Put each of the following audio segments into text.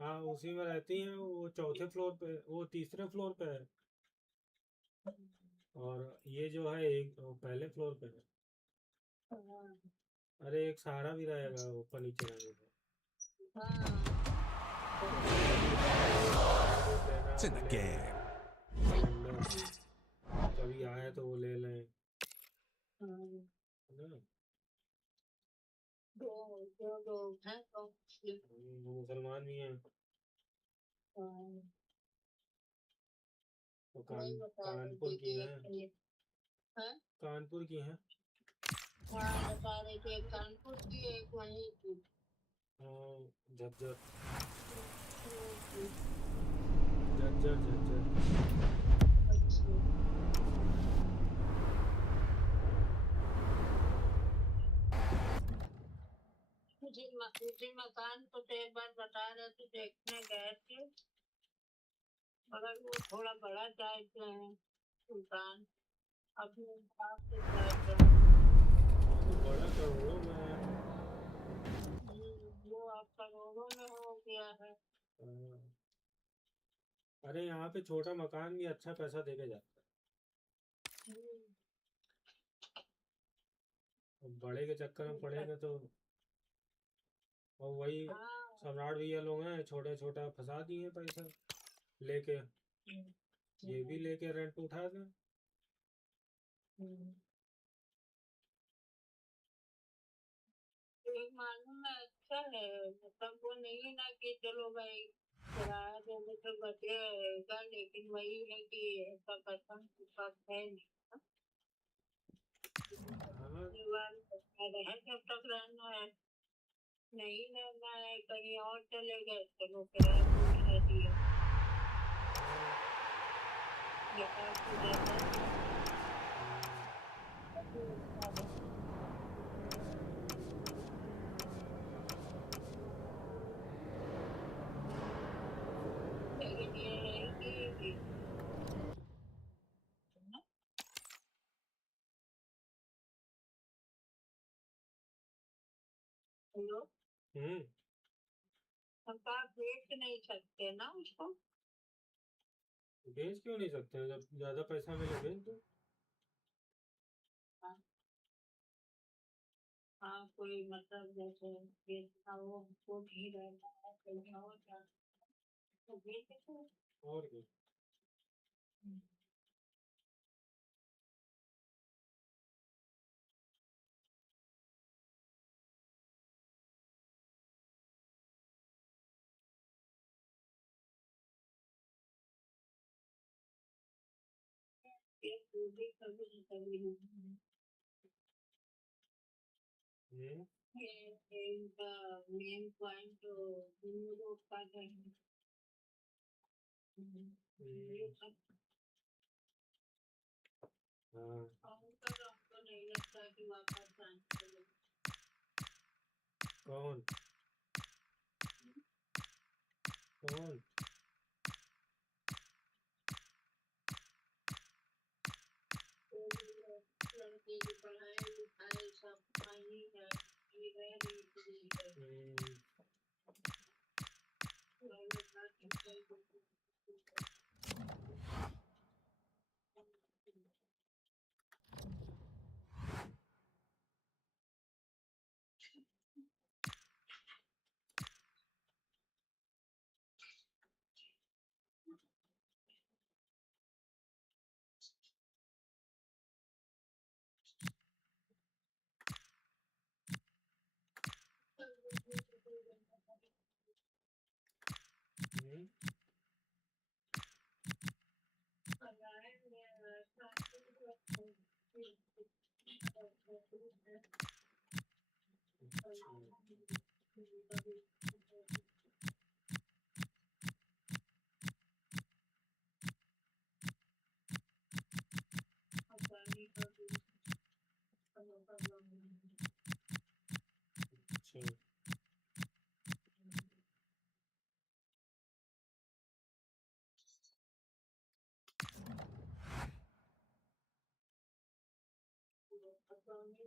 हाँ उसी में रहती हैं, वो चौथे फ्लोर पे, वो तीसरे फ्लोर पे है, और ये जो है एक वो पहले फ्लोर पे है। अरे एक सहारा भी रहेगा ऊपर नीचे रहने का। It's in the लेना game. कभी आए तो वो ले लें, है ना। वो मुसलमान भी हैं, वो कानपुर की हैं, कानपुर की हैं। हाँ झज्जर झज्जर झज्जर। मुझे मकान तो एक बार बता रहे थे, देखने गए थे, मगर वो थोड़ा बड़ा चाहते हैं सुल्तान, अपने हिसाब से चाहते हैं। बड़ा करोड़ों में है। वो आप करोड़ों में हो गया है। अरे यहाँ पे छोटा मकान भी अच्छा पैसा देके जाता है, बड़े के चक्कर में पड़ेगा तो। और वही सम्राट भैया लोग हैं, छोटा छोटा फंसा दिए पैसा लेके, ये भी लेके रेंट उठा दें। मालूम है, अच्छा है, मतलब वो नहीं है ना कि चलो भाई किराया देने तो बचे रहेगा, लेकिन वही है कि ऐसा कसम है नहीं। रहे जब तक रहना है, नहीं रहना है कहीं और चले गए, चलो किराया पूछ दिया। लेकिन ये है कि हेलो, हम आप बेच नहीं सकते ना उसको। बेच क्यों नहीं सकते, जब ज्यादा पैसा मिले बेच दो। हाँ कोई मतलब जैसे बेचना हो वो नहीं रहता है कहीं और जाना तो बेच दो। और क्या। ये भी कभी कभी ये इनका मेन पॉइंट यूरोप का है। ये सब हमको नहीं लगता कि वापस आएंगे। कौन कौन लड़के की पढ़ाई लिखाई सब पानी है,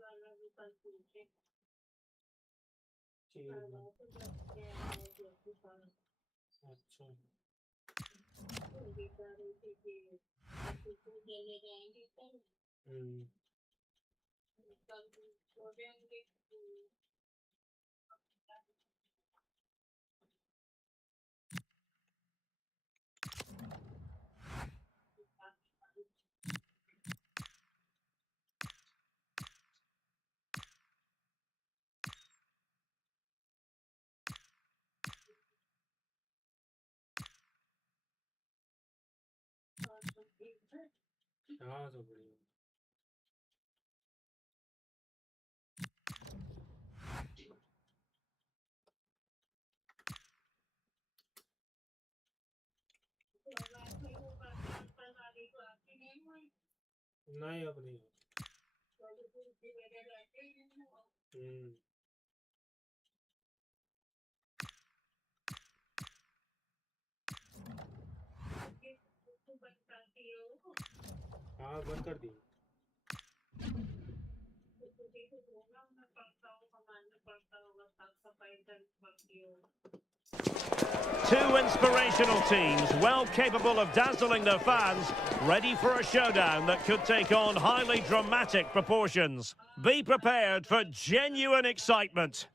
वाला भी कल पूछे ठीक है। अच्छा हम्म हाँ सब बढ़िया। नहीं अब नहीं हम्म हाँ बंद कर दी। Two inspirational teams, well capable of dazzling their fans, ready for a showdown that could take on highly dramatic proportions. Be prepared for genuine excitement.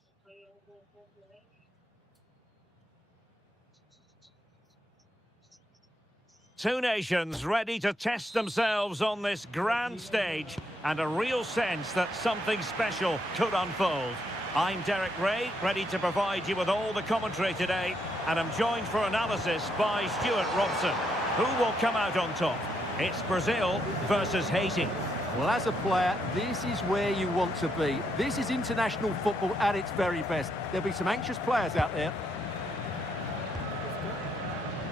Two nations ready to test themselves on this grand stage, and a real sense that something special could unfold. I'm Derek Ray, ready to provide you with all the commentary today, and I'm joined for analysis by Stuart Robson. Who will come out on top? It's Brazil versus Haiti. Well, as a player, this is where you want to be. This is international football at its very best. There'll be some anxious players out there.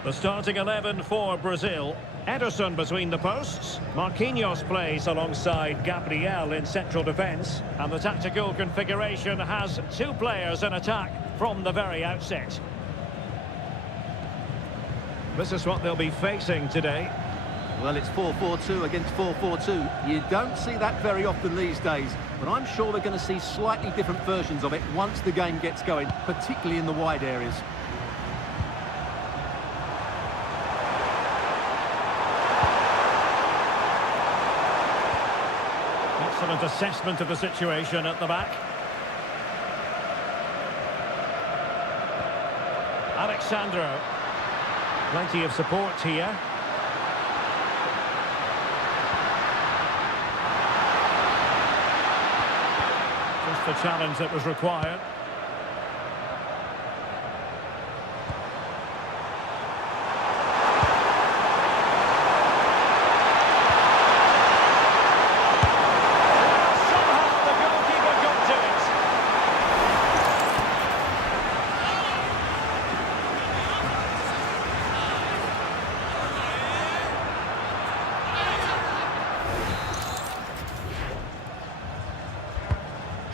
The starting 11 for Brazil. Ederson between the posts. Marquinhos plays alongside Gabriel in central defence. And the tactical configuration has two players in attack from the very outset. This is what they'll be facing today. Well, it's 4-4-2 against 4-4-2. You don't see that very often these days, but I'm sure we're going to see slightly different versions of it once the game gets going, particularly in the wide areas. Excellent assessment of the situation at the back. Alexandro. Plenty of support here. Just the challenge that was required.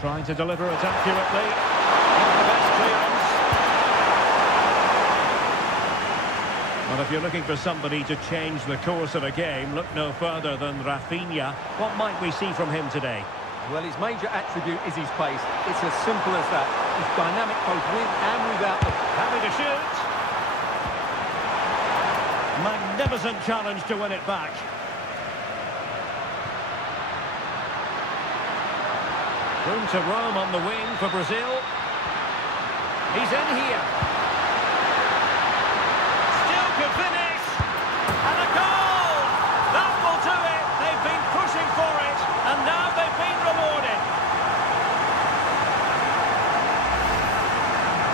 Trying to deliver it accurately. Not the best clearance. Well, if you're looking for somebody to change the course of a game, look no further than Rafinha. What might we see from him today? Well, his major attribute is his pace. It's as simple as that. He's dynamic both with and without the... Happy to shoot. Magnificent challenge to win it back. Room to roam on the wing for Brazil. He's in here. Still could finish. And a goal! That will do it. They've been pushing for it. And now they've been rewarded.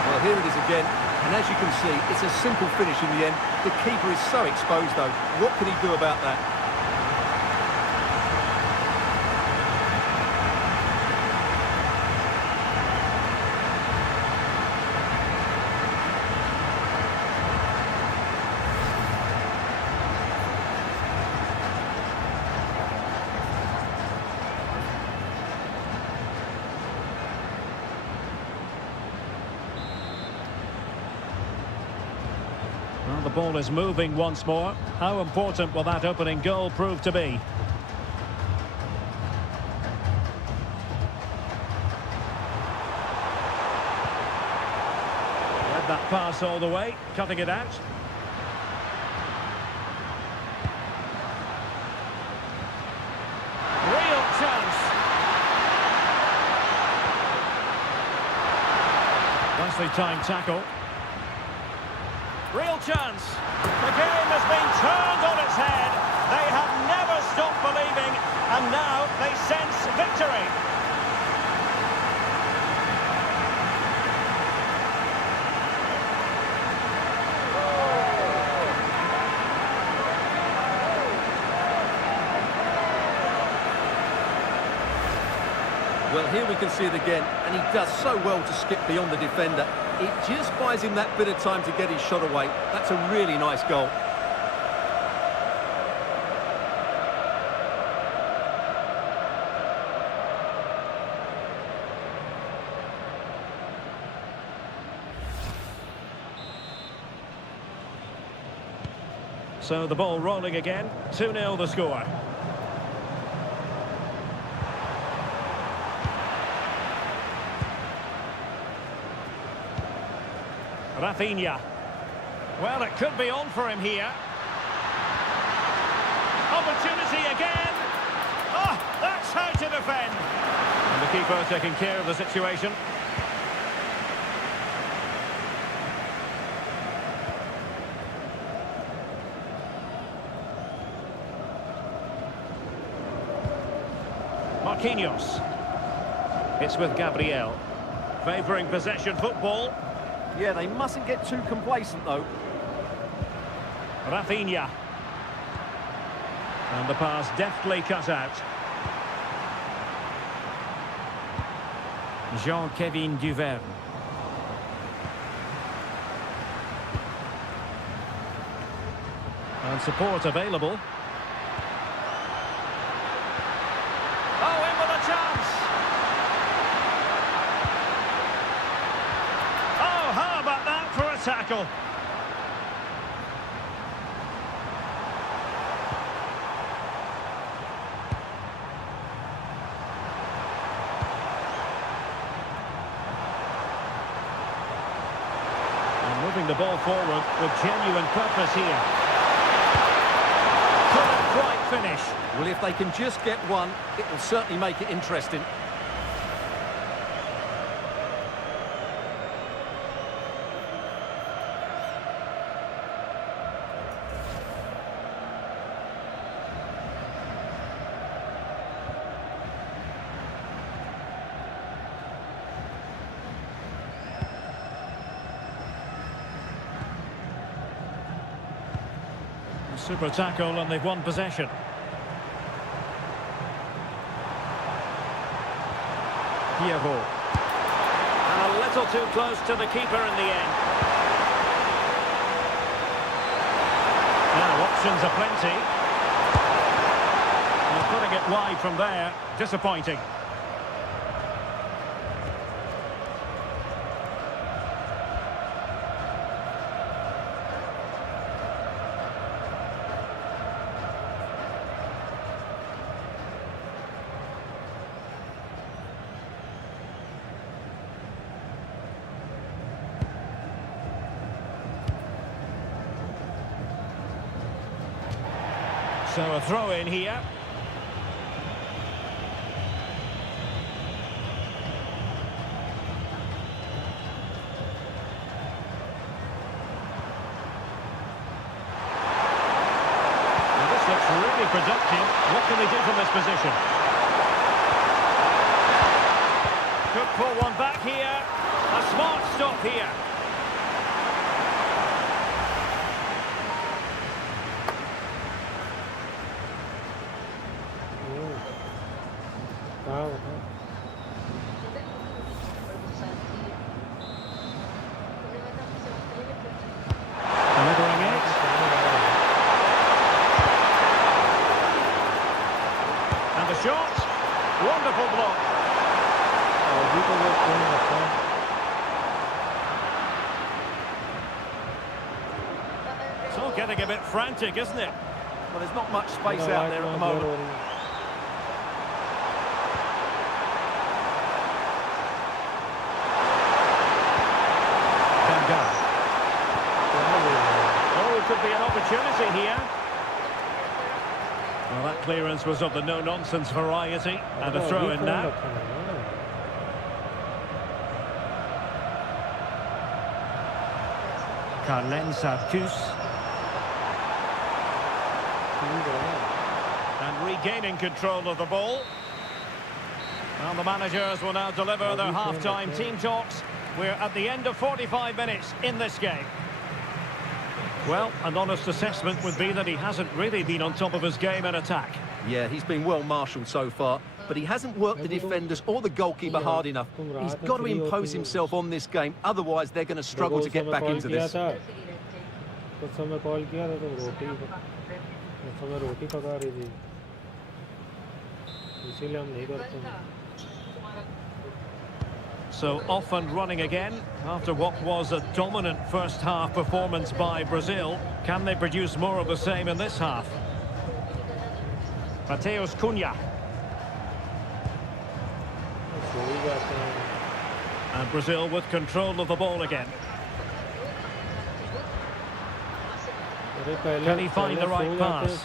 Well, here it is again. And as you can see, it's a simple finish in the end. The keeper is so exposed, though. What can he do about that? Well, the ball is moving once more. How important will that opening goal prove to be? pass all the way, cutting it out. Real chance. Nicely timed tackle. Real chance. The game has been turned on its head. They have never stopped believing, and now they sense victory. Well, here we can see it again, and he does so well to skip beyond the defender. It just buys him that bit of time to get his shot away. That's a really nice goal. So the ball rolling again, 2-0 the score. Rafinha. Well, it could be on for him here. Opportunity again. Oh, that's how to defend. And the keeper taking care of the situation. Marquinhos. It's with Gabriel. Favouring possession football. Yeah, they mustn't get too complacent, though. Rafinha. And the pass deftly cut out. Jean-Kevin Duverne. And support available. Oh, in with a chance! Oh, how about that for a tackle? Moving the ball forward with genuine purpose here. Couldn't quite finish. Well, if they can just get one, it will certainly make it interesting. Super tackle and they've won possession. Pierrot. And a little too close to the keeper in the end. Now options are plenty. And putting it wide from there, disappointing. So a throw in here. And this looks really productive. What can they do from this position? Could pull one back here. A smart stop here. Wow. Delivering it. And the shot. Wonderful block. It's all getting a bit frantic, isn't it? Well, there's not much space out there at the moment. Can go. opportunity here. Well, that clearance was of the no-nonsense variety, and a throw-in now. Carlen Sarkus. And regaining control of the ball. And the managers will now deliver their half-time team talks. We're at the end of 45 minutes in this game. Well, an honest assessment would be that he hasn't really been on top of his game in attack. Yeah, he's been well marshalled so far, but he hasn't worked the defenders or the goalkeeper hard enough. He's got to impose himself on this game, otherwise they're going to struggle to get back into this. So off and running again after what was a dominant first half performance by Brazil. Can they produce more of the same in this half? Mateus Cunha. And Brazil with control of the ball again. Can he find the right pass?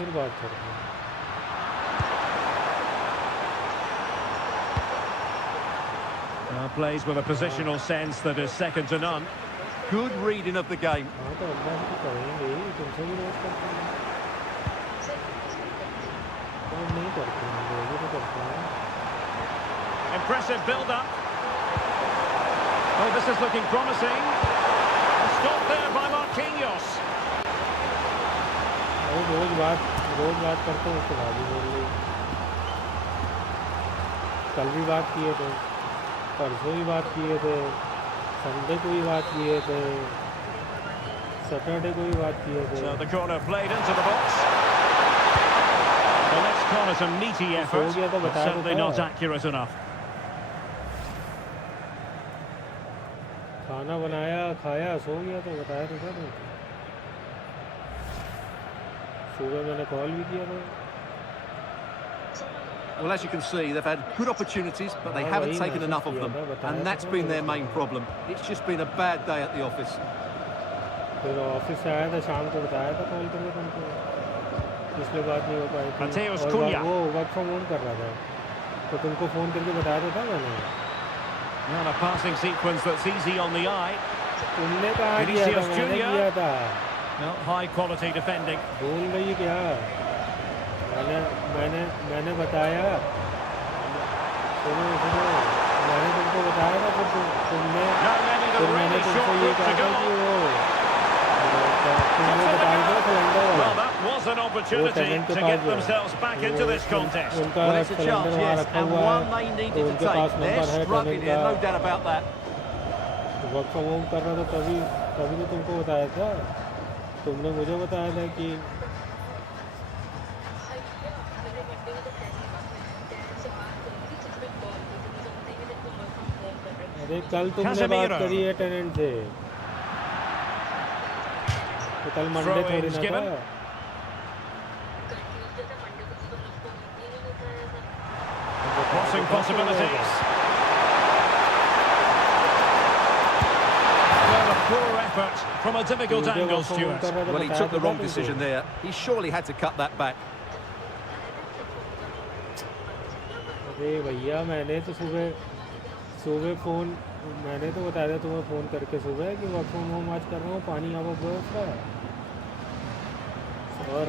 Plays with a positional sense that is second to none. Good reading of the game. Impressive build-up. Oh, this is looking promising. Stopped there by Marquinhos. परसों भी बात किए थे, Sunday को भी बात किए थे, सैटरडे को भी बात किए थे. So the corner played into the box. Well, let's call it a meaty effort, but certainly not accurate enough. खाना बनाया, खाया, सो गया तो बताया तो था. सुबह मैंने कॉल भी किया था. Well, as you can see, they've had good opportunities, but they haven't taken enough of them. And that's been their main problem. It's just been a bad day at the office. Mateus Cunha. And a passing sequence that's easy on the eye. Vinicius Junior. No, high quality defending. मैंने बताया, मैंने तुमको बताया था कि तुमने मैंने तुमको ये कहा था कि वो तुमने बताया था सिलेंडर वाला. Well, that was an opportunity to get themselves back into this contest. Well, it's a chance, yes, and one they needed to take. They're struggling here, no doubt about that. Work from home कर रहा था तभी तो तुमको बताया था. तुमने मुझे बताया था कि कल तुमने बात करी है टेनेंट से, तो कल मंडे थोड़ी ना था. Crossing possibilities. Well, a poor effort from a difficult angle, Stuart. Well, he took the wrong decision there. He surely had to cut that back. अरे भैया, मैंने तो सुबह फ़ोन, मैंने तो बताया था तुम्हें फ़ोन करके सुबह कि वर्क फ्रॉम होम आज कर रहा हूँ, पानी यहाँ पर बर्फ है. और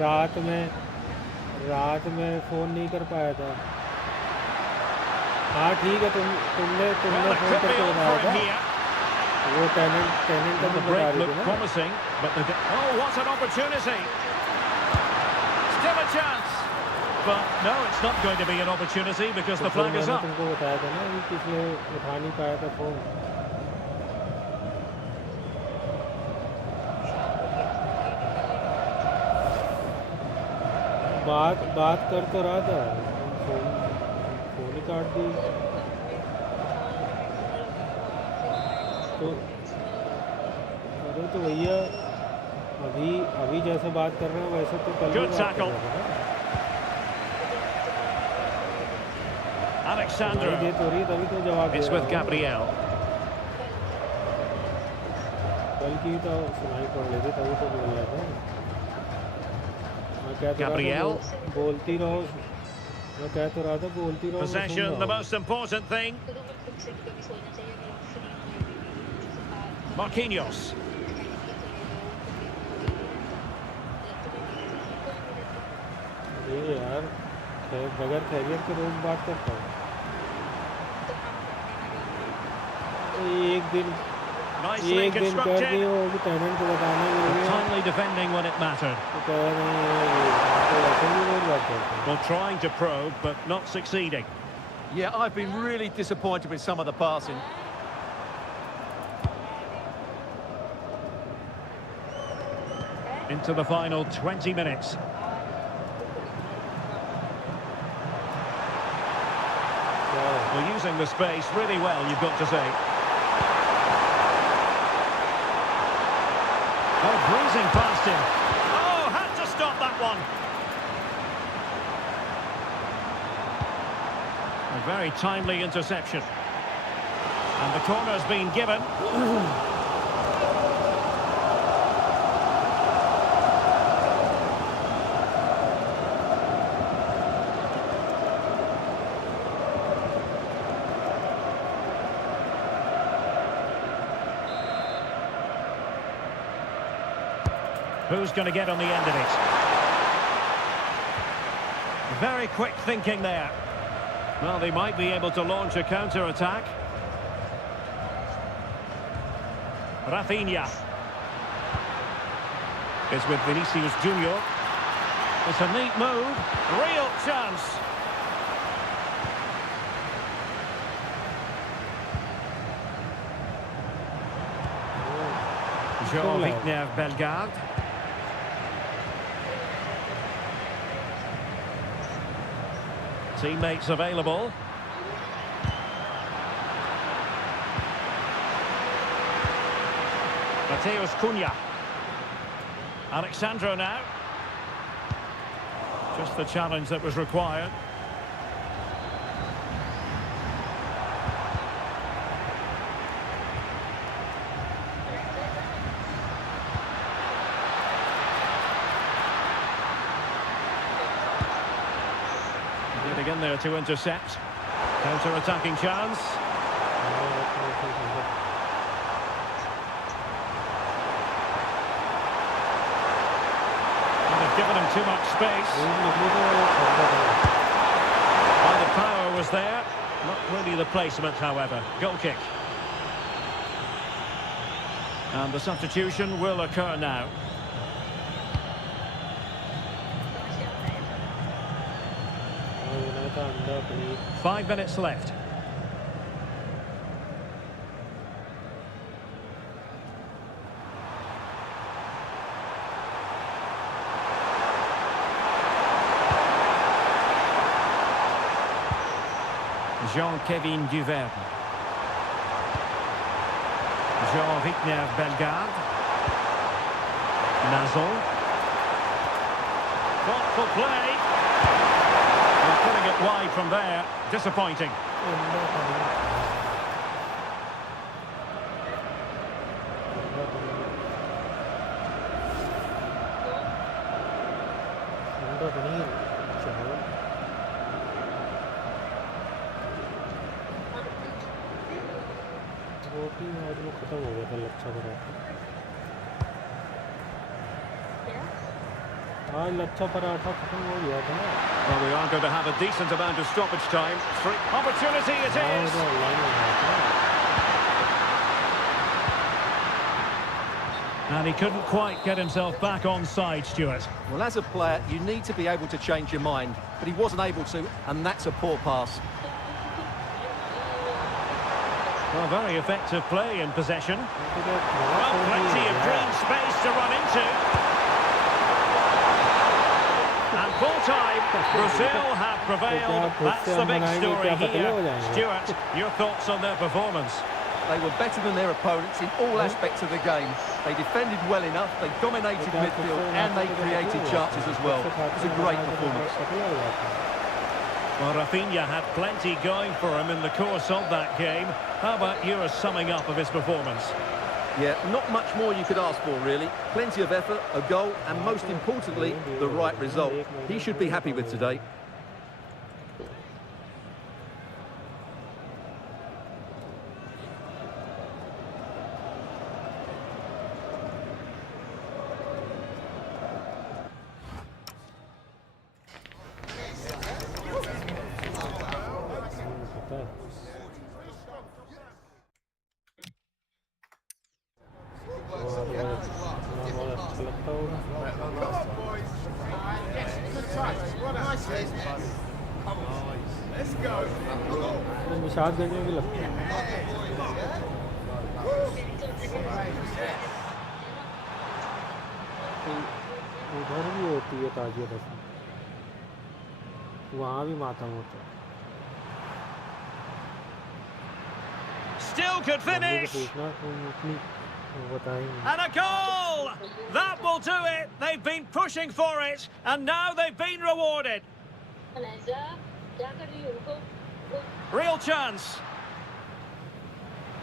रात में फ़ोन नहीं कर पाया था. हाँ ठीक है, तुमने फ़ोन करके बताया था. वो टेनेंट का तुम बता रही थी ना. Oh, what an opportunity! Still a chance. But no, it's not going to be an opportunity because the flag is up. तुमको बताया था ना कि किसने उठा नहीं पाया था फोन. बात कर तो रहा था, फोन ही काट दी. तो अरे तो भैया, अभी जैसे बात कर रहे हैं वैसे तो कल भी बात कर रहे थे ना. Alexandra. It's with Gabriel. कल की तो सुनाई पड़ रही थी तभी तो बोल रहा था मैं कह तो Gabriel. रहा था बोलती रहो मैं कह तो रहा था बोलती रहो मैं सुन Possession, the रहा हूँ most important thing. Marquinhos. ये यार बगैर खैरियत के रोज बात करता हूँ एक दिन Nicely कर दिए constructed. होगी टेनेंट को बताने के लिए Timely defending when it mattered. तो कह रहे हैं तो ऐसे ही रोज बात करते हैं Well, trying to probe, but not succeeding. Yeah, I've been really disappointed with some of the passing. Into the final 20 minutes. Well, using the space really well, you've got to say. Oh, breezing past him. Oh, had to stop that one. A very timely interception. And the corner's been given. Who's going to get on the end of it? Very quick thinking there. Well, they might be able to launch a counter-attack. Rafinha is with Vinicius Junior. It's a neat move. Real chance. Jean-Victor Bellegarde. Teammates available. Mateus Cunha. Alexandro now. Just the challenge that was required. Getting in there to intercept. Counter-attacking chance. They've given him too much space. Well, the power was there. Not really the placement, however. Goal kick. And the substitution will occur now. अंडा paneer 5 minutes left. Jean-Kevin Duverne. Jean-Victor Bellegarde. Nazon. Thoughtful play. Well, putting it wide from there. Disappointing. अंडा पनीर अंडा पनीर चावल रोटी आज वो खत्म हो गया था लच्छा पराठा आज लच्छा पराठा खत्म हो गया था ना Well, we are going to have a decent amount of stoppage time. Opportunity it is. And he couldn't quite get himself back on side, Stuart. Well, as a player, you need to be able to change your mind, but he wasn't able to, and that's a poor pass. Well, very effective play in possession. Well, plenty of green space to run into. And full time, Brazil have prevailed. That's the big story here. Stuart, your thoughts on their performance? They were better than their opponents in all aspects of the game. They defended well enough, they dominated midfield, and they created chances as well. It was a great performance. Well, Rafinha had plenty going for him in the course of that game. How about your summing up of his performance? Yeah, not much more you could ask for, really. Plenty of effort, a goal, and most importantly, the right result. He should be happy with today. पता है बहुत अच्छा लगता होगा निशादगंज में भी लगता है उधर भी होती है ताजियत रस्म वहाँ भी मातम होता है Still could finish. And a goal! That will do it. They've been pushing for it, and now they've been rewarded. Real chance.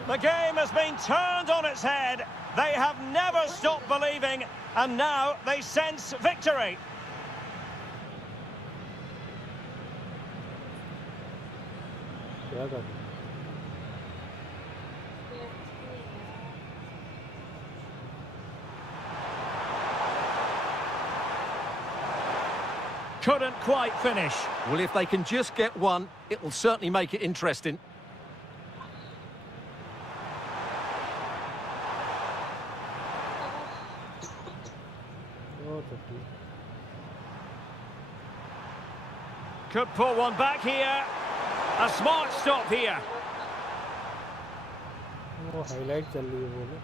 The game has been turned on its head. They have never stopped believing, and now they sense victory. Couldn't quite finish. Well, if they can just get one, it will certainly make it interesting. Could pull one back here. A smart stop here. Highlight चल रही है बोलो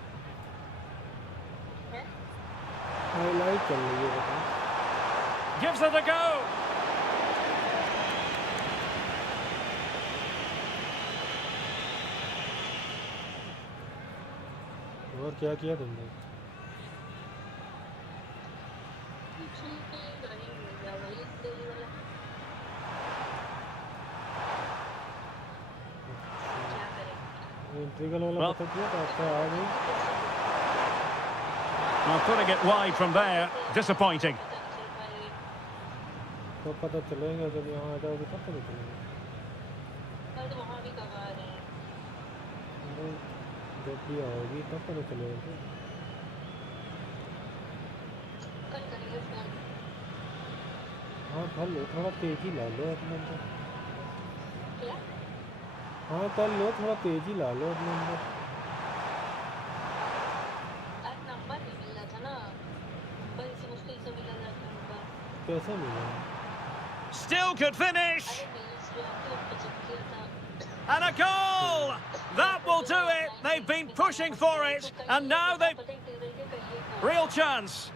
highlight चल रही है बताओ Gives it a go. और क्या किया तुमने इंट्रीगल वाला पता किया था आपका आ गई Well, putting it wide from there. Disappointing. तो पता चलेगा जब यहाँ आ जाओगे तब पता चलेगा जब भी आओगी तब पता चलेगा हाँ कर लो थोड़ा तेजी ला लो अपने अंदर हाँ कर लो थोड़ा तेजी ला लो अपने अंदर कैसे मिला Still could finish. And a goal! That will do it. They've been pushing for it, and now they've... Real chance.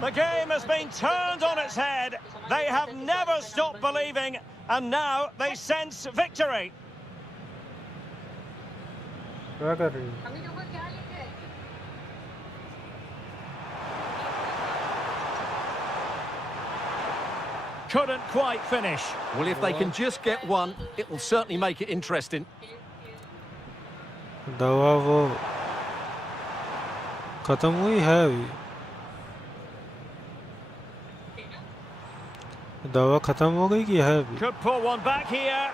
The game has been turned on its head. They have never stopped believing, and now they sense victory. क्या कर रही है Couldn't quite finish. Well, if they can just get one, it will certainly make it interesting. दवा वो खत्म हुई है अभी दवा खत्म हो गई कि है अभी Could pull one back here.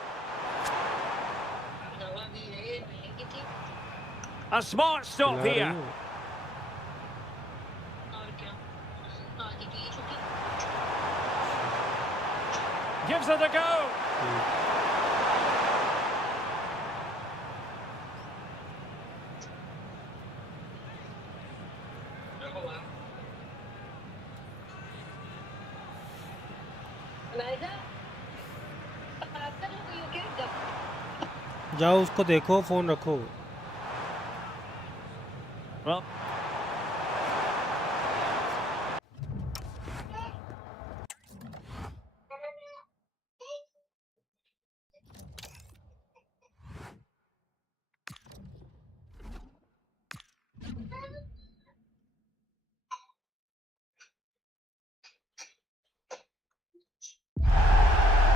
A smart stop here. Gives it a go. जाओ उसको देखो फोन रखो Well,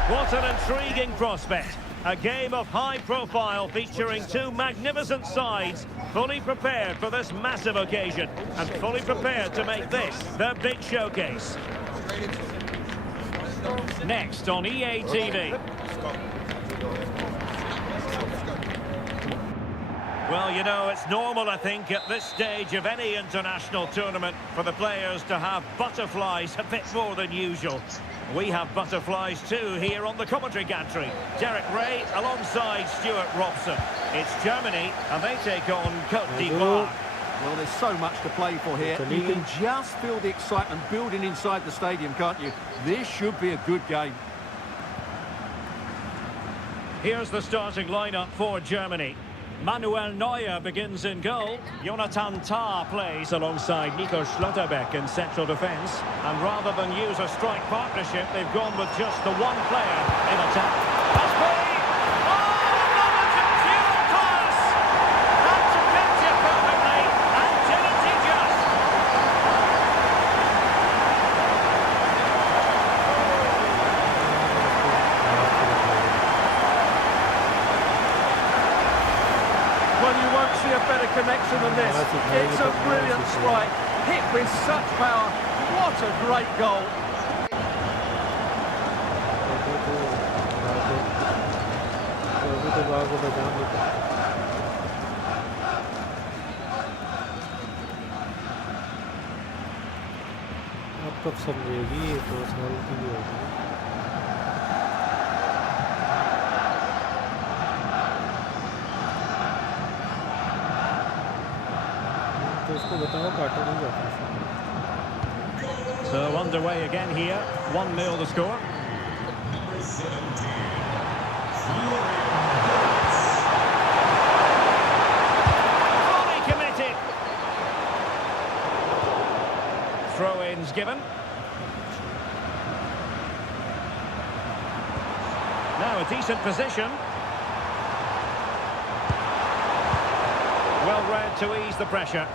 what an intriguing prospect. A game of high profile featuring two magnificent sides, fully prepared for this massive occasion and fully prepared to make this their big showcase. Next on EA TV. Well, you know, it's normal, I think, at this stage of any international tournament for the players to have butterflies a bit more than usual. We have butterflies too here on the commentary gantry. Derek Ray alongside Stuart Robson. It's Germany and they take on Côte d'Ivoire. Well, there's so much to play for here. You can just feel the excitement building inside the stadium, can't you? This should be a good game. Here's the starting lineup for Germany. Manuel Neuer begins in goal. Jonathan Tah plays alongside Nico Schlotterbeck in central defence. And rather than use a strike partnership, they've gone with just the one player in attack. That's big! Oh, moment of pure class! Had to catch it perfectly, and didn't he just? Well, you won't see a better connection than this. It's a brilliant strike, hit with such power. What a great goal. अब कब समझेगी, ये 2 साल की भी होगी। तो उसको बताओ काटा नहीं जाता। So underway again here, 1-0 the score. Fully committed. Throw-ins given. Now a decent position. Well read to ease the pressure.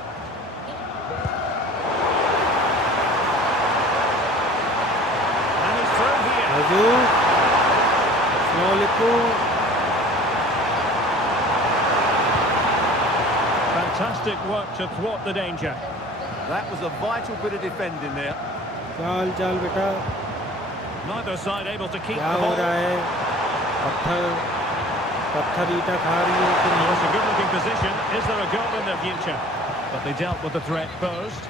Fantastic work to thwart the danger. That was a vital bit of defending there. Neither side able to keep क्या the हो ball. रहा है? पत्थर ईटा खा रही है कि नहीं? It's a good-looking position. Is there a goal in their future? But they dealt with the threat posed.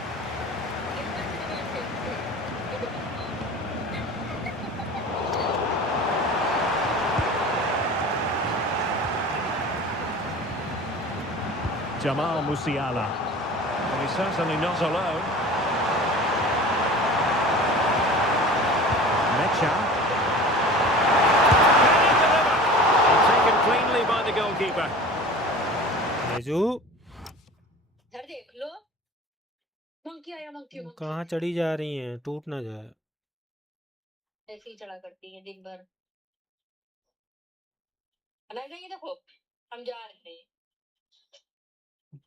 Jamal Musiala. Well, he's certainly not alone. Mecha. Can he deliver? And taken cleanly by the goalkeeper. जो इधर देख लो monkey आया monkey कहाँ चढ़ी जा रही हैं, टूट ना जाए। ऐसे ही चढ़ा करती है दिन भर। अनाया ये देखो हम जा रहे हैं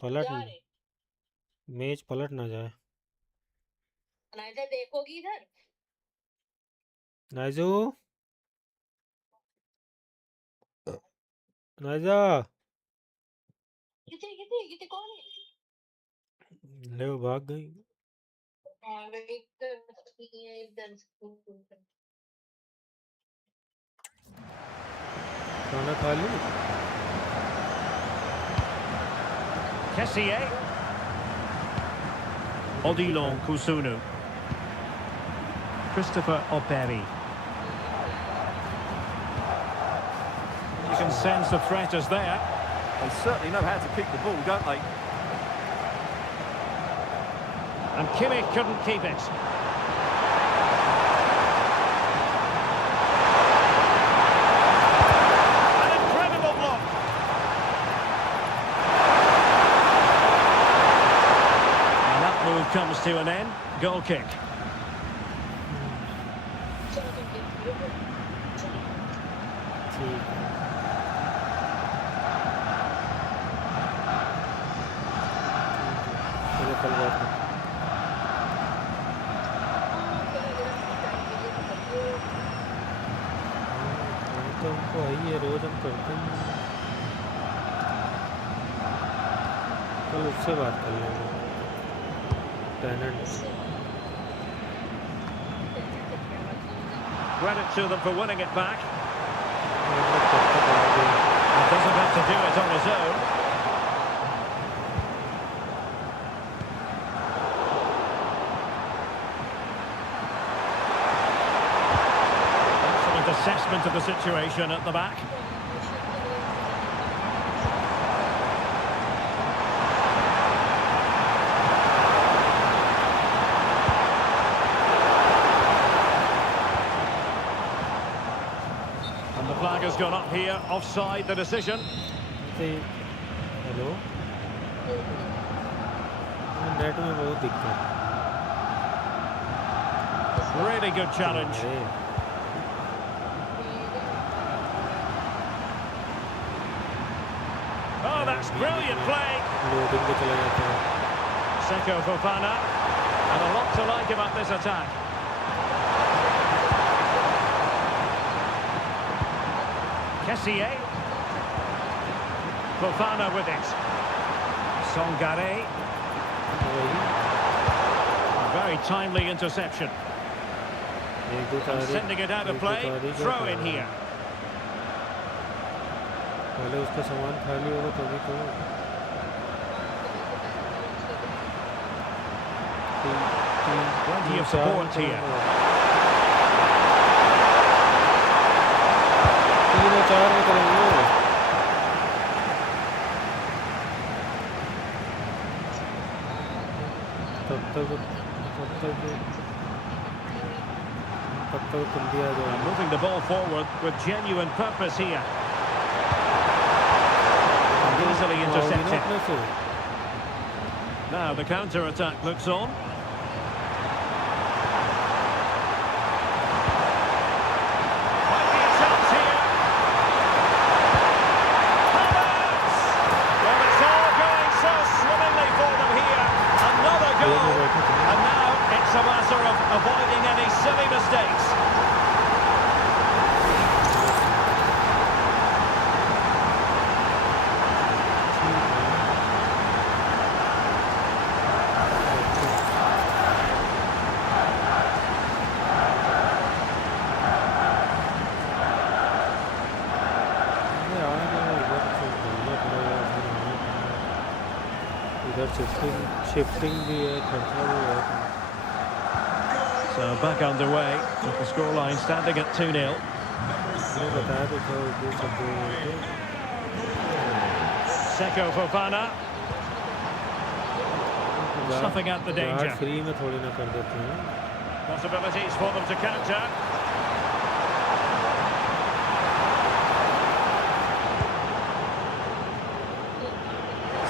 पलट जा रहे मैच पलट ना जाए। अनाया देखोगी इधर नाइजो नाइजा कितने कितने कितने कौन है ले वो भाग गई। खाना खा ली? Kessié. Odilon Kusunu. Christopher Oberi. You can sense the threat is there. They certainly know how to kick the ball, don't they? And Kimmich couldn't keep it. An incredible block. And that move comes to an end. Goal kick. ठीक है। चलो कल बात करते हैं। तो हम वही ये रोज हम करते हैं, कल उससे बात कर लेंगे tenant. Credit to them for winning it back. मतलब And doesn't have to do it on his own. Excellent assessment of the situation at the back. And the flag has gone up here, offside the decision. Hello, net में बहुत दिक्कत। Really good challenge. Oh, that's brilliant play. Loading पे चला जाता है। Seko Fofana. And a lot to like about this attack. Kessié. Fofana with it. Songare. Very timely interception. And sending it out of play. Throw in here. पहले उसका सामान खाली होगा तभी तो। Plenty of support here. 3 और 4 में करेंगे। तब तक तुम भी आ जाओ। Moving the ball forward with genuine purpose here. Easily intercepted. Now the counter-attack looks on. Might be a chance here. Havertz! Well, it's all going so swimmingly for them here. Another goal. And now it's a matter of avoiding any silly mistakes. Shifting भी है, खर्चा भी है। So back underway with the scoreline standing at 2-0. मैं बताया तो था वो सब दो। Seko Fofana. Snuffing out the danger. Free में थोड़ी ना कर देते हैं। Possibilities for them to counter.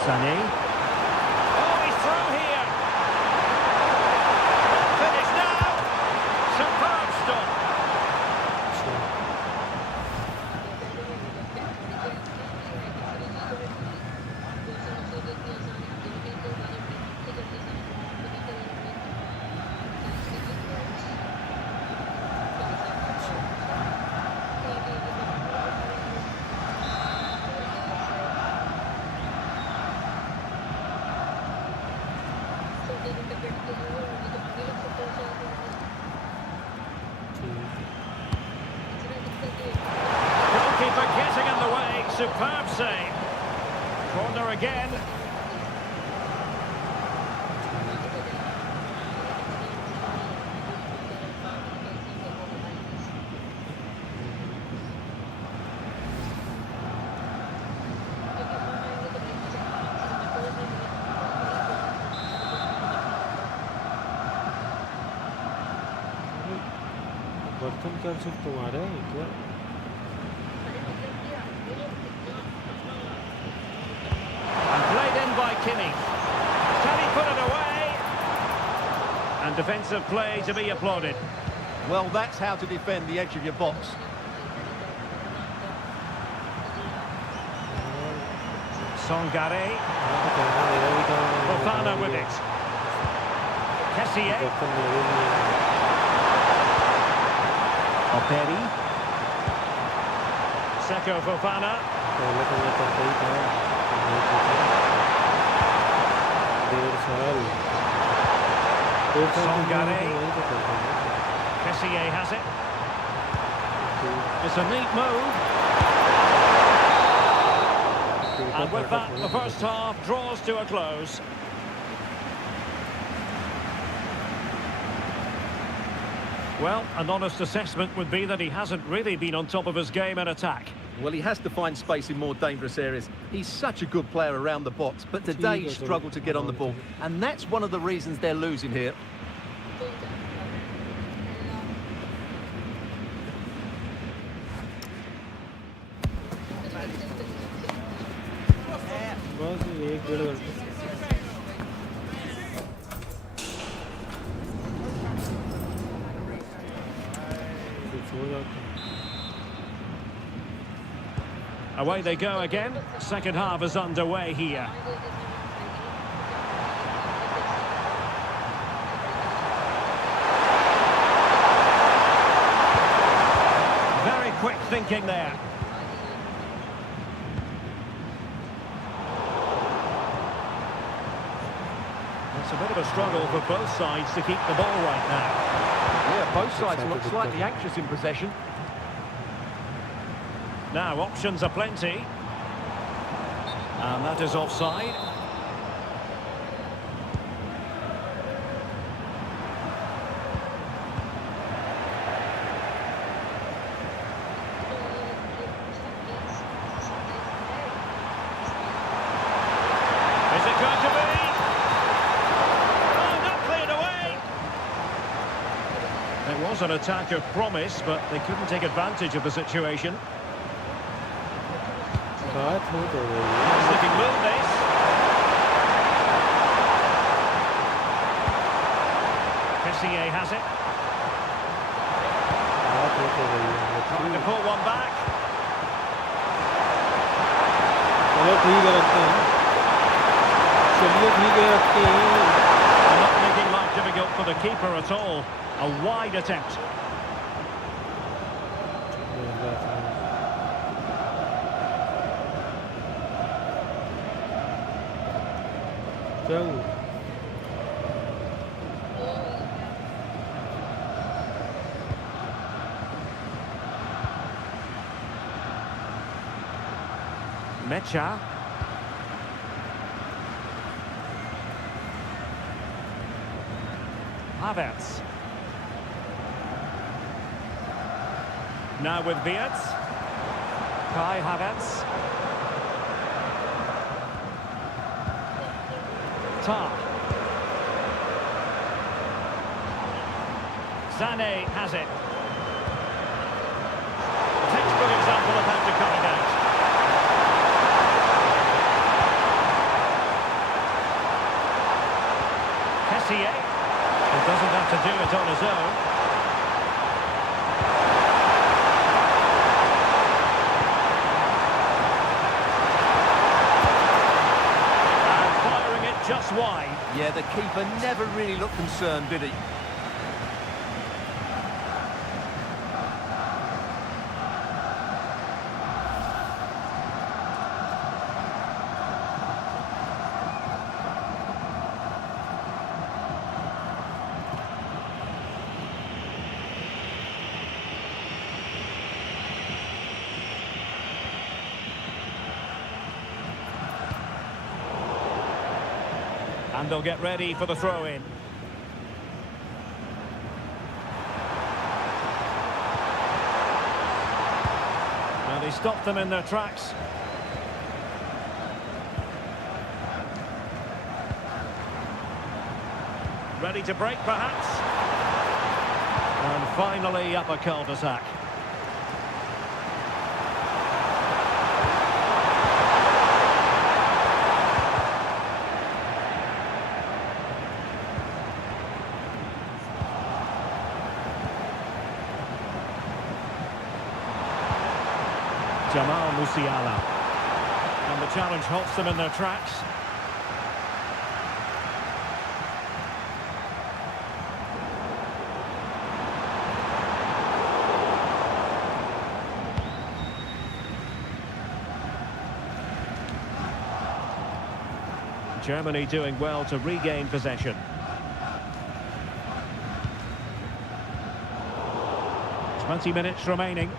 Sané. Oh, he's through here. Finish now. Superb stop. Goalkeeper getting in the way. Superb save. Corner again. बर्तन क्या सिर्फ तुम्हारे हैं क्या? And played in by Kinney. Can he put it away? And defensive play to be applauded. Well, that's how to defend the edge of your box. Songare. Fofana with it. Kessié. Operi. Seko Fofana. पहले तो ये करता ही था, डेढ़ साल Songare. वही तो करता है। Kessié has it. It's a neat move. And with that, the first half draws to a close. Well, an honest assessment would be that he hasn't really been on top of his game in attack. Well, he has to find space in more dangerous areas. He's such a good player around the box, but today he struggled to get on the ball. And that's one of the reasons they're losing here. बस 1-1.5 घंटे कुछ हो जाता है। Away they go again. Second half is underway here. Very quick thinking there. It's a bit of a struggle for both sides to keep the ball right now. Yeah, both sides look slightly anxious in possession. Now, options are plenty. And that is offside. Is it going to be? Oh, not cleared away. It was an attack of promise, but they couldn't take advantage of the situation. बात हो तो रही है। Nice looking move, this. Kessié has it. बात हो तो रही है। Trying to pull one back. चलो ठीक है रखते हैं। चलिए ठीक है रखते हैं। Not making life difficult for the keeper at all. A wide attempt. क्या हुआ? Mecha. Havertz. Now with Wirtz. Kai Havertz. Tar. Sané has it. Textbook example of how to cut it out. Kessié. He doesn't have to do it on his own. And firing it just wide. Yeah, the keeper never really looked concerned, did he? And they'll get ready for the throw-in. Now they stopped them in their tracks. Ready to break, perhaps? And finally up a cul-de-sac. Jamal Musiala. And the challenge halts them in their tracks. Germany doing well to regain possession. Twenty minutes remaining.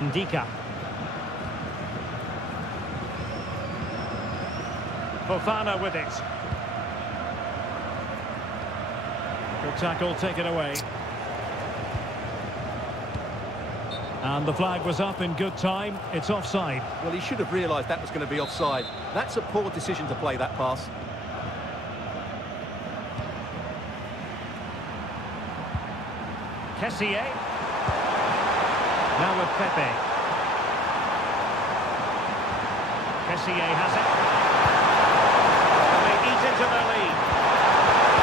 Ndika. Fofana with it. Good tackle taken away. And the flag was up in good time. It's offside. Well, he should have realised that was going to be offside. That's a poor decision to play that pass. Kessié. Now with Pepe. Kessié has it. And they eat into their lead.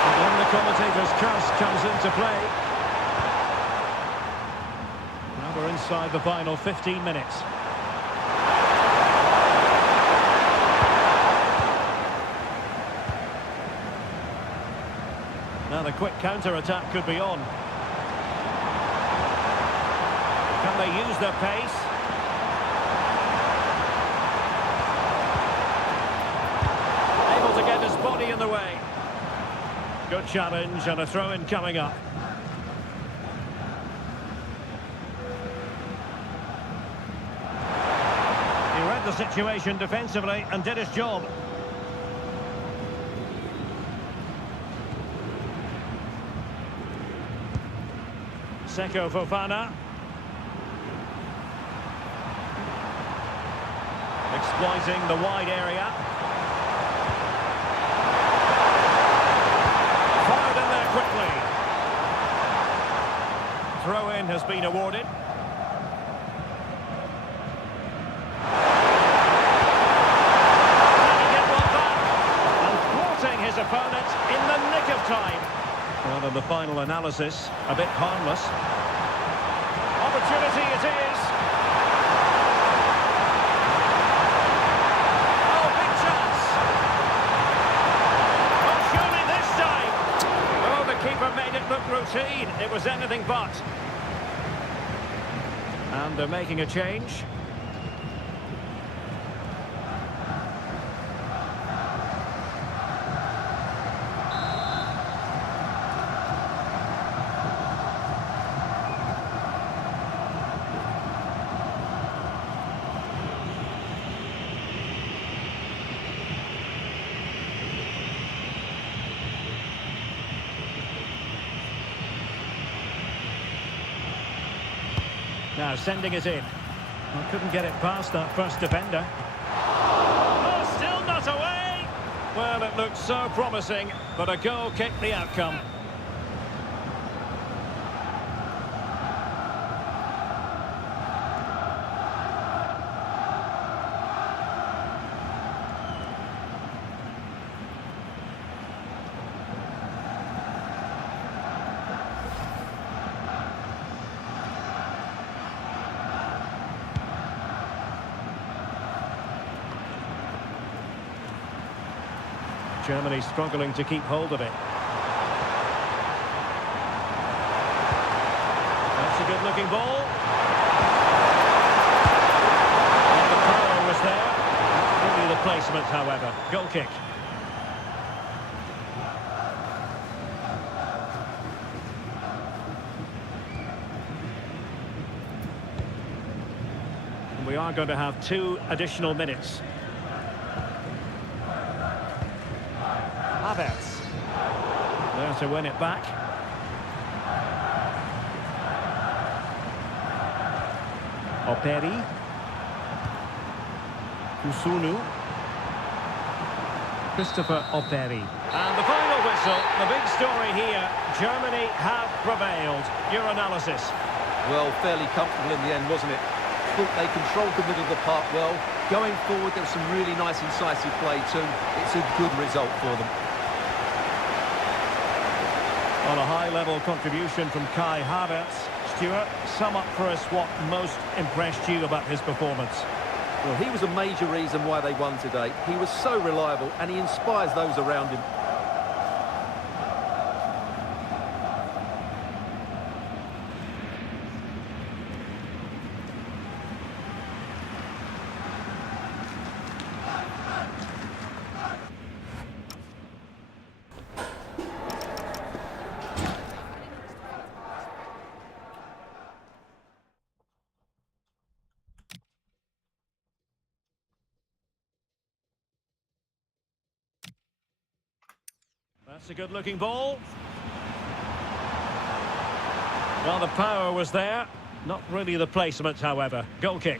And then the commentator's curse comes into play. Now we're inside the final 15 minutes. Now the quick counter-attack could be on. Can they use their pace? Able to get his body in the way. Good challenge and a throw-in coming up. He read the situation defensively and did his job. Seko Fofana. Exploiting the wide area. Fired in there quickly. Throw-in has been awarded. Can he get one back? And thwarting his opponent in the nick of time. Well, in the final analysis, a bit harmless. Opportunity it is. Made it look routine. It was anything but. And they're making a change. Now sending it in. Well, couldn't get it past that first defender. Oh, still not away! Well, it looked so promising, but a goal kicked the outcome. Germany struggling to keep hold of it. That's a good-looking ball. And the power was there. Only the placement, however. Goal kick. And we are going to have 2 additional minutes. There to win it back. Operi. Kusunu. Christopher Operi. And the final whistle, the big story here. Germany have prevailed. Your analysis? Well, fairly comfortable in the end, wasn't it? Thought they controlled the middle of the park well. Going forward, there was some really nice incisive play too. It's a good result for them. On a high-level contribution from Kai Havertz. Stuart, sum up for us what most impressed you about his performance. Well, he was a major reason why they won today. He was so reliable and he inspires those around him. That's a good-looking ball. Well, the power was there. Not really the placement, however. Goal kick.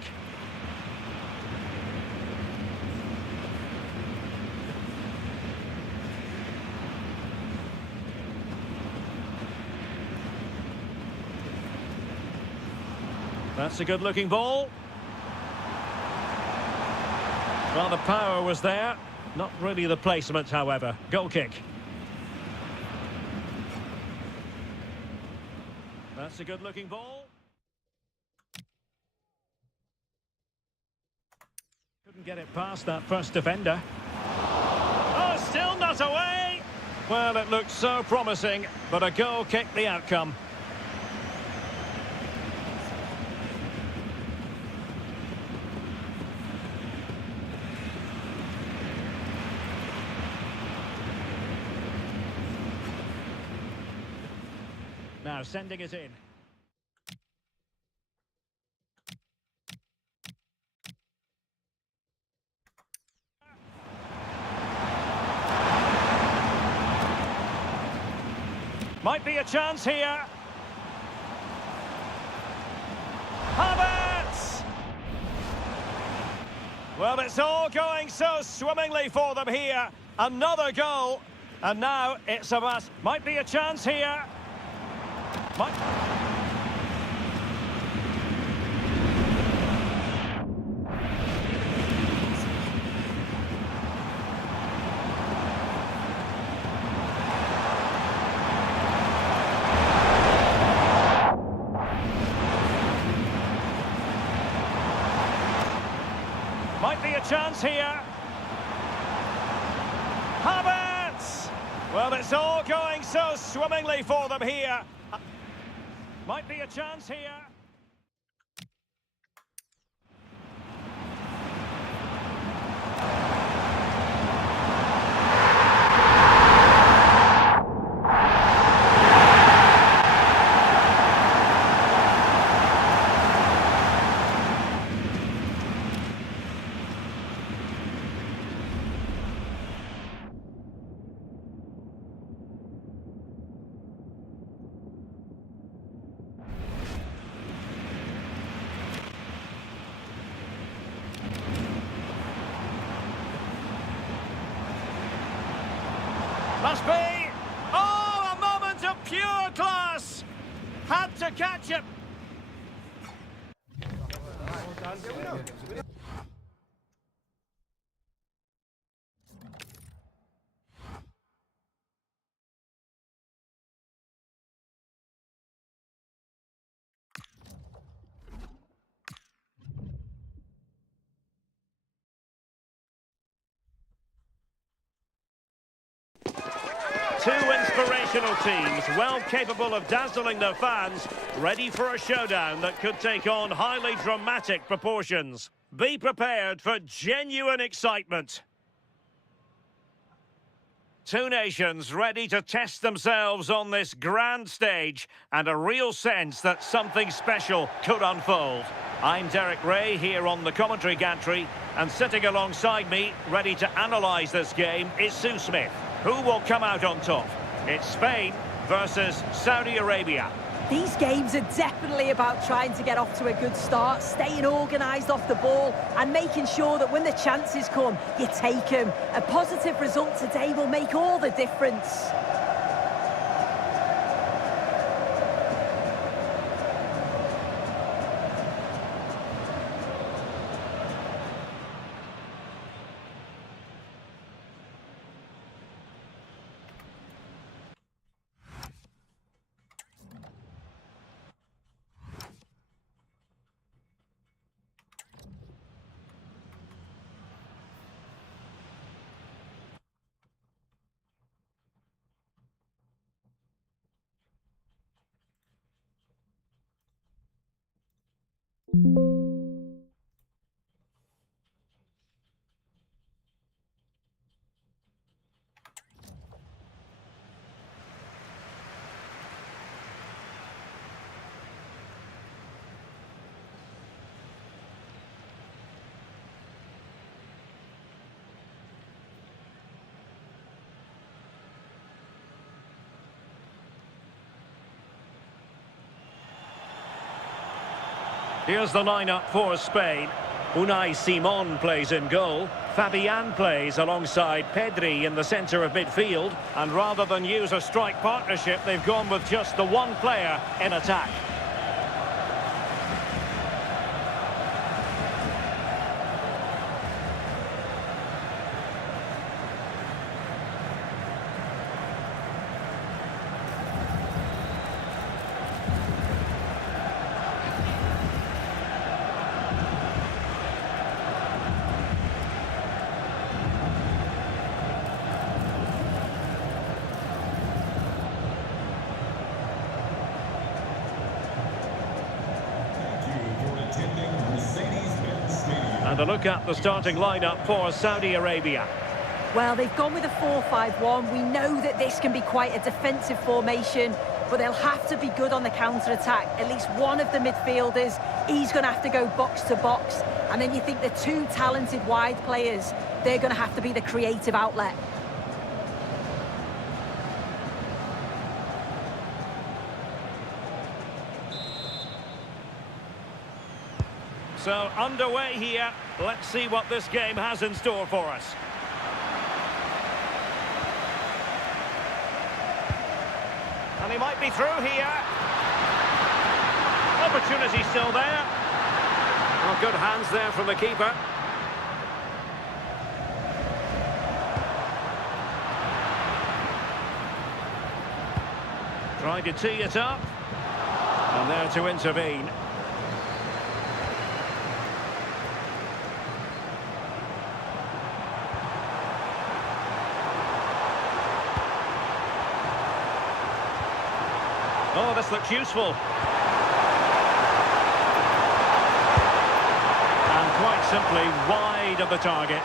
That's a good-looking ball. Well, the power was there. Not really the placement, however. Goal kick. That's a good-looking ball. Couldn't get it past that first defender. Oh, still not away! Well, it looked so promising, but a goal kicked the outcome. Now sending it in. Might be a chance here. Havertz! Well, it's all going so swimmingly for them here. Another goal. And now it's a must. Might be a chance here. Might be a chance here. Havertz! Well, it's all going so swimmingly for them here. Might be a chance here. Must be! Oh, a moment of pure class! Had to catch it! Two inspirational teams, well capable of dazzling their fans, ready for a showdown that could take on highly dramatic proportions. Be prepared for genuine excitement. Two nations ready to test themselves on this grand stage, and a real sense that something special could unfold. I'm Derek Ray here on the commentary gantry, and sitting alongside me, ready to analyse this game, is Sue Smith. Who will come out on top? It's Spain versus Saudi Arabia. These games are definitely about trying to get off to a good start, staying organised off the ball and making sure that when the chances come, you take them. A positive result today will make all the difference. Here's the lineup for Spain. Unai Simon plays in goal. Fabian plays alongside Pedri in the centre of midfield. And rather than use a strike partnership, they've gone with just the one player in attack. And a look at the starting lineup for Saudi Arabia. Well, they've gone with a 4-5-1. We know that this can be quite a defensive formation, but they'll have to be good on the counter-attack. At least one of the midfielders, he's going to have to go box to box. And then you think the two talented wide players, they're going to have to be the creative outlet. So underway here. Let's see what this game has in store for us. And he might be through here. Opportunity still there. Well, good hands there from the keeper. Tried to tee it up. And there to intervene. Oh, this looks useful. And quite simply wide of the target.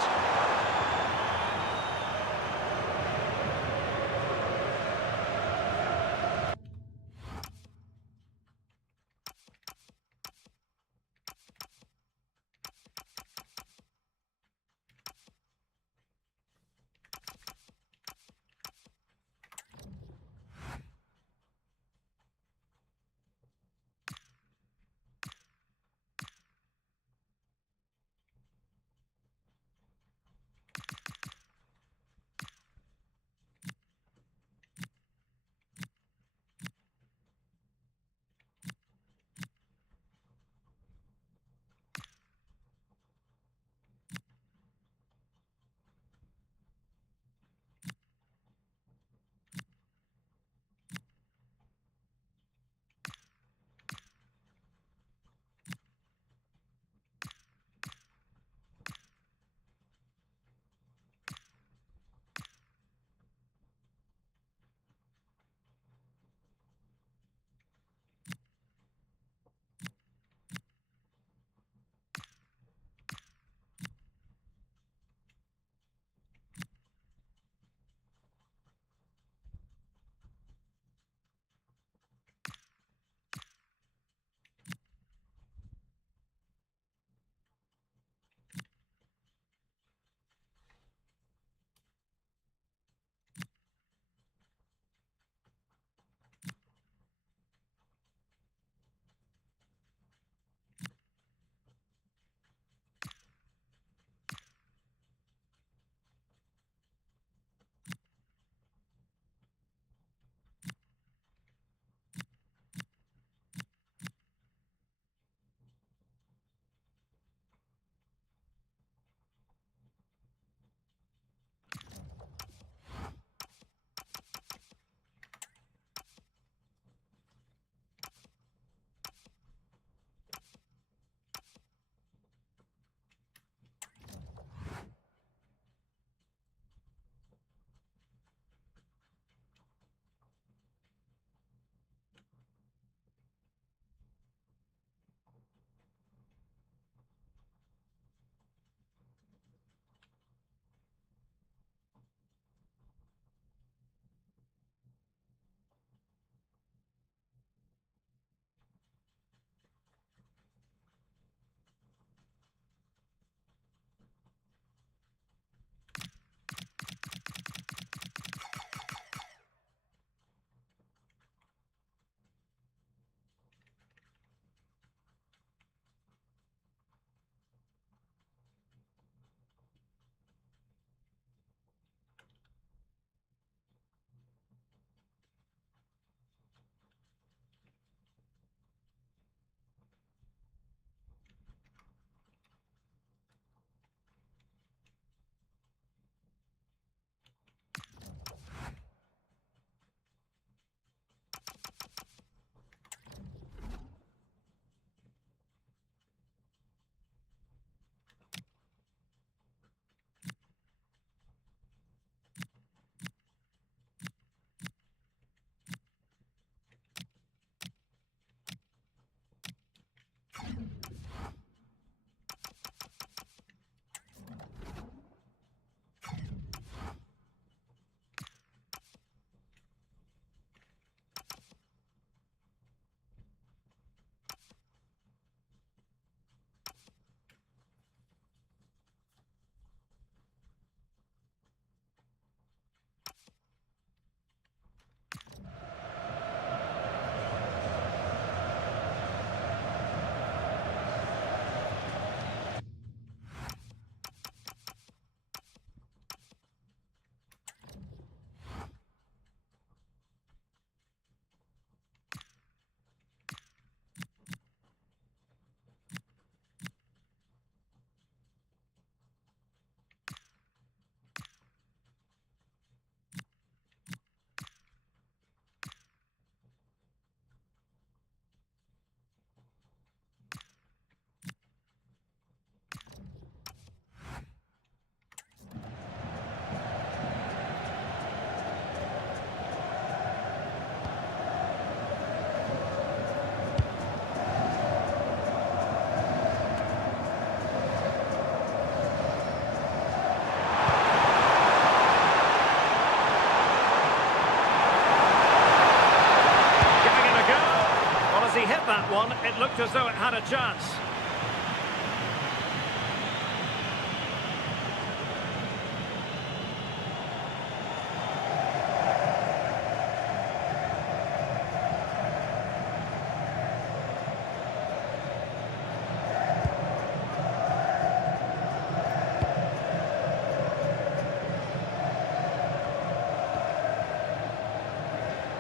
that one. It looked as though it had a chance.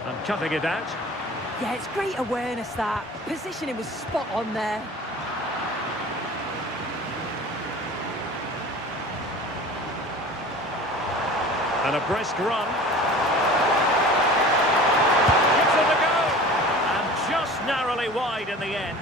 And cutting it out. Yeah, it's great awareness, that. Positioning was spot on there. And a brisk run. Gives it a go. And just narrowly wide in the end.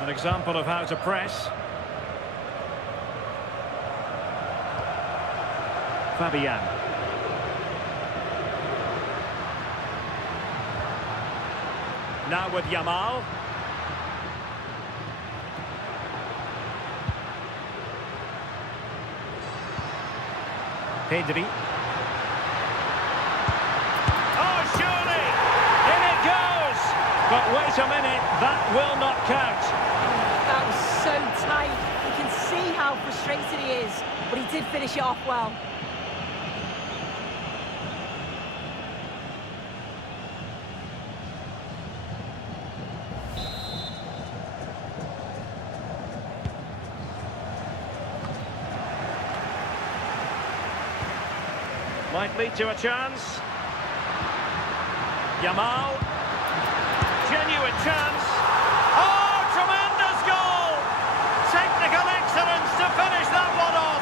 An example of how to press. Fabian. Now with Yamal. Pedri. Oh, surely! In it goes! But wait a minute, that will not count. That was so tight. You can see how frustrated he is, but he did finish it off well. Might lead to a chance. Yamal. Genuine chance. Oh, tremendous goal! Technical excellence to finish that one off.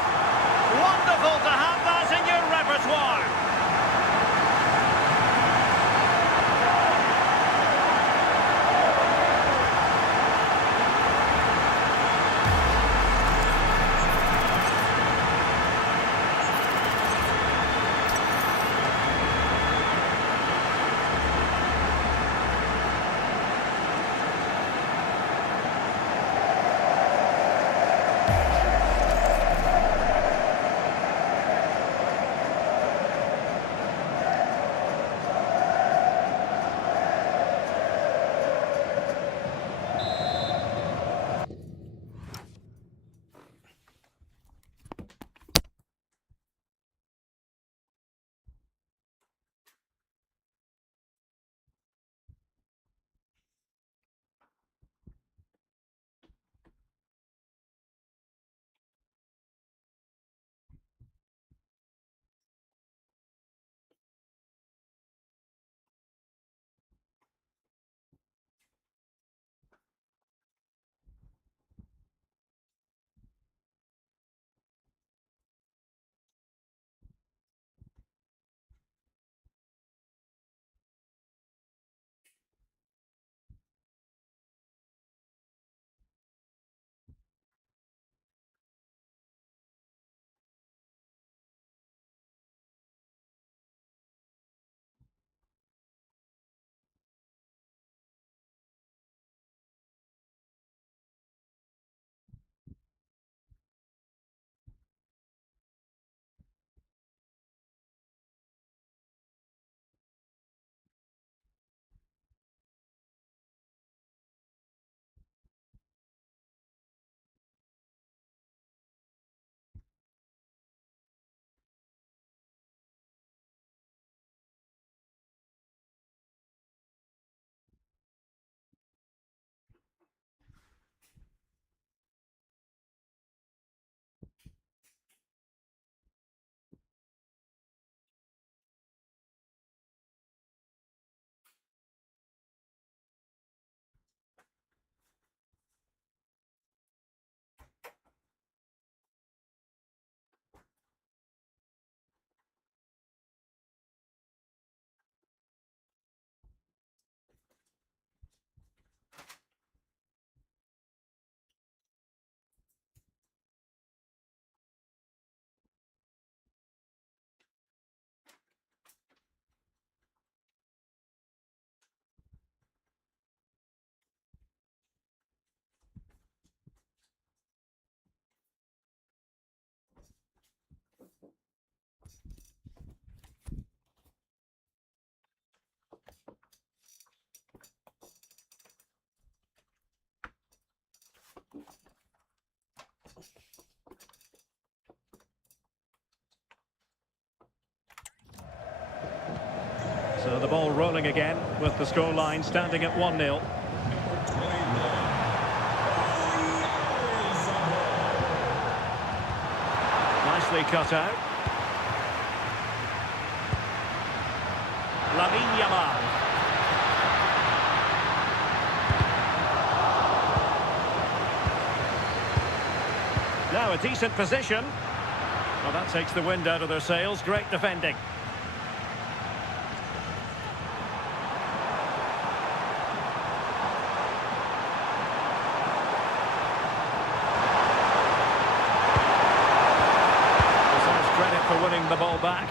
Wonderful to have that in your repertoire. So the ball rolling again with the scoreline standing at 1-0. Nicely cut out. Lamine Yamal. Now a decent position. Well, that takes the wind out of their sails. Great defending. Deserves credit for winning the ball back.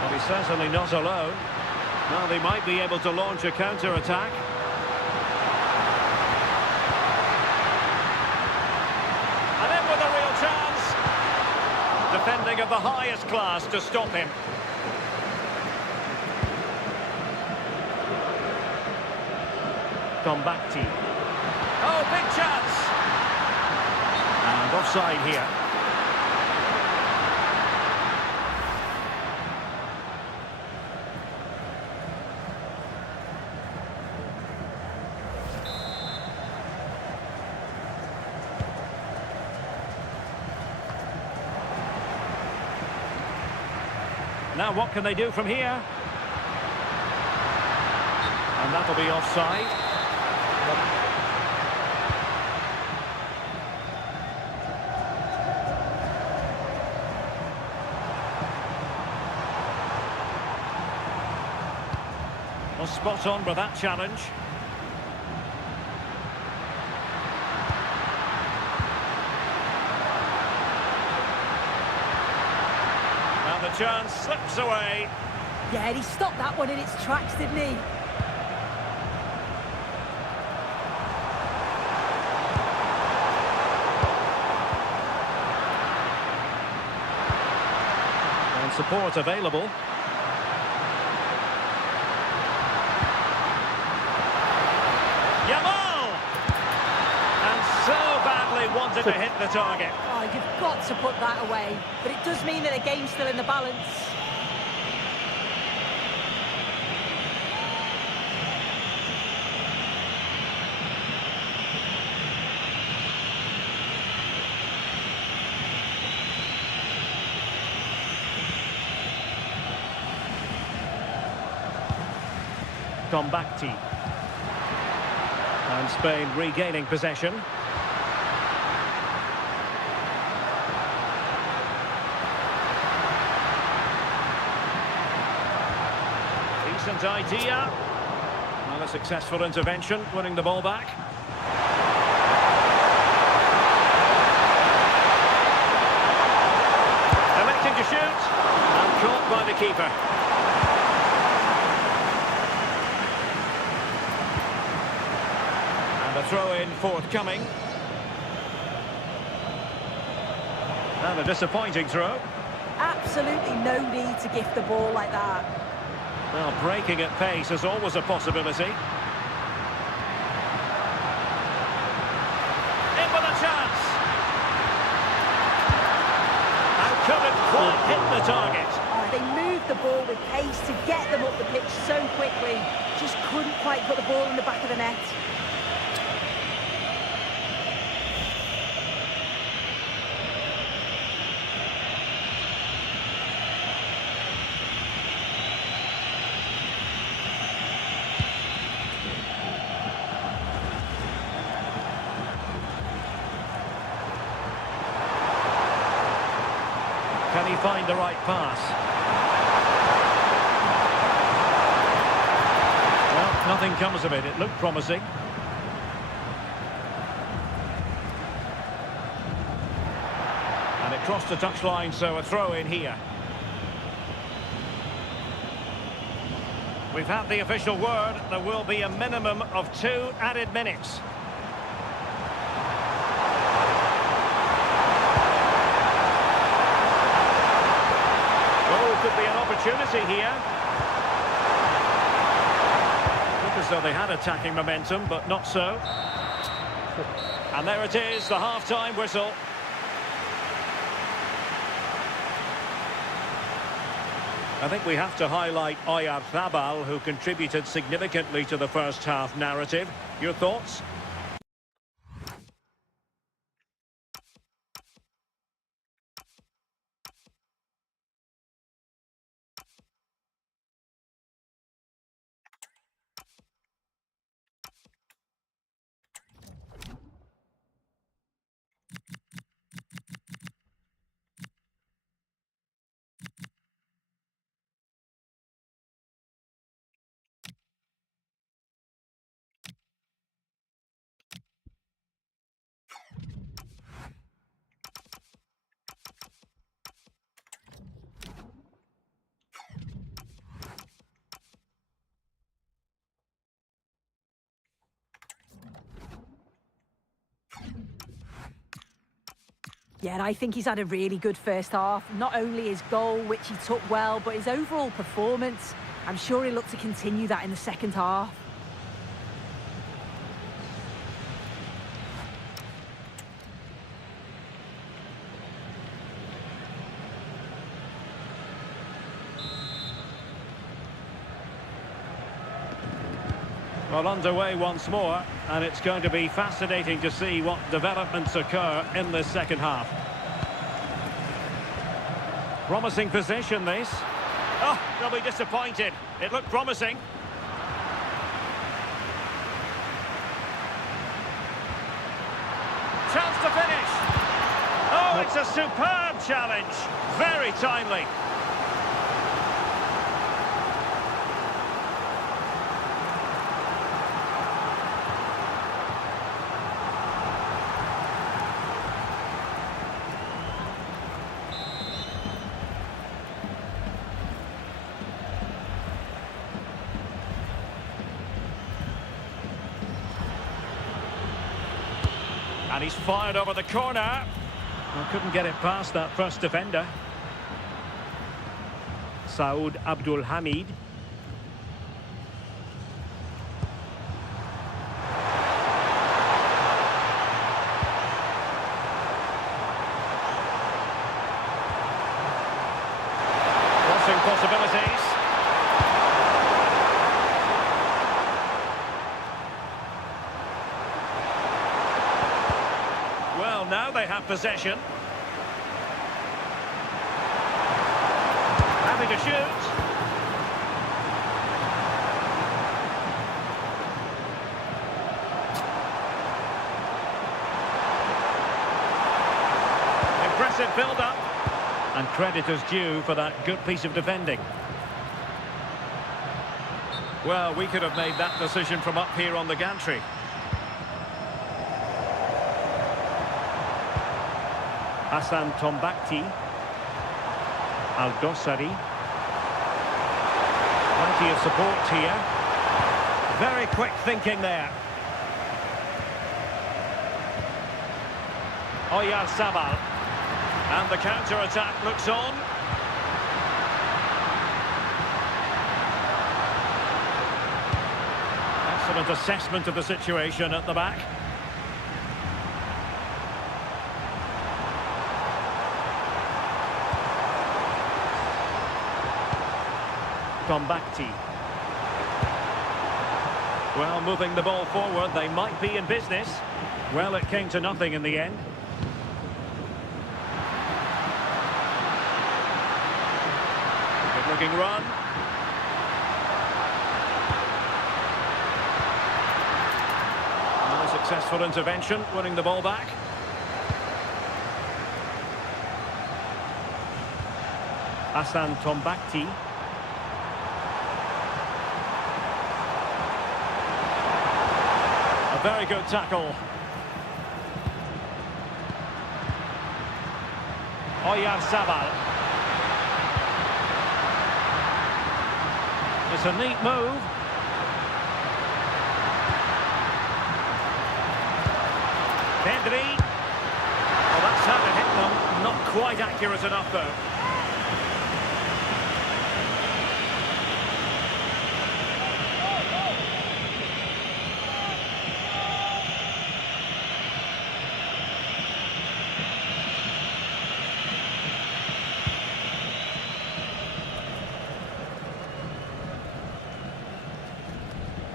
Well, he's certainly not alone. Well, they might be able to launch a counter-attack. And in with a real chance. Defending of the highest class to stop him. Combatti. Oh, big chance. And offside here. Now what can they do from here? And that'll be offside. Well, spot on with that challenge. The chance slips away. Yeah, he stopped that one in its tracks, didn't he? And support available. Yamal! And so badly wanted to hit the target. Oh, you've got to put that away. But it does mean that the game's still in the balance. Combatti. And Spain regaining possession. Decent idea. Well, a successful intervention, winning the ball back. Electing to shoot. And caught by the keeper. And a throw-in forthcoming. And a disappointing throw. Absolutely no need to gift the ball like that. Well, breaking at pace is always a possibility. In with a chance. And couldn't quite hit the target. Oh, they moved the ball with pace to get them up the pitch so quickly. Just couldn't quite put the ball in the back of the net. Can he find the right pass? Well, nothing comes of it. It looked promising. And it crossed the touchline, so a throw in here. We've had the official word. There will be a minimum of 2 added minutes. Could be an opportunity here. Look as though they had attacking momentum, but not so. And there it is, the half-time whistle. I think we have to highlight Oyarzabal, who contributed significantly to the first half narrative. Your thoughts? Yeah, and I think he's had a really good first half. Not only his goal, which he took well, but his overall performance. I'm sure he'll look to continue that in the second half. Well, underway once more, and it's going to be fascinating to see what developments occur in this second half. Promising position, this. Oh, they'll be disappointed. It looked promising. Chance to finish. Oh, it's a superb challenge. Very timely. And he's fired over the corner. Well, couldn't get it past that first defender. Saud Abdul Hamid. Crossing possibilities. Now they have possession. Having to shoot. Impressive build-up. And credit is due for that good piece of defending. Well, we could have made that decision from up here on the gantry. Hassan Tombakti, Al-Dossari. Plenty of support here. Very quick thinking there. Oyarzabal. And the counter-attack looks on. Excellent assessment of the situation at the back. Tombakti. Well, moving the ball forward, they might be in business. Well, it came to nothing in the end. Good-looking run. Another successful intervention, winning the ball back. Hassan Tombakti. A very good tackle. Oyarzabal. It's a neat move. Pedri. Well, that's how to hit them. Not quite accurate enough, though.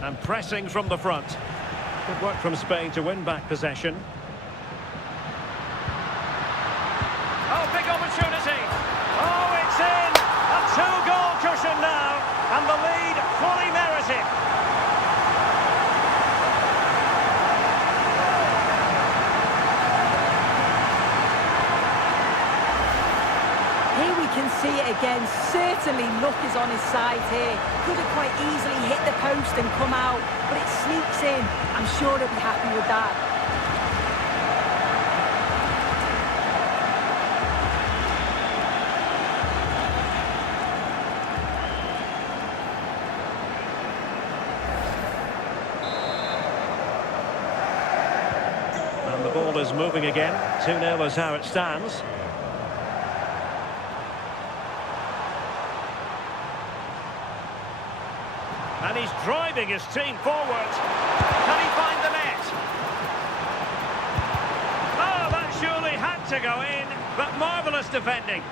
And pressing from the front. Good work from Spain to win back possession. Oh, big opportunity. Oh, it's in. A two-goal cushion now. And the lead fully merited. Here we can see it again. Certainly luck is on his side here. Could have quite easily hit the post and come out, but it sneaks in. I'm sure he'll be happy with that. And the ball is moving again. 2-0 is how it stands. And he's driving his team forward. Can he find the net? Oh, that surely had to go in, but marvellous defending.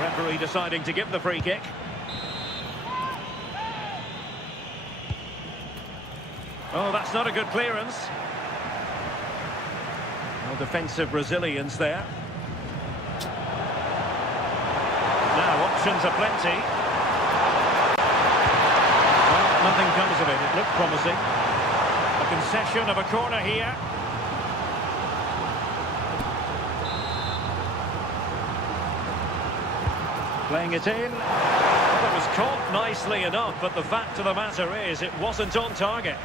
Referee deciding to give the free kick. Oh, that's not a good clearance. No defensive resilience there. Now, options are plenty. Well, nothing comes of it. It looked promising. A concession of a corner here. Playing it in. Well, it was caught nicely enough, but the fact of the matter is it wasn't on target.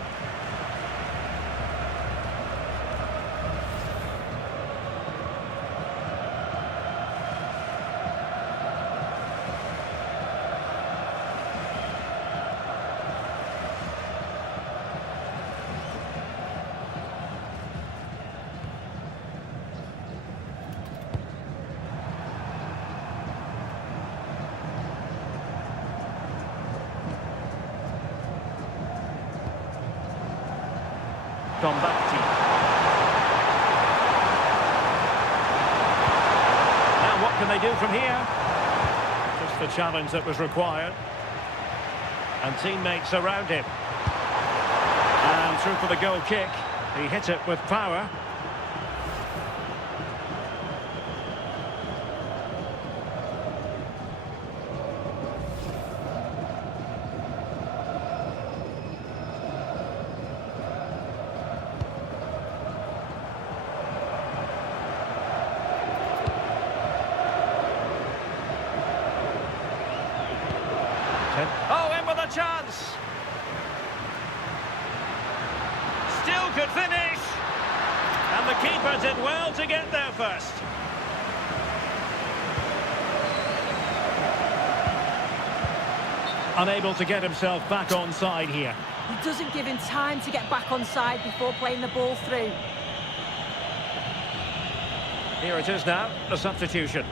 Combatti. Now what can they do from here? Just the challenge that was required. And teammates around him. And through for the goal kick. He hit it with power. Oh, in with a chance. Still could finish. And the keeper did well to get there first. Unable to get himself back onside here. He doesn't give him time to get back onside before playing the ball through. Here it is now, the substitution.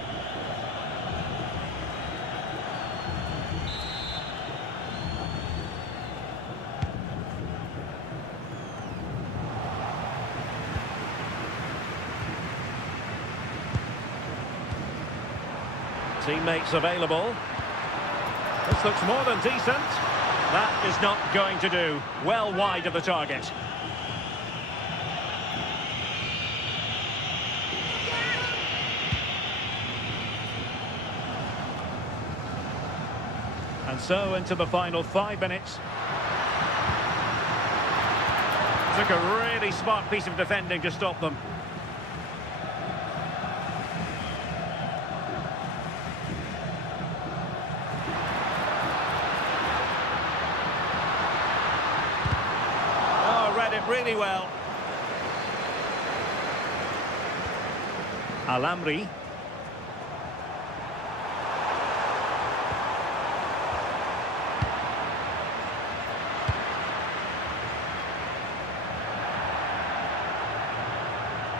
Teammates available. This looks more than decent. That is not going to do. Well wide of the target. And so into the final 5 minutes. Took a really smart piece of defending to stop them. Read it really well. Aakhri.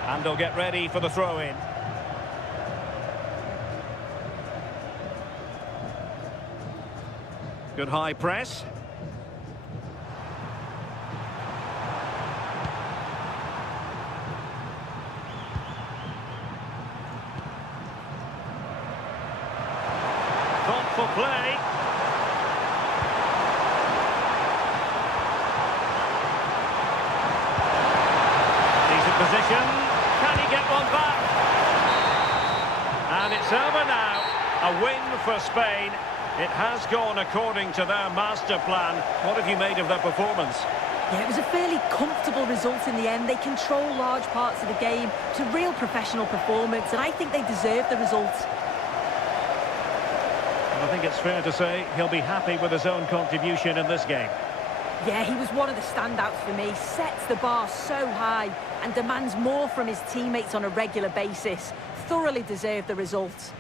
And they'll get ready for the throw-in. Good high press. Thoughtful play. play. Decent position. Can he get one back? And it's over now. A win for Spain. It has gone according to their master plan. What have you made of their performance? Yeah, it was a fairly comfortable result in the end. They control large parts of the game. It's a real professional performance, and I think they deserve the result. I think it's fair to say he'll be happy with his own contribution in this game. Yeah, he was one of the standouts for me. Sets the bar so high and demands more from his teammates on a regular basis. Thoroughly deserved the result.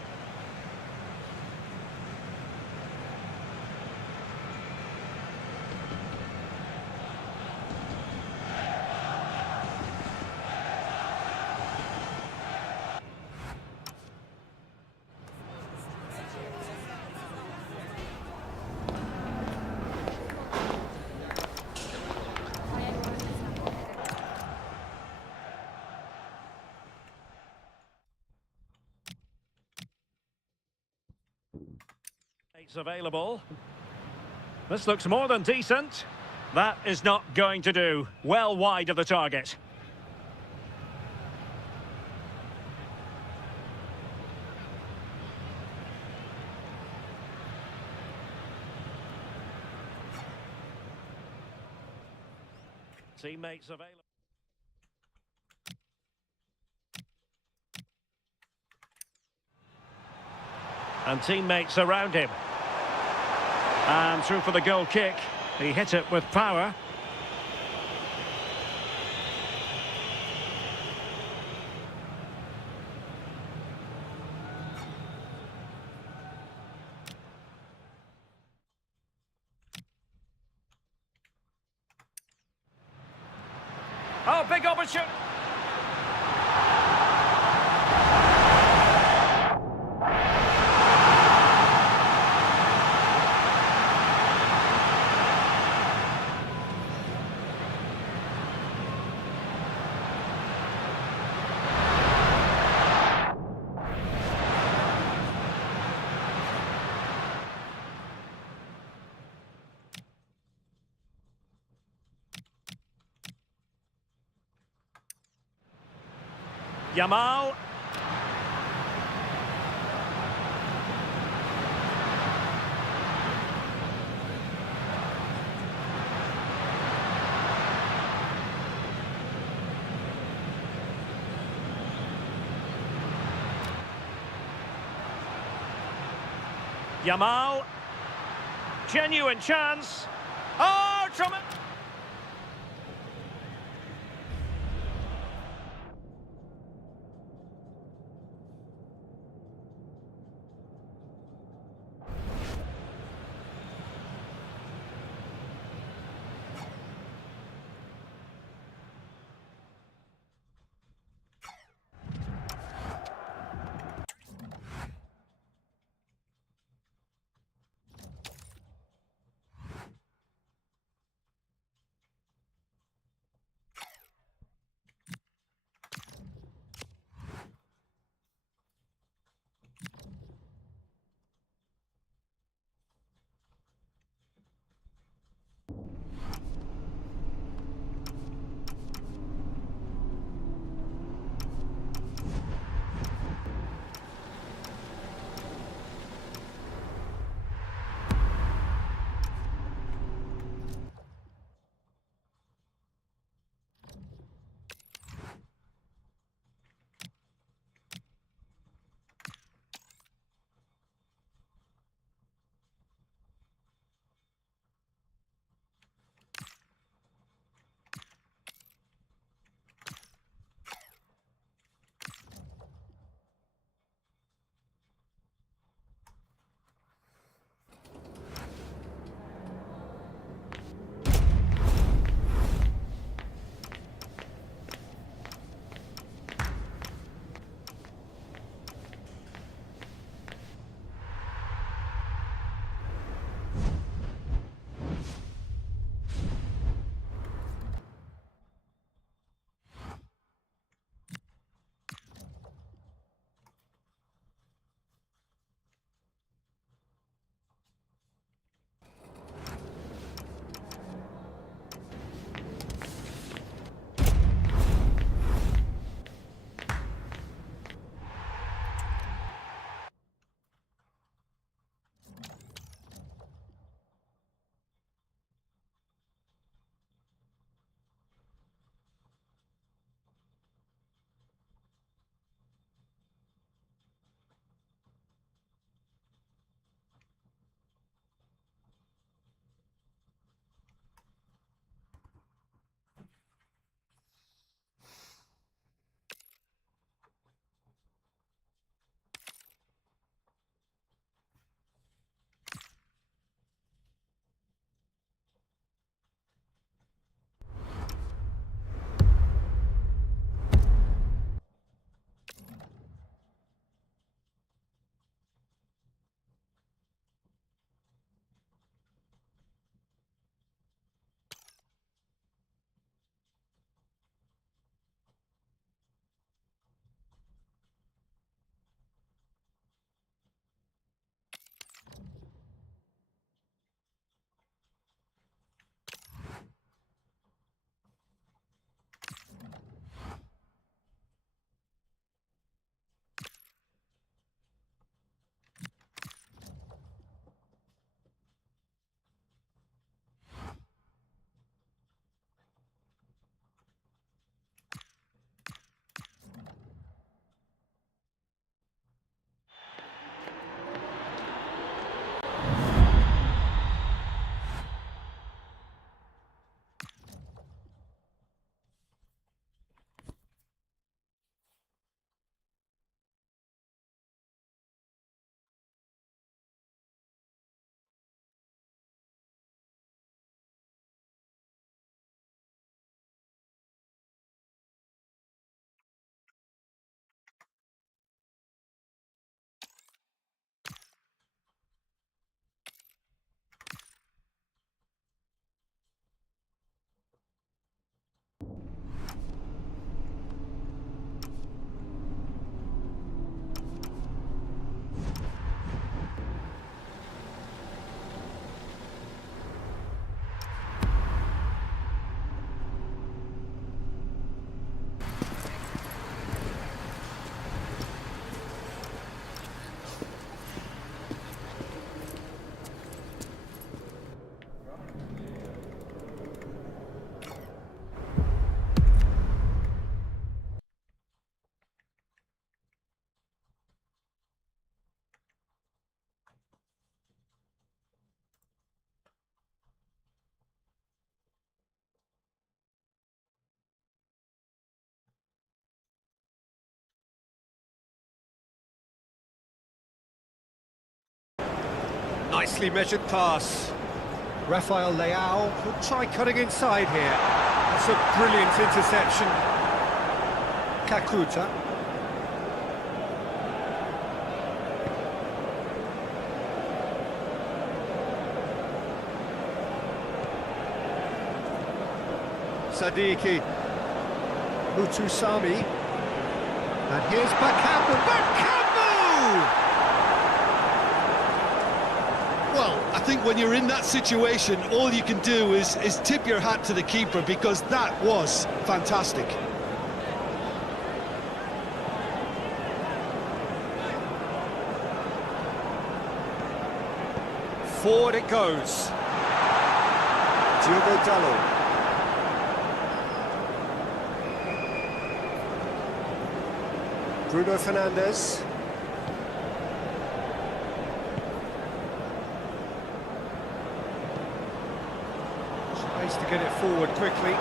It's available. This looks more than decent. That is not going to do. Well wide of the target. Teammates available. And teammates around him. And through for the goal kick. He hit it with power. Oh, big opportunity. Yamal. Yamal. Genuine chance. Oh, tremendous. Nicely measured pass. Rafael Leao could try cutting inside here. That's a brilliant interception. Kakuta. Sadiki. Mutusami. And here's Bakambu. Well, I think when you're in that situation, all you can do is tip your hat to the keeper, because that was fantastic. Forward it goes. Diogo Dalot. Bruno Fernandes. Space to get it forward quickly.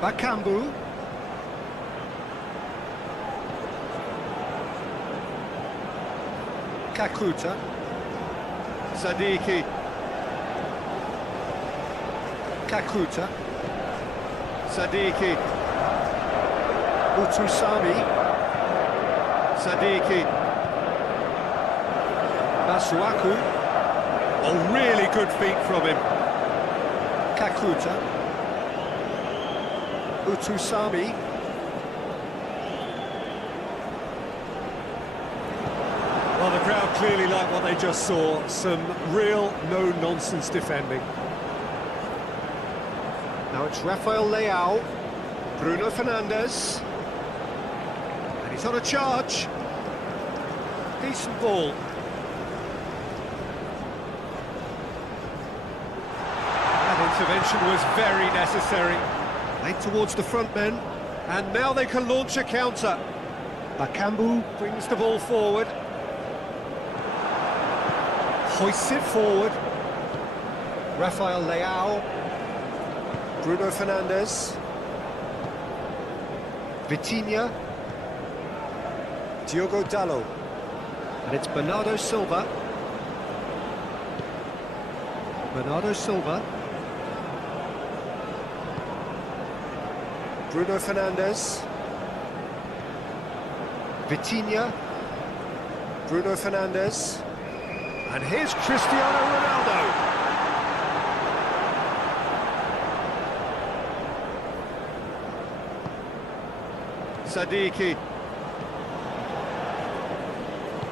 Bakambu. Kakuta. Sadiki. Kakuta. Sadiki. Mutusami. Sadiki. Masuaku. Oh, really good feet from him. Kakuta. Mutusami. Well, the crowd clearly like what they just saw. Some real no-nonsense defending. Now it's Rafael Leao, Bruno Fernandes, and he's on a charge. Decent ball. That intervention was very necessary. Late towards the front men, and now they can launch a counter. Bakambu brings the ball forward. Hoists it forward. Rafael Leao. Bruno Fernandes. Vitinha. Diogo Dalot. And it's Bernardo Silva. Bernardo Silva. Bruno Fernandes. Vitinha. Bruno Fernandes. And here's Cristiano Ronaldo. Sadiki.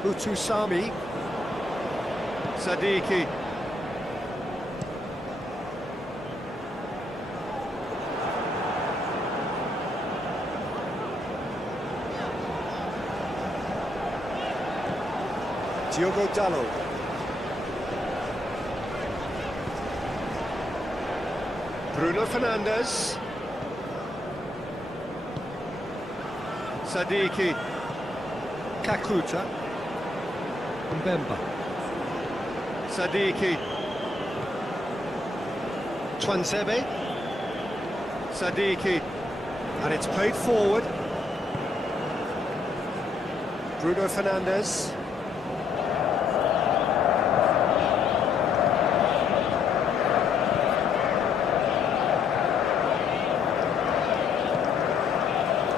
Mutusami. Sadiki. Diogo Dalot. Bruno Fernandes. Sadiki. Kakuta. Mbemba. Sadiki. Twansebe. Sadiki. And it's played forward. Bruno Fernandes.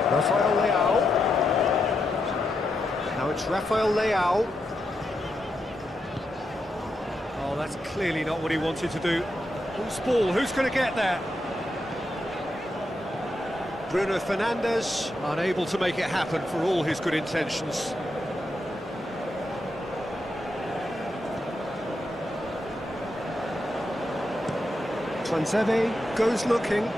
Rafael Leao. Now it's Rafael Leao. Oh, that's clearly not what he wanted to do. Who's ball? Who's going to get there? Bruno Fernandes, unable to make it happen for all his good intentions. Twansebe goes looking.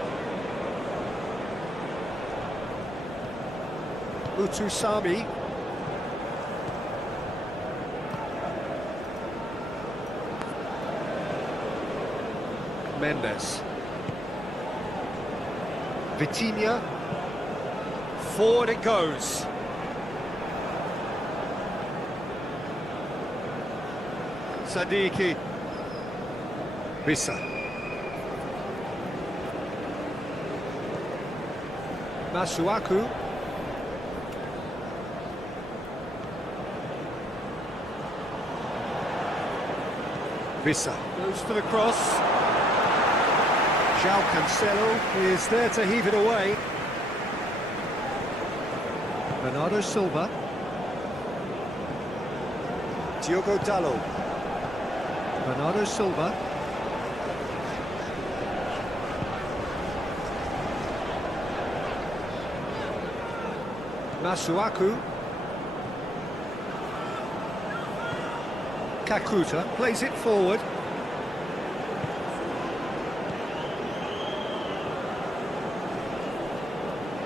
Mutusami. Mendes. Vitinha. Forward it goes. Sadiki. Bisa. Masuaku. Vissa goes to the cross. João Cancelo is there to heave it away. Bernardo Silva. Diogo Dalot. Bernardo Silva. Masuaku. Kakuta plays it forward.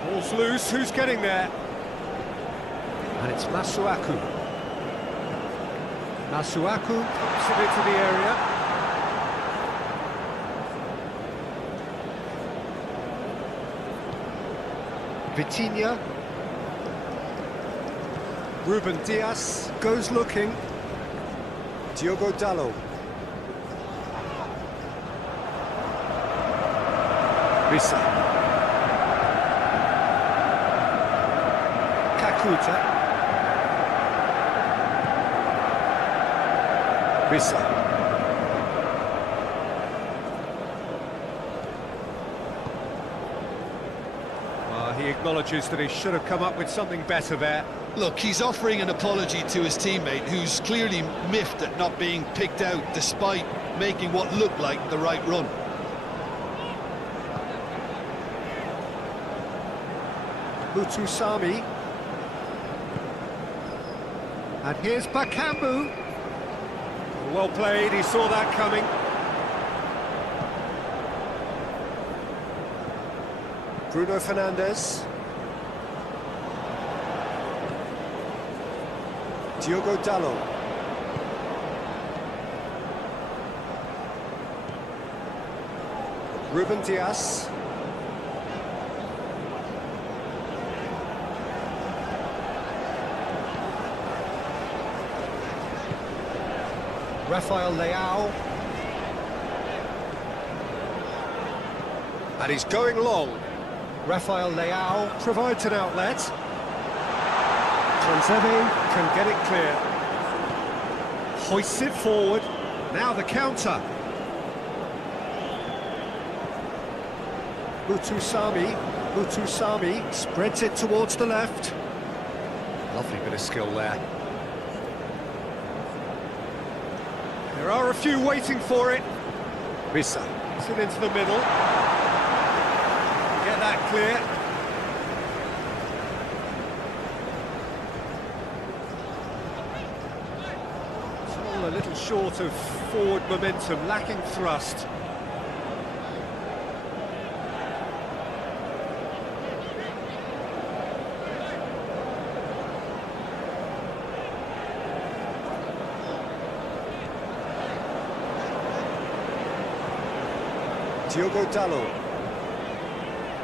Ball's loose, who's getting there? And it's Masuaku. Masuaku pumps it into the area. Vitinha. Ruben Dias goes looking. Diogo Dalot. Vissa. Kakuta. Vissa. He acknowledges that he should have come up with something better there. Look, he's offering an apology to his teammate, who's clearly miffed at not being picked out despite making what looked like the right run. Mutusami. And here's Bakambu. Well played, he saw that coming. Bruno Fernandes. Diogo Dalot. Ruben Dias. Rafael Leao. And he's going long. Rafael Leao provides an outlet. Transebe can get it clear. Hoists it forward. Now the counter. Mutusami spreads it towards the left. Lovely bit of skill there. There are a few waiting for it. Vissa gets it into the middle. Get that clear. It's all a little short of forward momentum, lacking thrust. Diogo Dalot.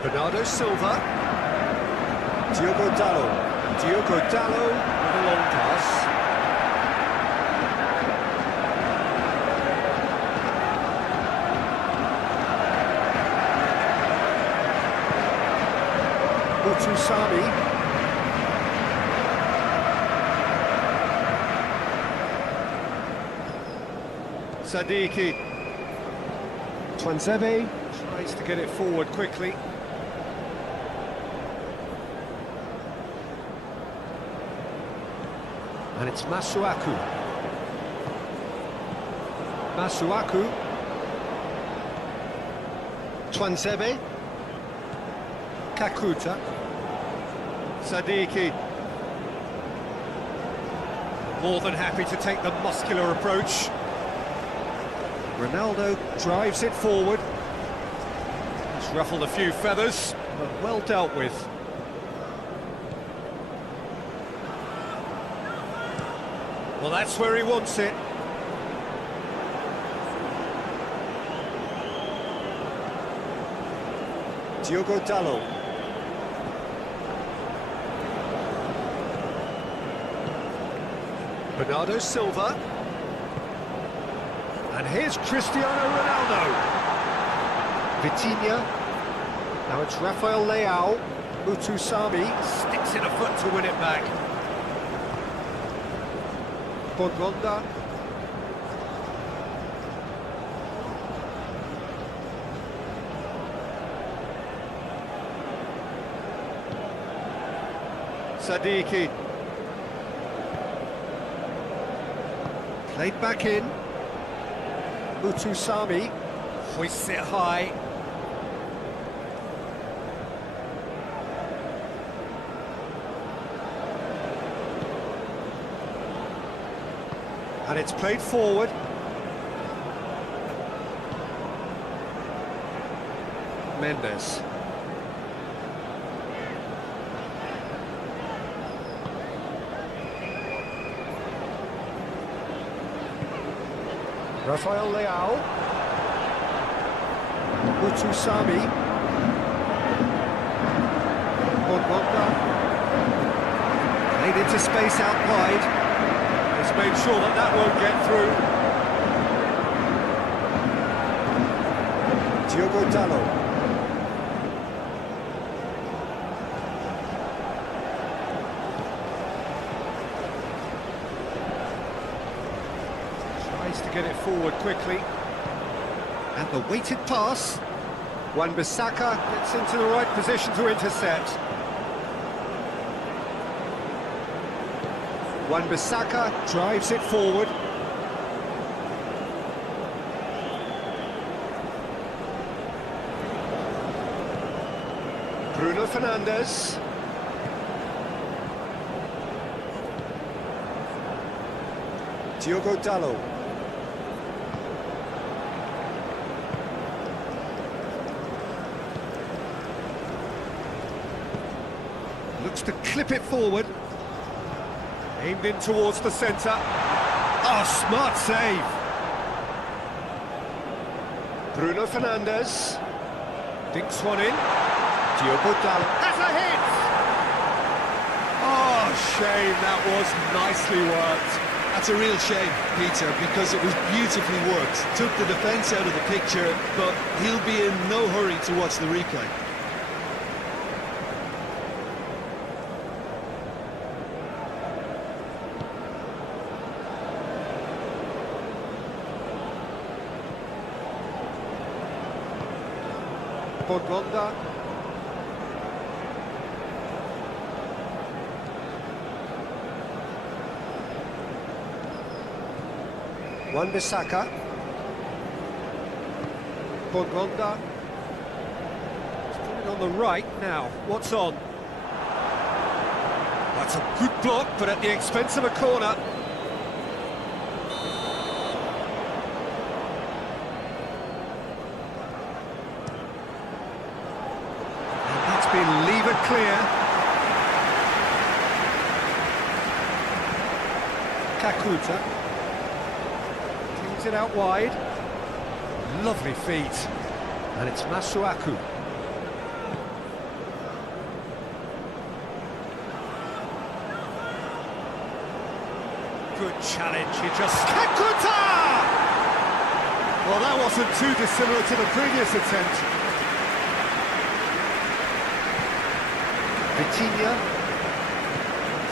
Bernardo Silva. Diogo Dalot. Diogo Dalot with a long pass. Mutusami. Sadiki. Transebe tries to get it forward quickly. And it's Masuaku. Masuaku. Transebe. Kakuta. Sadiki. More than happy to take the muscular approach. Ronaldo drives it forward. He's ruffled a few feathers, but well dealt with. Well, that's where he wants it. Diogo Dalot. Bernardo Silva. And here's Cristiano Ronaldo. Vitinha. Now it's Rafael Leao. Mutusami sticks in a foot to win it back. Bongonda. Sadiki. Played back in. Utusami hoists it high. And it's played forward. Mendes. Rafael Leao. Utusami. Bongonda. Played into space out wide. He's made sure that that won't get through. Diogo Dalot. Tries to get it forward quickly. And the weighted pass. Wan-Bissaka gets into the right position to intercept. Wan-Bissaka drives it forward. Bruno Fernandes. Diogo Dalot. Looks to clip it forward. Aimed in towards the centre. Oh, smart save. Bruno Fernandes. Dinks one in. Diogo Dalot has a hit! Oh, shame, that was nicely worked. That's a real shame, Peter, because it was beautifully worked. Took the defence out of the picture, but he'll be in no hurry to watch the replay. Bongonda. Wan-Bissaka. Bongonda. He's put it on the right now. What's on? That's a good block, but at the expense of a corner. Been levered clear. Kakuta cleans it out wide. Lovely feet. And it's Masuaku. Good challenge. He just... Kakuta! Well, that wasn't too dissimilar to the previous attempt. Vitinha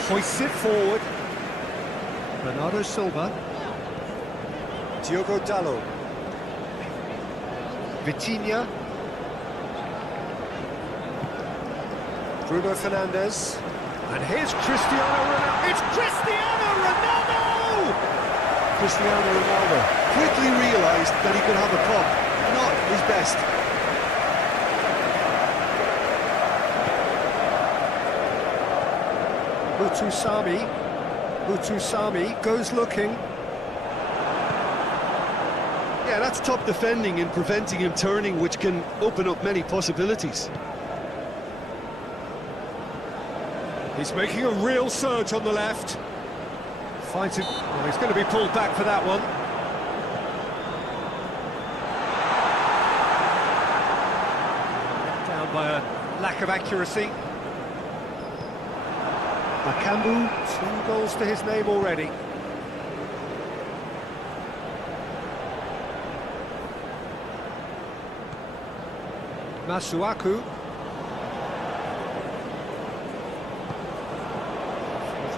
hoists it forward. Bernardo Silva. Diogo Dalot. Vitinha. Bruno Fernandes. And here's Cristiano Ronaldo. It's Cristiano Ronaldo! Cristiano Ronaldo quickly realised that he could have a pop. Not his best. Utusami goes looking. Yeah, that's top defending and preventing him turning, which can open up many possibilities. He's making a real surge on the left. Finds it. Well, he's going to be pulled back for that one. Down by a lack of accuracy. Akambu, 2 goals to his name already. Masuaku.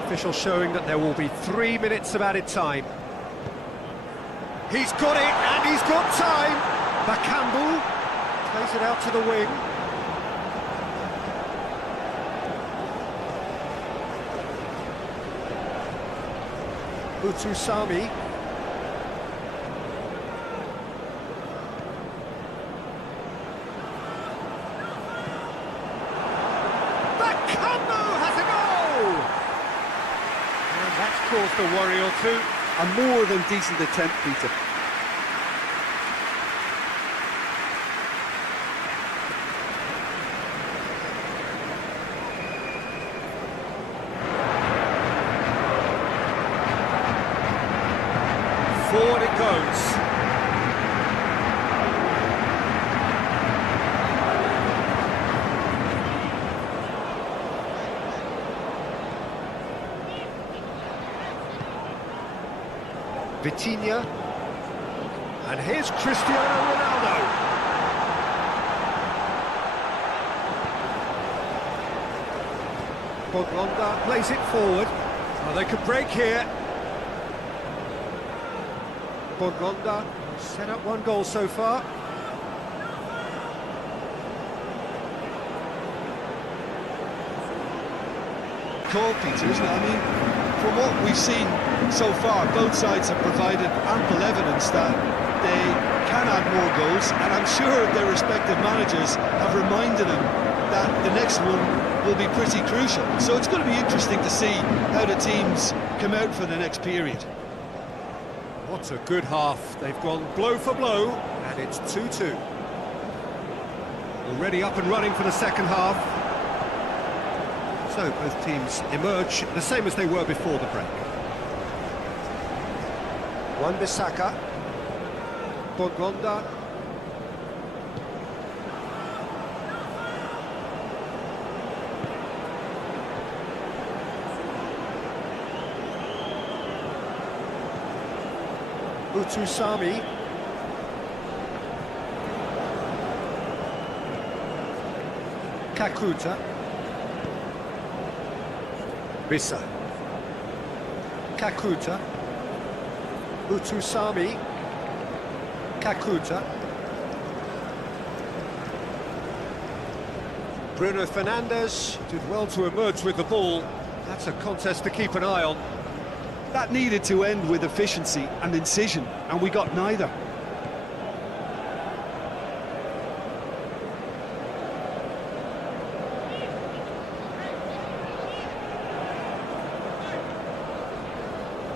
Official showing that there will be 3 minutes of added time. He's got it, and he's got time! Bakambu plays it out to the wing. Utusami. That's caused a worry or two. A more than decent attempt, Peter. Forward it goes. Vitinha, and here's Cristiano Ronaldo. Bongonda plays it forward. Oh, they could break here. Bongonda set up one goal so far. Call, Peter, isn't it? I mean, from what we've seen so far, both sides have provided ample evidence that they can add more goals, and I'm sure their respective managers have reminded them that the next one will be pretty crucial. So it's going to be interesting to see how the teams come out for the next period. What a good half. They've gone blow for blow, and it's 2-2. Already up and running for the second half. So both teams emerge the same as they were before the break. Wan-Bissaka, Bongonda, Utusami, Kakuta, Bisa, Kakuta, Utusami, Kakuta, Bruno Fernandes did well to emerge with the ball. That's a contest to keep an eye on. That needed to end with efficiency and incision, and we got neither.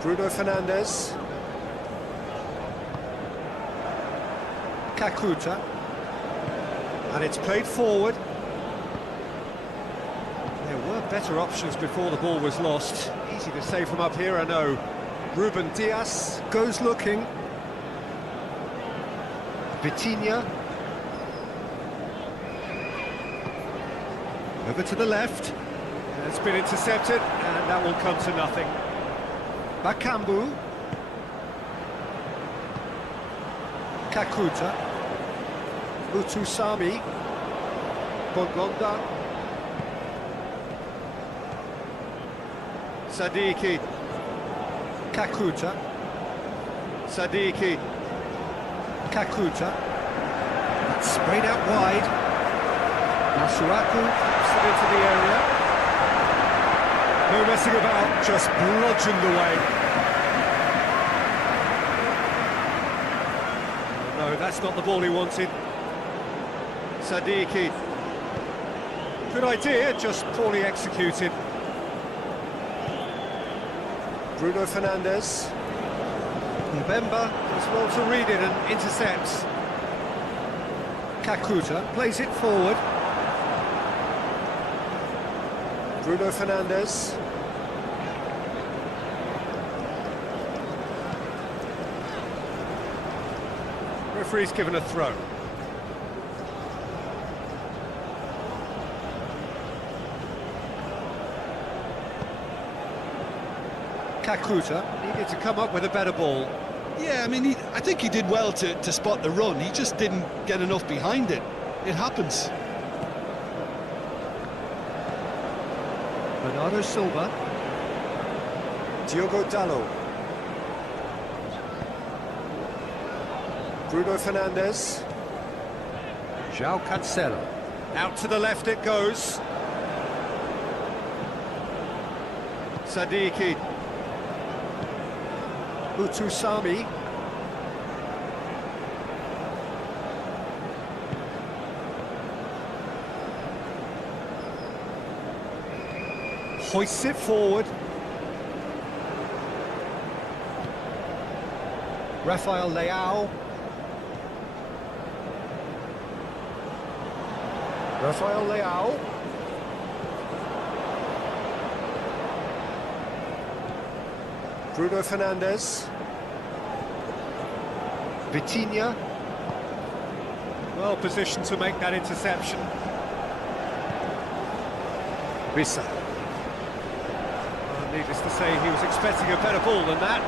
Bruno Fernandes, Kakuta, and it's played forward. There were better options before the ball was lost. Easy to say from up here, I know. Ruben Dias goes looking. Vitinha. Over to the left. It's been intercepted, and that will come to nothing. Bakambu. Kakuta. Utusami. Bongonda. Sadiki. Kakuta. Sadiki. Kakuta. That's sprayed out wide. Masuaku puts it into the area. No messing about, just bludgeoned away. No, that's not the ball he wanted. Sadiki. Good idea, just poorly executed. Bruno Fernandes. Mbemba does well to read it and intercepts. Kakuta plays it forward. Bruno Fernandes. Referee's given a throw. Kakuta needed to come up with a better ball. Yeah, I mean, I think he did well to spot the run. He just didn't get enough behind it. It happens. Bernardo Silva. Diogo Dalot. Bruno Fernandes. João Cancelo. Out to the left it goes. Sadiki. Utusami. Hoists it forward. Rafael Leao. Rafael Leao. Bruno Fernandes. Vitinha. Well positioned to make that interception. Wissa. Needless to say, he was expecting a better ball than that.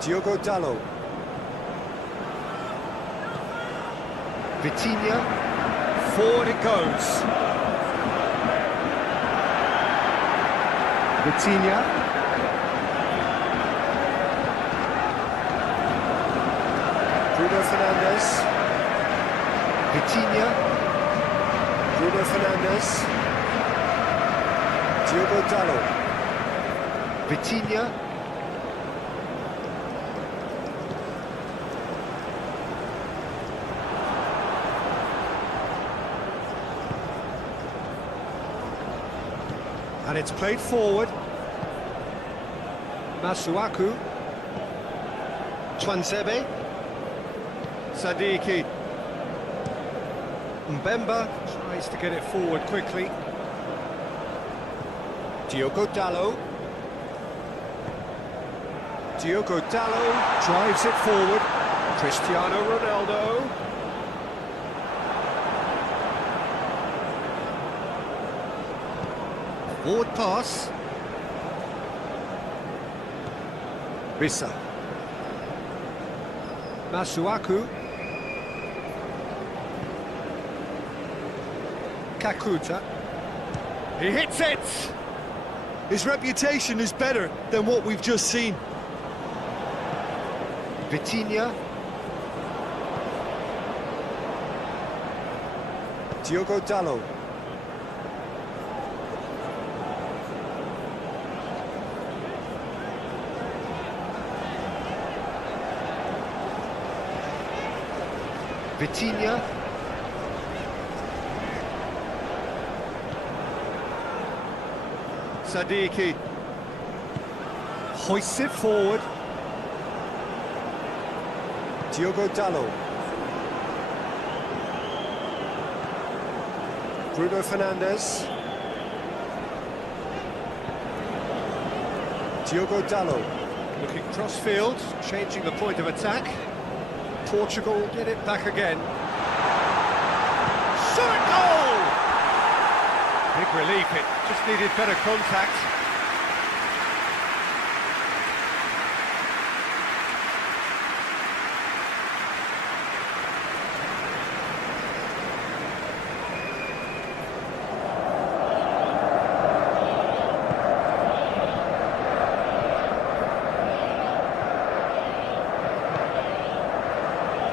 Diogo Dalot. Vitinha. Forward it goes. Vitinha. Bruno Fernandes. Vitinha. Bruno Fernandes. Diogo Dalot. Vitinha. And it's played forward. Masuaku. Twansebe. Sadiki. Mbemba tries to get it forward quickly. Diogo Dalot. Diogo Dalot drives it forward. Cristiano Ronaldo. Forward pass. Wissa. Masuaku. Kakuta. He hits it! His reputation is better than what we've just seen. Vitinha. Diogo Dalot. Vitinha. Sadiki. Hoists it forward. Diogo Dalot. Bruno Fernandes. Diogo Dalot. Looking cross-field, changing the point of attack. Portugal get it back again. Shot goal! Big relief, it just needed better contact.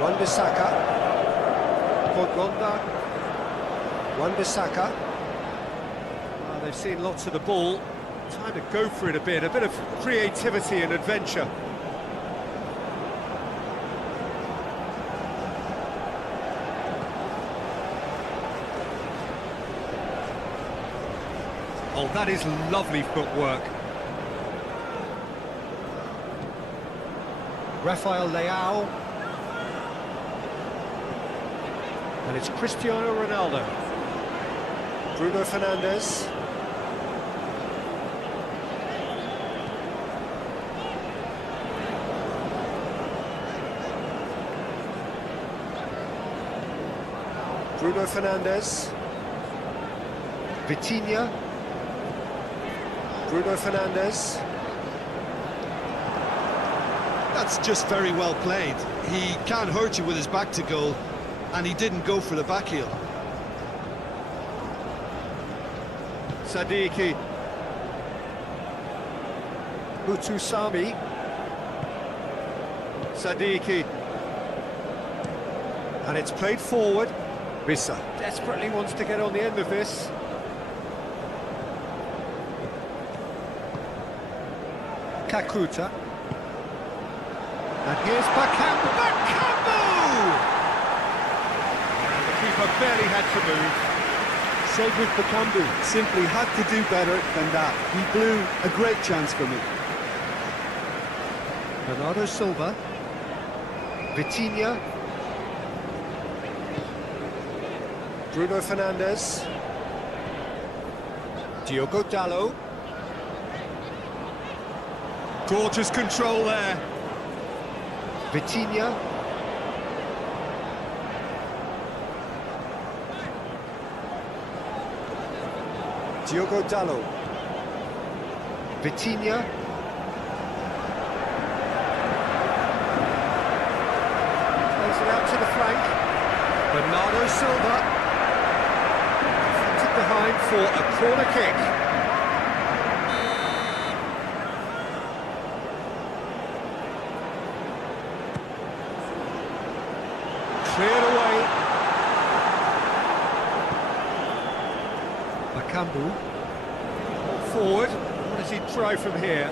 Wan-Bissaka. Podgonda. Wan-Bissaka. They've seen lots of the ball. Time to go for it a bit of creativity and adventure. Oh, that is lovely footwork. Rafael Leao. And it's Cristiano Ronaldo. Bruno Fernandes. Bruno Fernandes. Vitinha. Bruno Fernandes. That's just very well played. He can't hurt you with his back to goal, and he didn't go for the back heel. Sadiki. Utusami. Sadiki. And it's played forward. Wissa desperately wants to get on the end of this. Kakuta. And here's Bakambu. Bakambu! And the keeper barely had to move. Cedric Bakambu simply had to do better than that. He blew a great chance for me. Bernardo Silva. Vitinha. Bruno Fernandes. Diogo Dalot. Gorgeous control there. Vitinha. Diogo Dalot. Vitinha. Plays it out to the flank. Bernardo Silva. Deflected behind for a corner kick. Cleared away. Bakambu. Forward. What does he try from here?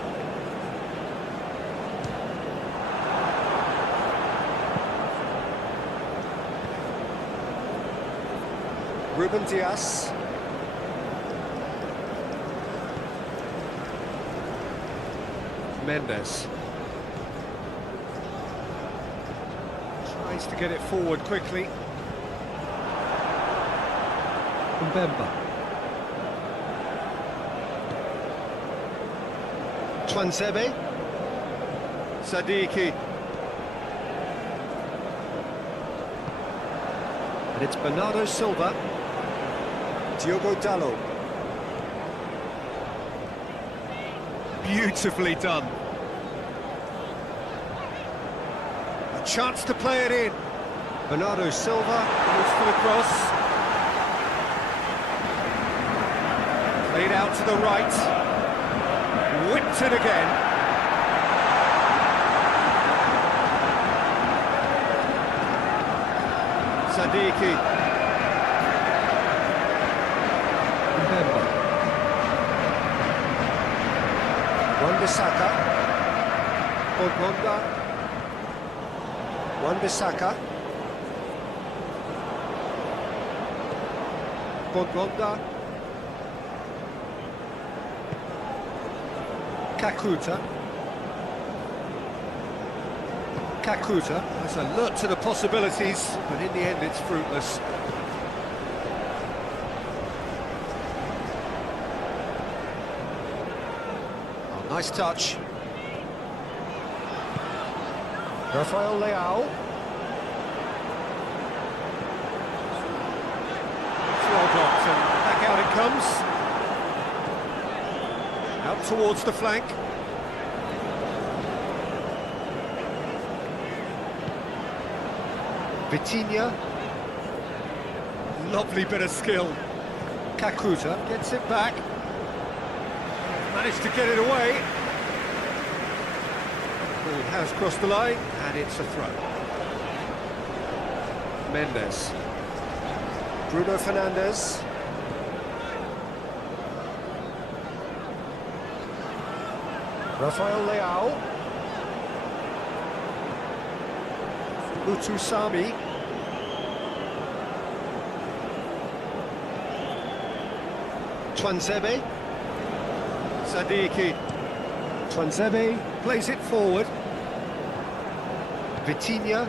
Ruben Dias. Mendes. Tries to get it forward quickly. Mbemba. Twansebe. Sadiki. And it's Bernardo Silva. Diogo Dalot. Beautifully done. A chance to play it in. Bernardo Silva goes for the cross. Played out to the right. Whipped it again. Sadiki. Mbemba. Wan-Bissaka. Bongonda. Wan-Bissaka. Bongonda. Kakuta. Kakuta has alert to the possibilities, but in the end it's fruitless. Oh, nice touch. Rafael Leao. It's well blocked, and back out it comes. Out towards the flank. Vitinha. Lovely bit of skill. Kakuta gets it back. Managed to get it away. Ball has crossed the line, and it's a throw. Mendes. Bruno Fernandes. Rafael Leao. Mutusami. Twansebe. Sadiki. Twansebe plays it forward. Vitinha.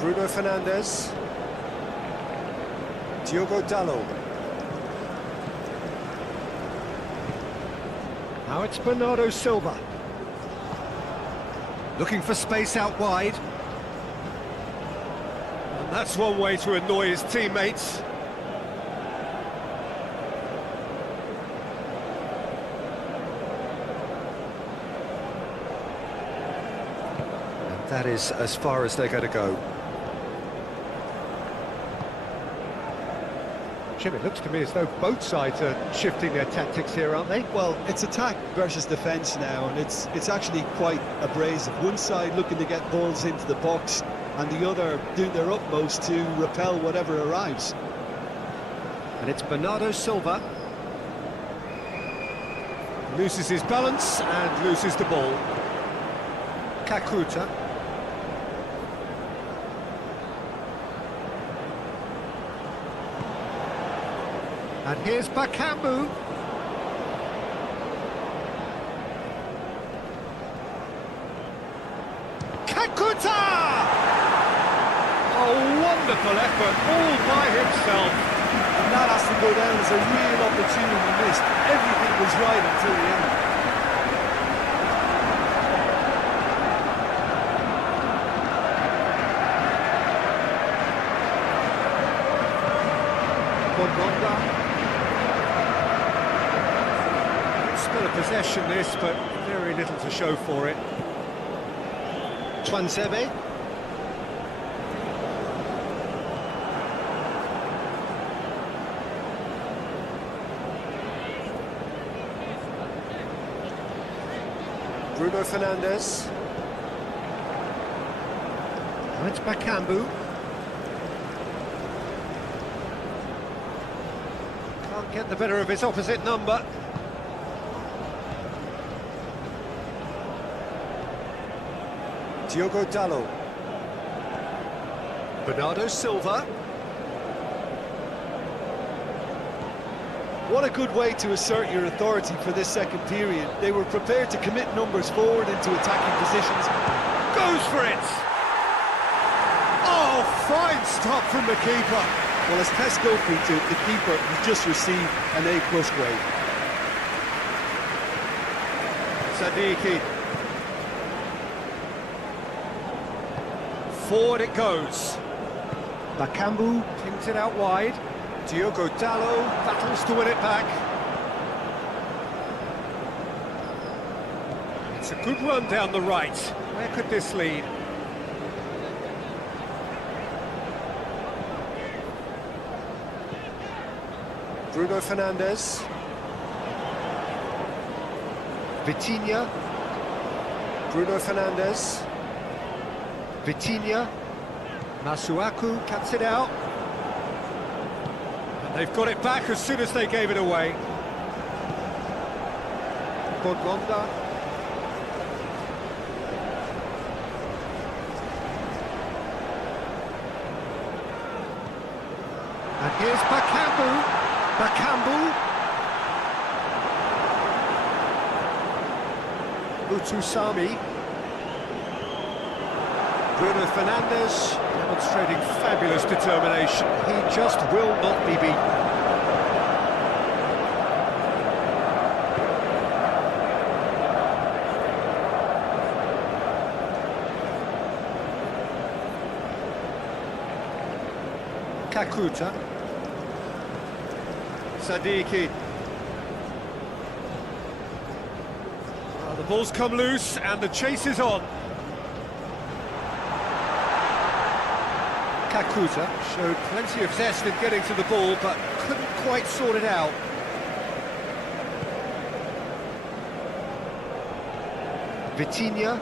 Bruno Fernandes. Diogo Dalot. Now it's Bernardo Silva. Looking for space out wide. And that's one way to annoy his teammates. And that is as far as they're going to go. Jim, it looks to me as though both sides are shifting their tactics here, aren't they? Well, it's attack versus defence now, and it's actually quite abrasive. One side looking to get balls into the box, and the other doing their utmost to repel whatever arrives. And it's Bernardo Silva. Loses his balance and loses the ball. Kakuta. And here's Bakambu. Kakuta! A wonderful effort, all by himself. And that has to go down as a real opportunity missed. Everything was right until the end. Bongonda. Still a possession this, but very little to show for it. Twansebe. Bruno Fernandes. And it's Bakambu. Can't get the better of his opposite number. Diogo Dalot. Bernardo Silva. What a good way to assert your authority for this second period. They were prepared to commit numbers forward into attacking positions. Goes for it! Oh, fine stop from the keeper. Well, as tests go for the keeper, he's just received an A+ grade. Sadiki. Forward it goes. Bakambu. Pins it out wide. Diogo Dalot battles to win it back. It's a good run down the right. Where could this lead? Bruno Fernandes. Vitinha. Bruno Fernandes. Vitinha. Masuaku cuts it out. And they've got it back as soon as they gave it away. Bongonda. And here's Bakambu. Bakambu. Utusami. Bruno Fernandes demonstrating fabulous determination. He just will not be beaten. Kakuta. Sadiki. The ball's come loose and the chase is on. Kakuta showed plenty of zest in getting to the ball, but couldn't quite sort it out. Vitinha.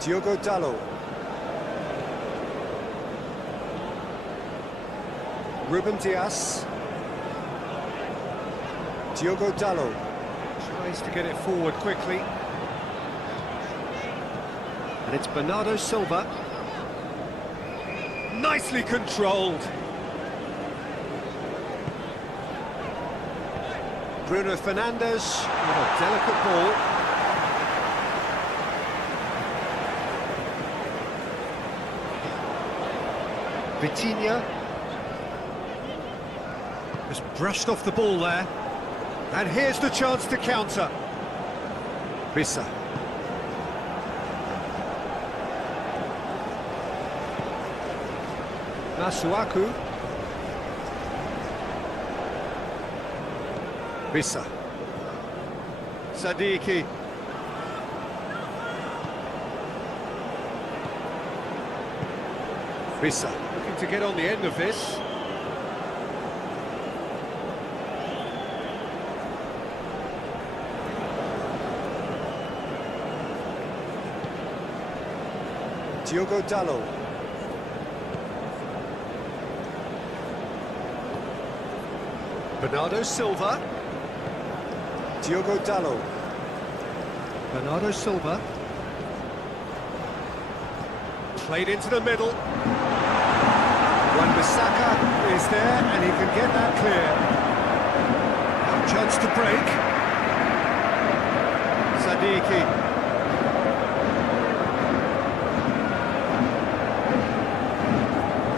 Diogo Dalot. Ruben Dias. Diogo Dalot. Tries to get it forward quickly. And it's Bernardo Silva. Nicely controlled. Bruno Fernandes with a delicate ball. Vitinha. Just brushed off the ball there. And here's the chance to counter. Rissa. Masuaku. Rissa. Sadiki. Rissa. Looking to get on the end of this. Diogo Dalot. Bernardo Silva. Diogo Dalot. Bernardo Silva. Played into the middle. Wan-Bissaka is there, and he can get that clear. Now chance to break. Sadiki.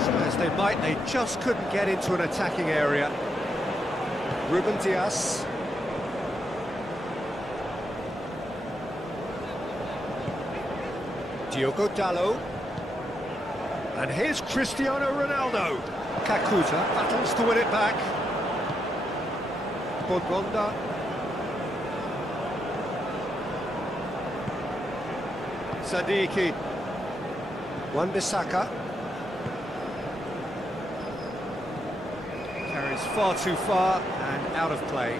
Try as they might, they just couldn't get into an attacking area. Ruben Dias. Diogo Dalot. And here's Cristiano Ronaldo. Kakuta battles to win it back. Bongonda. Sadiki. Wan-Bissaka. Carries far too far and out of play.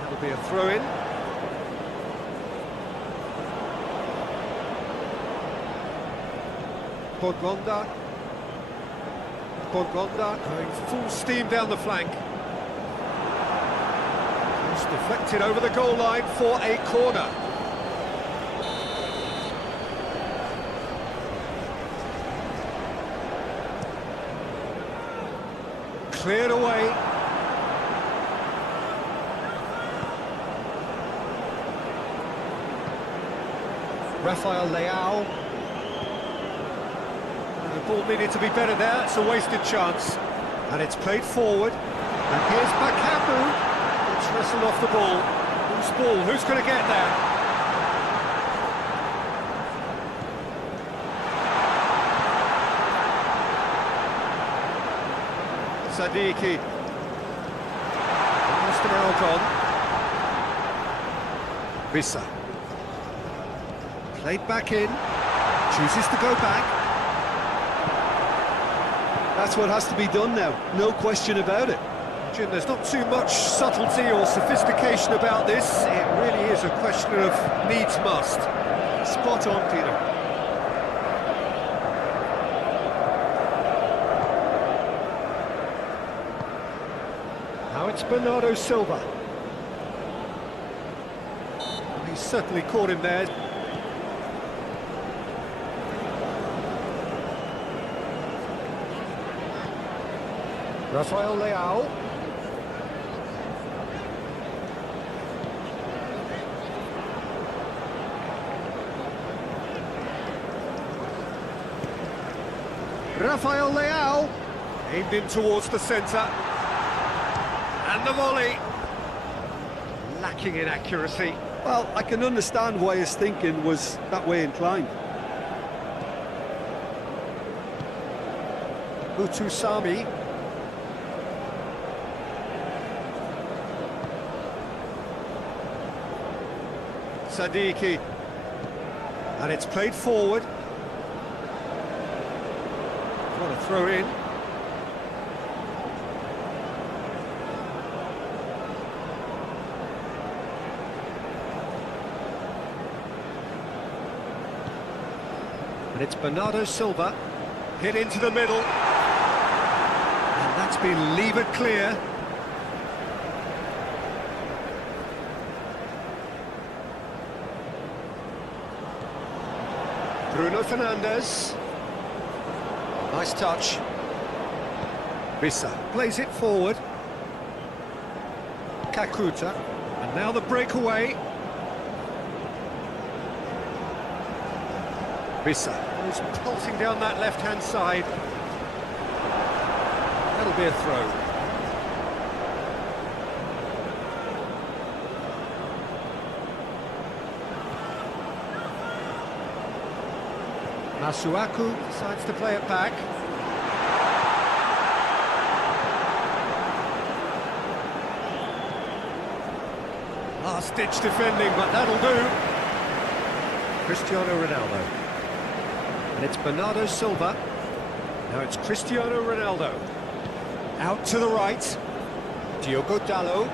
That'll be a throw-in. Bongonda. Bongonda going full steam down the flank. It's deflected over the goal line for a corner. Cleared away. Rafael Leao. The ball needed to be better there, it's a wasted chance. And it's played forward. And here's Bakambu. It's wrestled off the ball. Whose ball? Who's going to get there? Sadiki. Almost an hour gone. Vissa. Played back in. Chooses to go back. That's what has to be done now, no question about it. Jim, there's not too much subtlety or sophistication about this. It really is a question of needs must. Spot on, Peter. Now it's Bernardo Silva. He's certainly caught him there. Rafael Leao. Rafael Leao. Aimed in towards the centre. And the volley. Lacking in accuracy. Well, I can understand why his thinking was that way inclined. Mutusami. Sadiki. And it's played forward. What a throw in. And it's Bernardo Silva. Hit into the middle. And that's been levered clear. Bruno Fernandes. Nice touch. Vissa plays it forward. Kakuta. And now the breakaway. Vissa is pulsing down that left-hand side. That'll be a throw. Masuaku decides to play it back. Last-ditch defending, but that'll do. Cristiano Ronaldo. And it's Bernardo Silva. Now it's Cristiano Ronaldo. Out to the right. Diogo Dalot.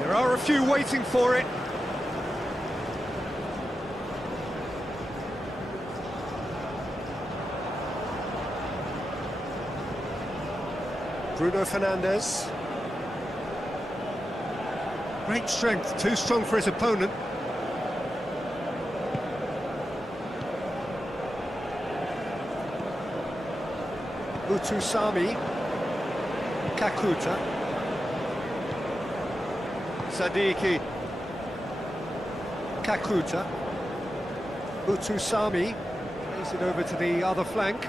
There are a few waiting for it. Bruno Fernandes. Great strength, too strong for his opponent. Utusami. Kakuta. Sadiki. Kakuta. Utusami. Plays it over to the other flank.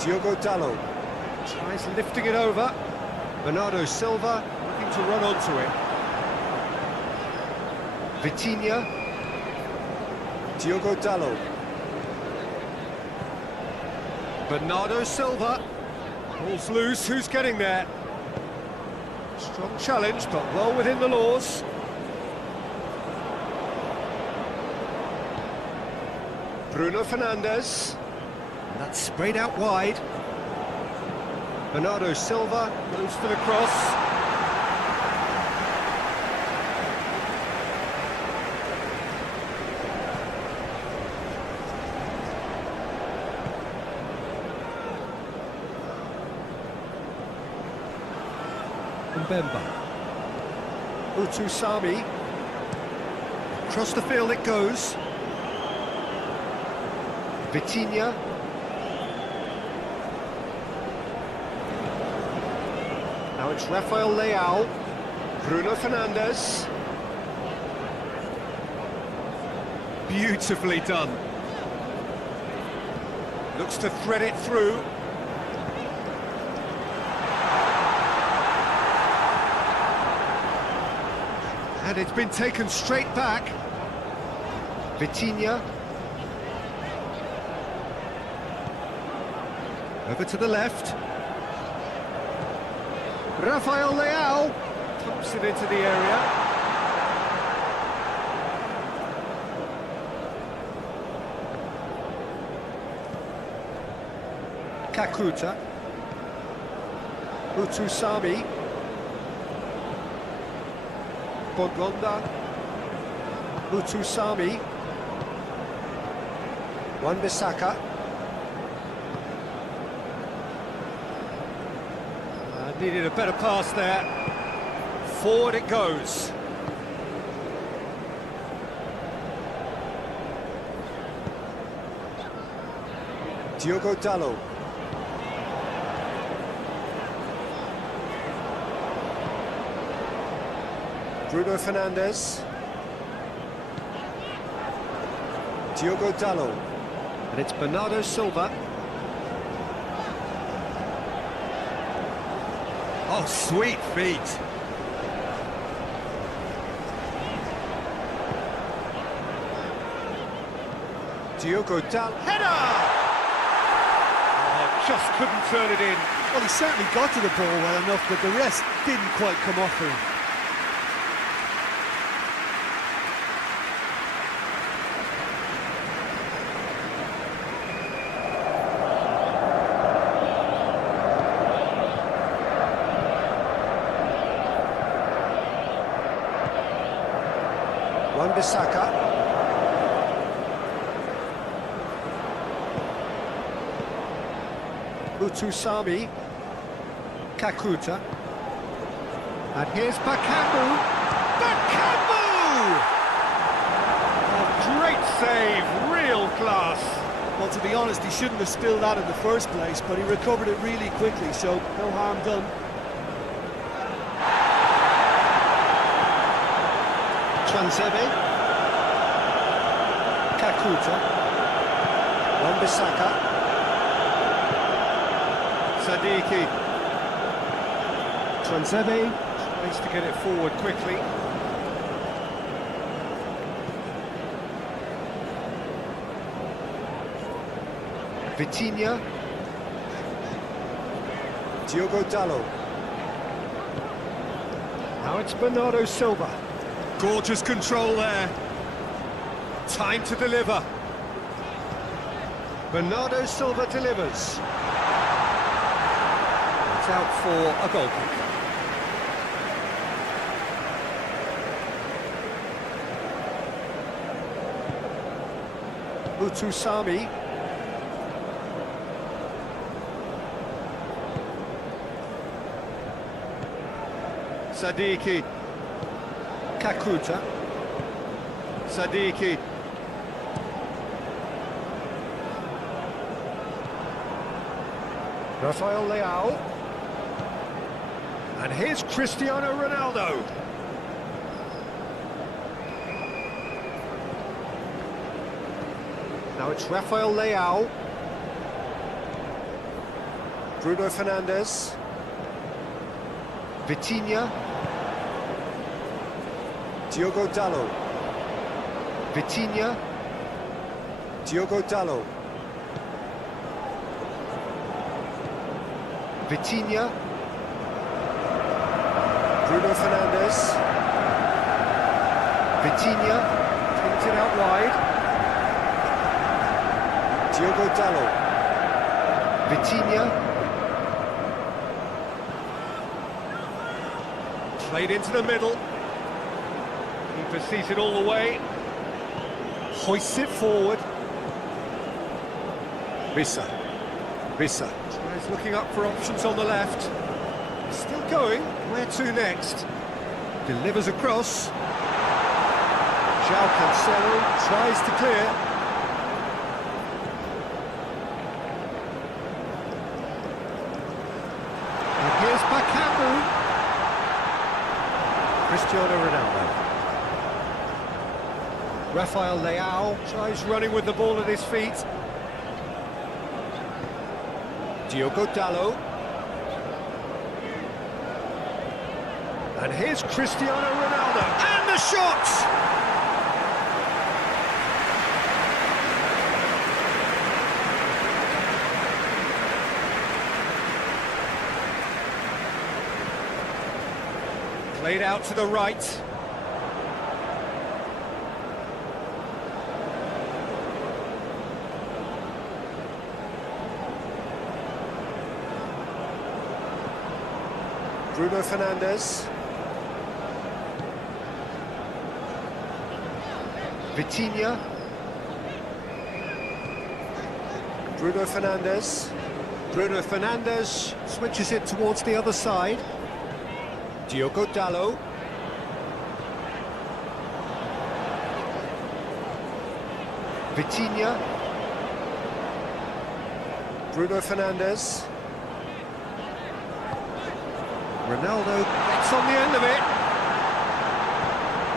Diogo Dalot tries lifting it over. Bernardo Silva looking to run onto it. Vitinha. Diogo Dalot. Bernardo Silva. Ball's loose, who's getting there? Strong challenge, but well within the laws. Bruno Fernandes. That's sprayed out wide. Bernardo Silva goes for the cross. Mbemba. Utusami. Across the field it goes. Vitinha. Now it's Rafael Leao. Bruno Fernandes. Beautifully done. Looks to thread it through. And it's been taken straight back. Vitinha. Over to the left. Rafael Leao pumps it into the area. Kakuta. Utusami. Bogonda. Utusami. Wan-Bissaka. Needed a better pass there. Forward it goes. Diogo Dalot. Bruno Fernandes. Diogo Dalot. And it's Bernardo Silva. Oh, sweet feet. Diogo Dalot. Header! Oh, just couldn't turn it in. Well, he certainly got to the ball well enough, but the rest didn't quite come off for him. Wan-Bissaka. Utusami. Kakuta. And here's Bakambu. Bakambu! Oh, great save, real class. Well, to be honest, he shouldn't have spilled that in the first place, but he recovered it really quickly, so no harm done. Transebe. Kakuta. Wan-Bissaka. Sadiki. Transebe tries to get it forward quickly. Vitinha. Diogo Dalot. Now it's Bernardo Silva. Gorgeous control there. Time to deliver. Bernardo Silva delivers. It's out for a goal kick. Mutusami. Sadiki. Kakuta. Sadiki. Rafael Leao. And here's Cristiano Ronaldo. Now it's Rafael Leao. Bruno Fernandes. Vitinha. Diogo Dalot. Vitinha. Diogo Dalot. Vitinha. Bruno Fernandes. Vitinha. Brings it out wide. Diogo Dalot. Vitinha. Played into the middle. Keeper sees it all the way. Hoists it forward. Vissa. Vissa. He's looking up for options on the left. Still going. Where to next? Delivers across. João Cancelo tries to clear. And here's Bakambu. Cristiano Ronaldo. Rafael Leao tries running with the ball at his feet. Diogo Dalot. And here's Cristiano Ronaldo. And the shots! Played out to the right. Bruno Fernandes. Vitinha. Bruno Fernandes. Bruno Fernandes switches it towards the other side. Diogo Dalot. Vitinha. Bruno Fernandes. Ronaldo gets on the end of it.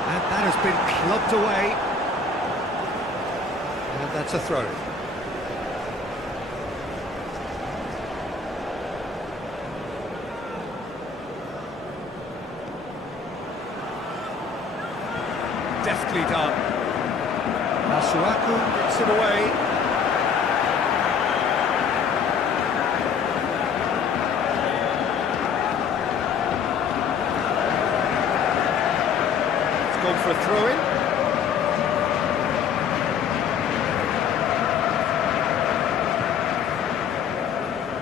And that has been clubbed away. And that's a throw. Deftly done. Masuaku gets it away. It's gone for a throw-in.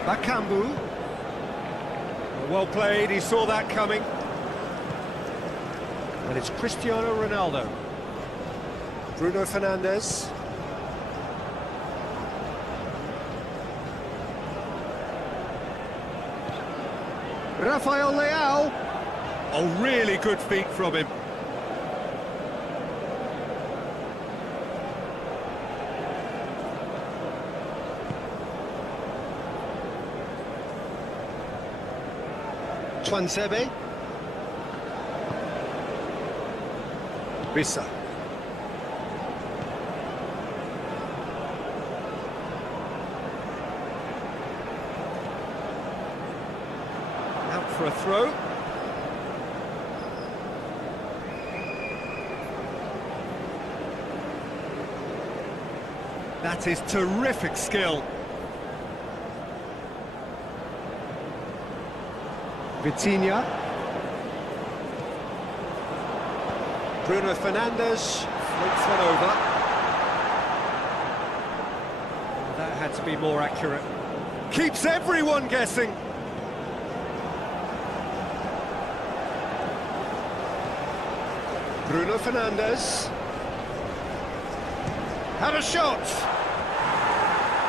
Bakambu. Well played, he saw that coming. And it's Cristiano Ronaldo. Bruno Fernandes. Rafael Leao. Oh, really good feet from him. Twansebe. Vissa. Out for a throw. That is terrific skill. Vitinha. Bruno Fernandes floats one over. That had to be more accurate. Keeps everyone guessing. Bruno Fernandes. Had a shot.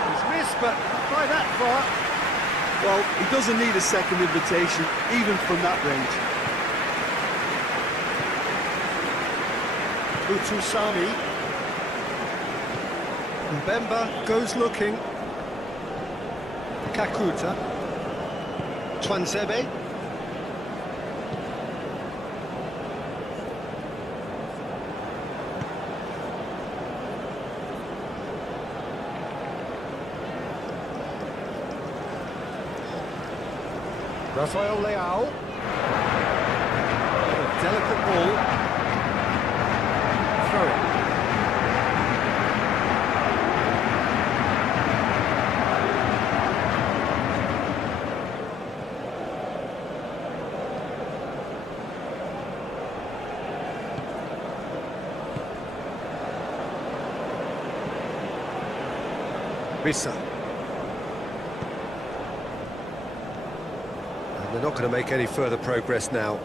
He's missed, but not by that far. Well, he doesn't need a second invitation, even from that range. Utusami. Mbemba goes looking. Kakuta. Twanzebe. Rafael Leao. A delicate ball. Throw it. Risa. And they're not going to make any further progress now.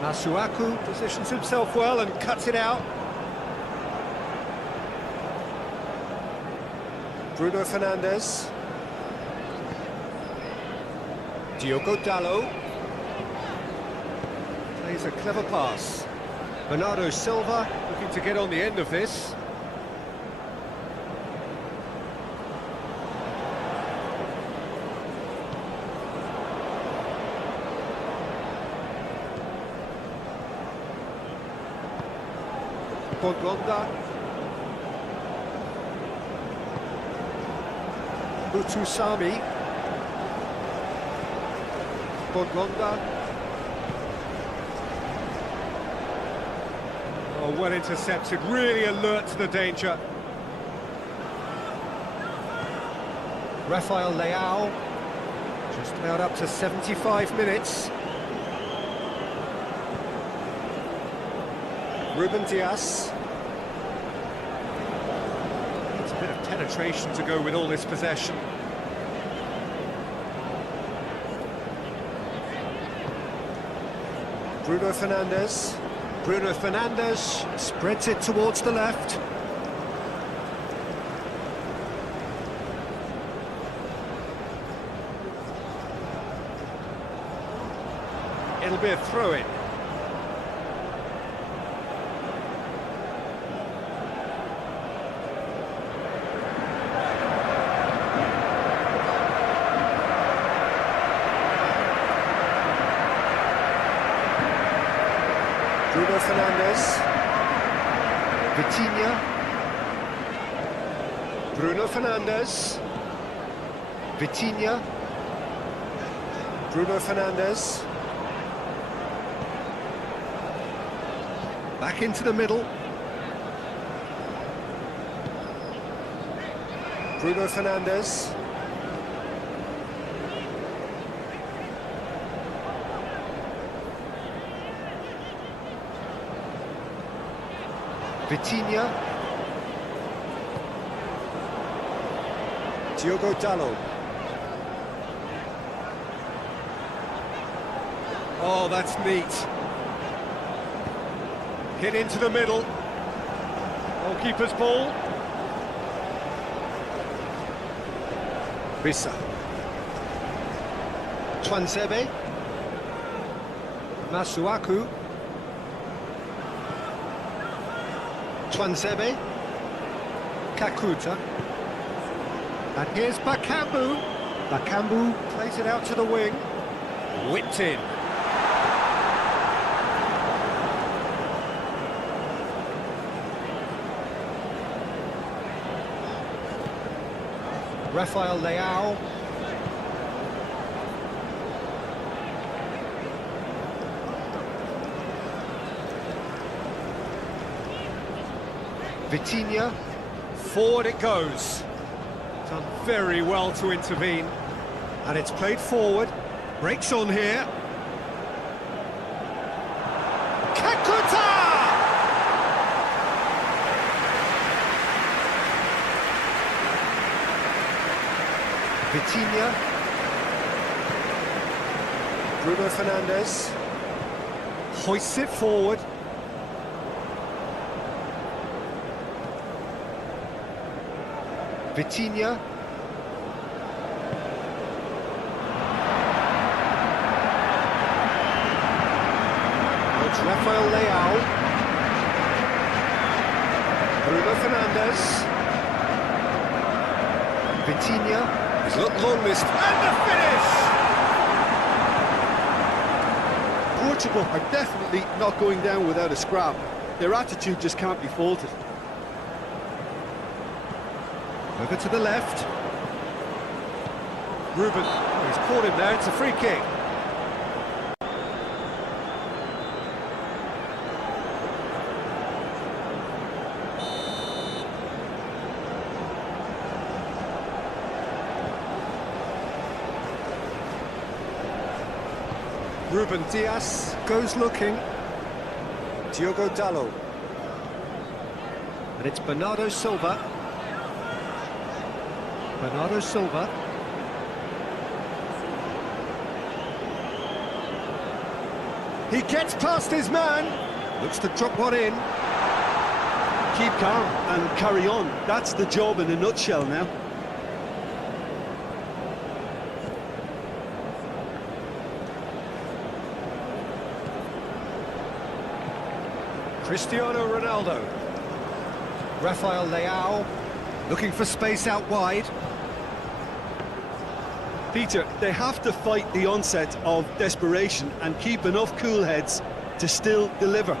Masuaku positions himself well and cuts it out. Bruno Fernandes. Diogo Dalot. Plays a clever pass. Bernardo Silva looking to get on the end of this. Bongonda. Utusami. Bongonda. Oh, well intercepted, really alert to the danger. Rafael Leao, just about up to 75 minutes. Ruben Dias. Needs a bit of penetration to go with all this possession. Bruno Fernandes. Bruno Fernandes spreads it towards the left. It'll be a throw-in. Bruno Fernandes. Vitinha. Bruno Fernandes. Vitinha. Bruno Fernandes. Back into the middle. Bruno Fernandes. Vitinha. Diogo Dalot. Oh, that's neat. Hit into the middle. Goalkeeper's ball. Risa. Twanzebe. Masuaku. Twanzebe. Kakuta. And here's Bakambu. Bakambu plays it out to the wing. Whipped in. Rafael Leao. Vitinha. Forward it goes. Done very well to intervene. And it's played forward. Breaks on here. Kakuta! Vitinha. Bruno Fernandes hoists it forward. Vitinha. It's Rafael Leao. Bruno Fernandes. Vitinha. He's looked long missed. And the finish! Portugal are definitely not going down without a scrap. Their attitude just can't be faulted. Over to the left. Ruben, he's caught him there, it's a free kick. Ruben Diaz goes looking. Diogo Dalot. And it's Bernardo Silva. Bernardo Silva. He gets past his man. Looks to drop one in. Keep calm and carry on. That's the job in a nutshell now. Cristiano Ronaldo. Rafael Leao looking for space out wide. Peter, they have to fight the onset of desperation and keep enough cool heads to still deliver.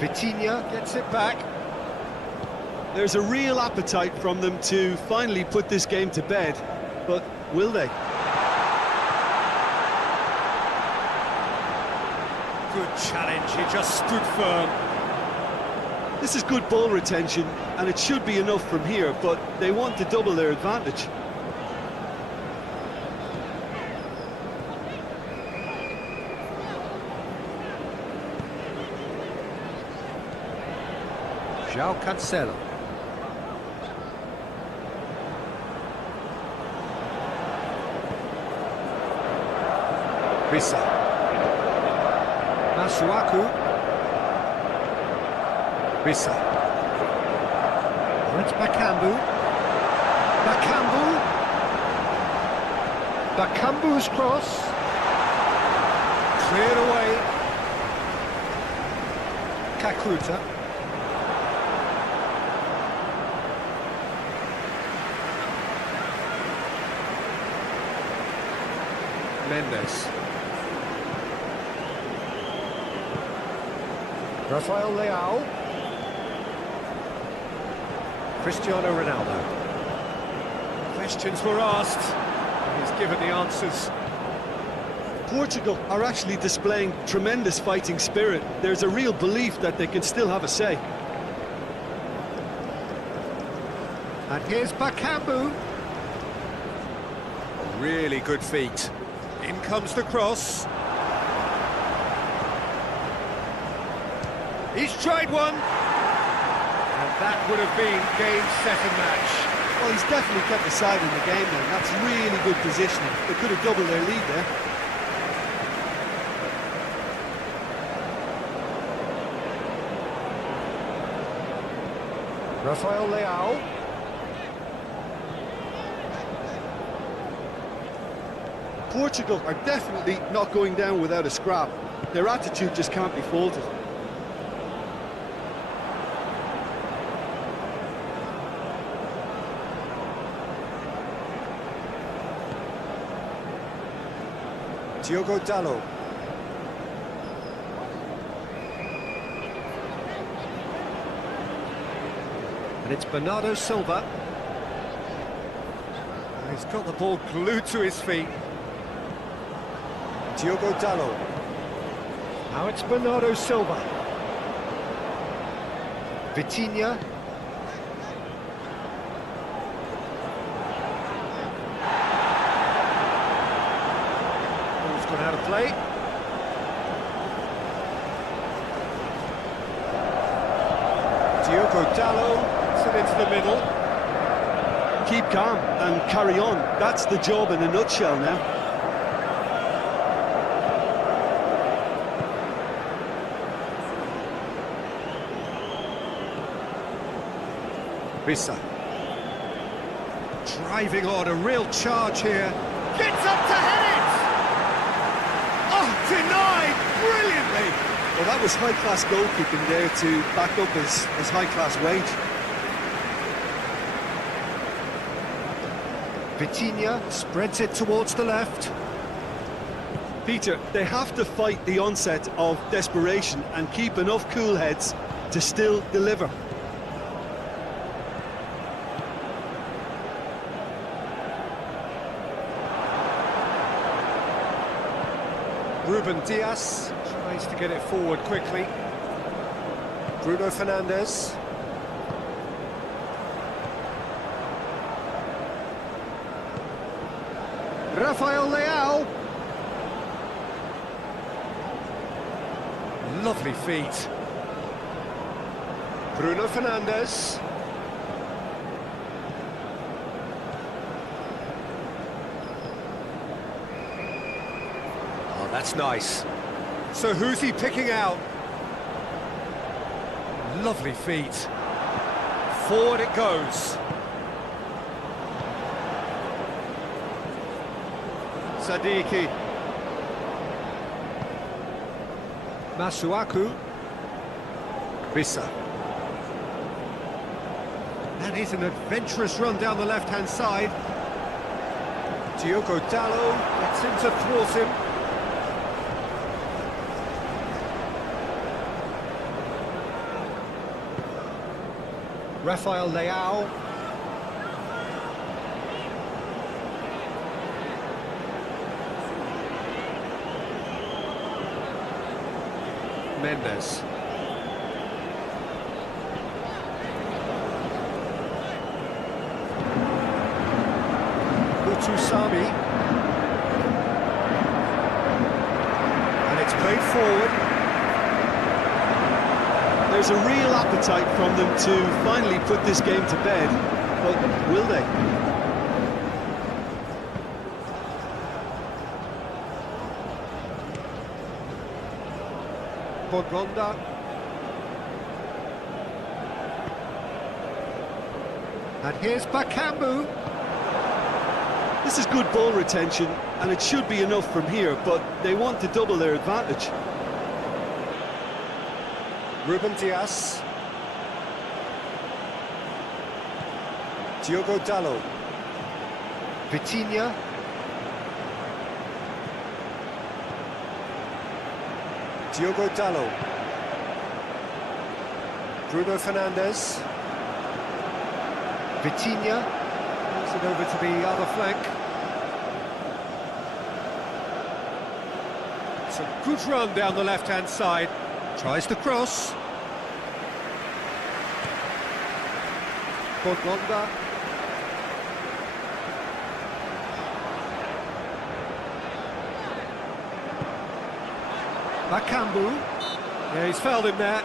Vitinha gets it back. There's a real appetite from them to finally put this game to bed, but will they? Good challenge, he just stood firm. This is good ball retention, and it should be enough from here, but they want to double their advantage. João Cancelo. Bissa. Masuaku. Bissa. It's Bakambu. Bakambu. Bakambu's cross. Cleared away. Kakuta. Mendes. Rafael Leao. Cristiano Ronaldo. Questions were asked, and he's given the answers. Portugal are actually displaying tremendous fighting spirit. There's a real belief that they can still have a say. And here's Bakambu. Really good feet. In comes the cross. He's tried one. And that would have been game, set and match. Well, he's definitely kept the side in the game now. That's really good positioning. They could have doubled their lead there. Rafael Leao. Portugal are definitely not going down without a scrap. Their attitude just can't be faulted. Diogo Dalot. And it's Bernardo Silva. And he's got the ball glued to his feet. Diogo Dalot. Now it's Bernardo Silva. Vitinha. Ball's gone out of play. Diogo Dallo puts it into the middle. Keep calm and carry on. That's the job in a nutshell now. Vissa. Driving on, a real charge here. Gets up to hit it! Oh, denied brilliantly! Well, that was high-class goalkeeping there to back up his high-class wage. Vitinha spreads it towards the left. Peter, they have to fight the onset of desperation and keep enough cool heads to still deliver. Ruben Dias tries to get it forward quickly. Bruno Fernandes. Rafael Leao. Lovely feet. Bruno Fernandes. Oh, that's nice. So who's he picking out? Lovely feet. Forward it goes. Sadiki. Masuaku. Vissa. That is an adventurous run down the left-hand side. Diogo Dallo gets in to thwart him. Rafael Leao. Mendes. Utusami. And it's played forward. There's a real appetite from them to finally put this game to bed, but will they? Bongonda. And here's Bakambu. This is good ball retention, and it should be enough from here, but they want to double their advantage. Ruben Dias. Diogo Dallo. Vitinha. Diogo Dallo. Bruno Fernandes. Vitinha. Moves it over to the other flank. It's a good run down the left-hand side. Tries to cross. Bongonda. Bakambu. Yeah, he's fouled him there.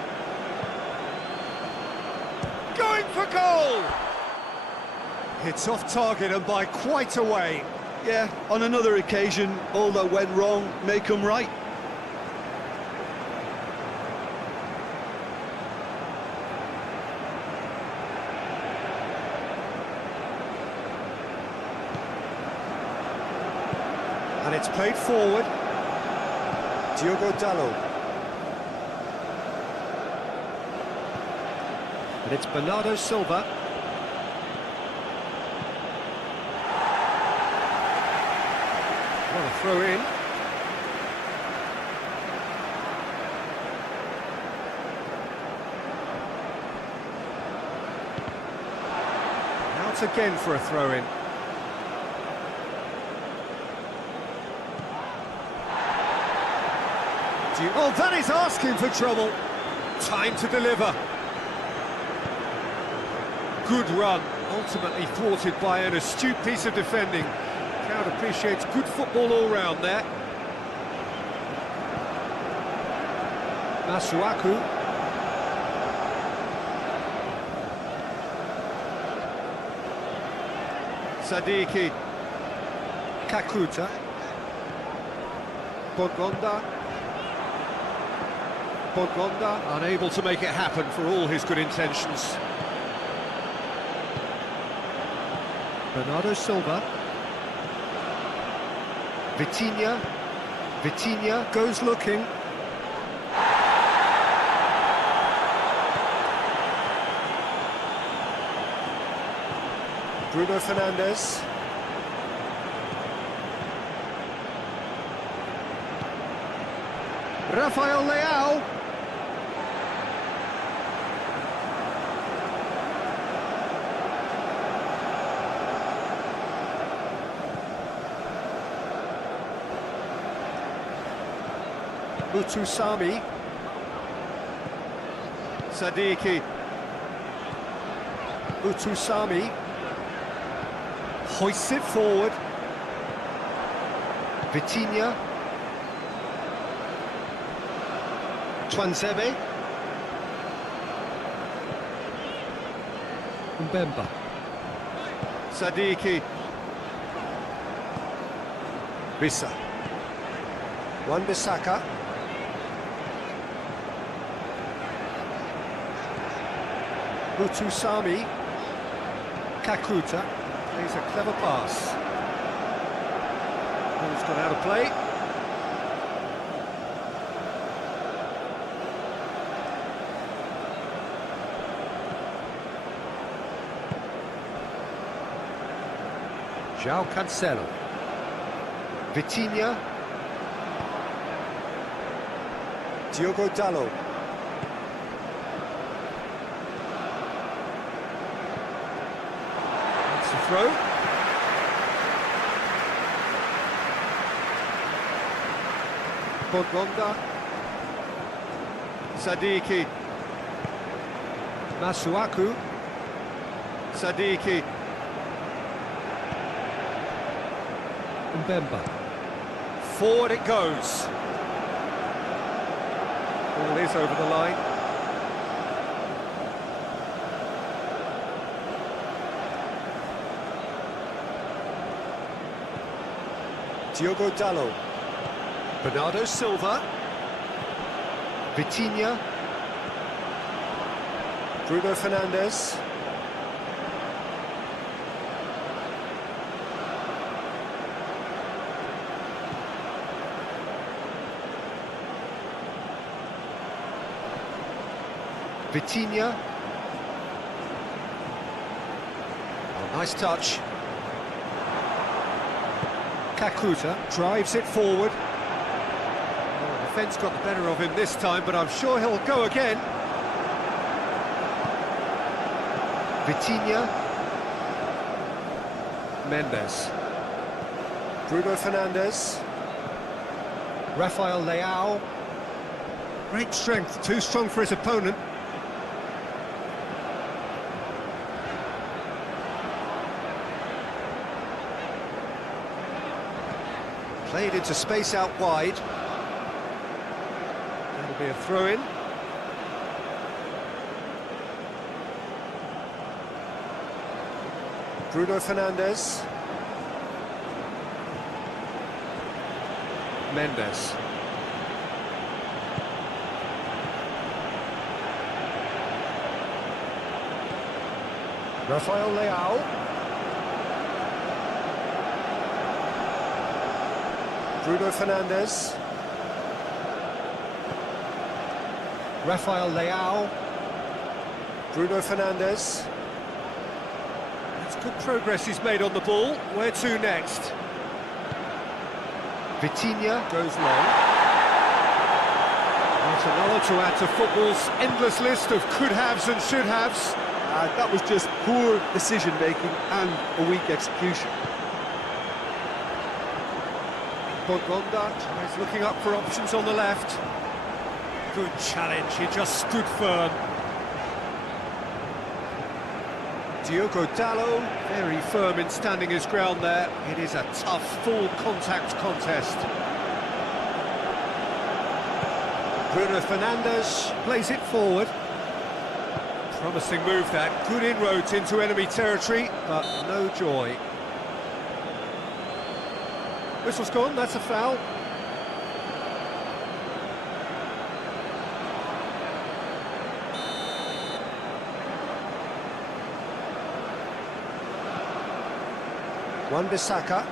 Going for goal! It's off target and by quite a way. Yeah, on another occasion, all that went wrong may come right. And it's played forward. Diogo Dallo. And it's Bernardo Silva. What a throw in. Out again for a throw in. Oh, that is asking for trouble. Time to deliver. Good run, ultimately thwarted by an astute piece of defending. Crowd appreciates good football all round there. Masuaku. Sadiki. Kakuta. Bongonda. Bongonda unable to make it happen for all his good intentions. Bernardo Silva. Vitinha. Vitinha goes looking. Bruno Fernandes. Rafael Leao. Mutusami. Sadiki. Mutusami. Hoists it forward. Vitinha. Twansebe. Mbemba. Sadiki. Bisa. Wan-Bissaka. Mutusami. Kakuta. Plays a clever pass. Ball's gone out of play. João Cancelo. Vitinha. Diogo Dalot. That's the throw. Bongonda. Sadiki. Masuaku. Sadiki. Mbemba. Forward it goes. Ball is over the line. Diogo Dalot. Bernardo Silva. Vitinha. Bruno Fernandes. Vitinha. Oh, nice touch. Kakuta drives it forward. Oh, the defence got the better of him this time, but I'm sure he'll go again. Vitinha. Mendes. Bruno Fernandes. Rafael Leao. Great strength, too strong for his opponent. Played into space out wide. That'll be a throw-in. Bruno Fernandes. Mendes. Rafael Leao. Bruno Fernandes. Rafael Leao. Bruno Fernandes. That's good progress he's made on the ball. Where to next? Vitinha goes long. That's another to add to football's endless list of could-haves and should-haves. That was just poor decision-making and a weak execution. Bongonda is looking up for options on the left. Good challenge, he just stood firm. Diogo Dalot, very firm in standing his ground there. It is a tough, full-contact contest. Bruno Fernandes plays it forward. Promising move that, good inroads into enemy territory, but no joy. Whistle's gone, that's a foul. Wan-Bissaka.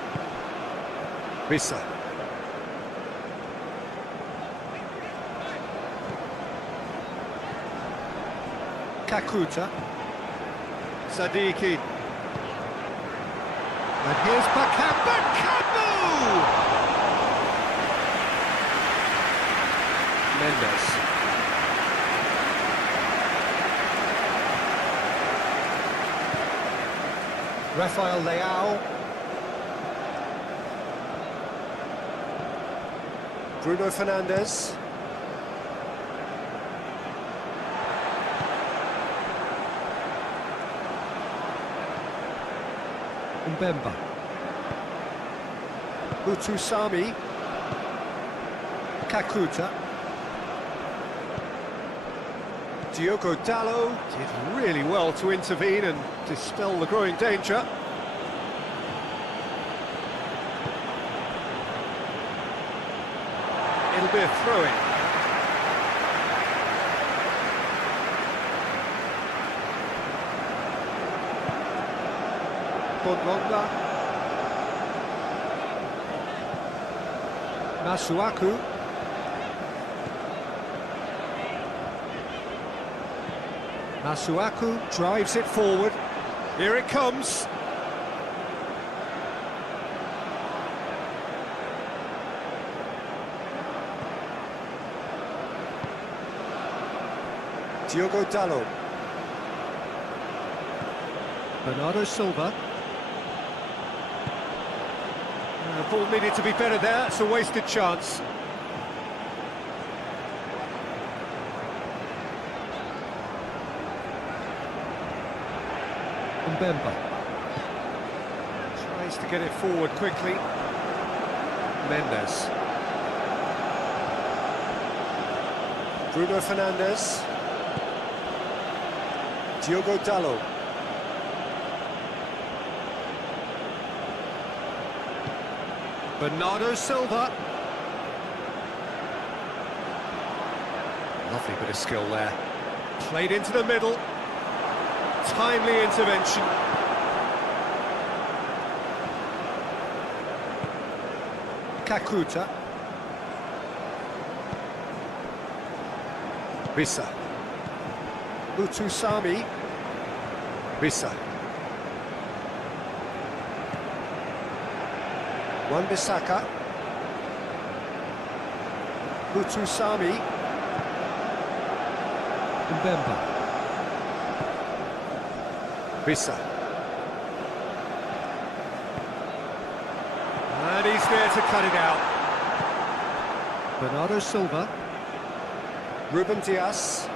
Wissa. Kakuta. Sadiki. And here's Bakambu! Mendes. Rafael Leao. Bruno Fernandes. Mbemba. Utusami. Kakuta. Diogo Dalot did really well to intervene and dispel the growing danger. It'll be a throw-in. Bongonda. Masuaku. Masuaku drives it forward. Here it comes. Diogo Dalot. Bernardo Silva. The ball needed to be better there, it's a wasted chance. Mbemba. Tries to get it forward quickly. Mendes. Bruno Fernandes. Diogo Dalot. Bernardo Silva. Lovely bit of skill there. Played into the middle. Timely intervention. Kakuta. Wissa. Utusami. Wissa. Wan-Bissaka. Utusami. Mbemba. Wissa. And he's there to cut it out. Bernardo Silva. Ruben Dias.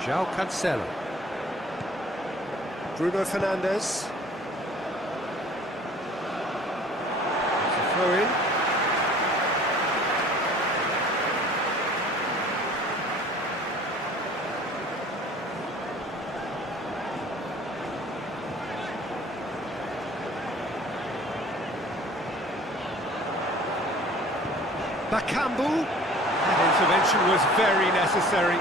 João Cancelo. Bruno Fernandes. It's a throw-in. Bakambu. That intervention was very necessary.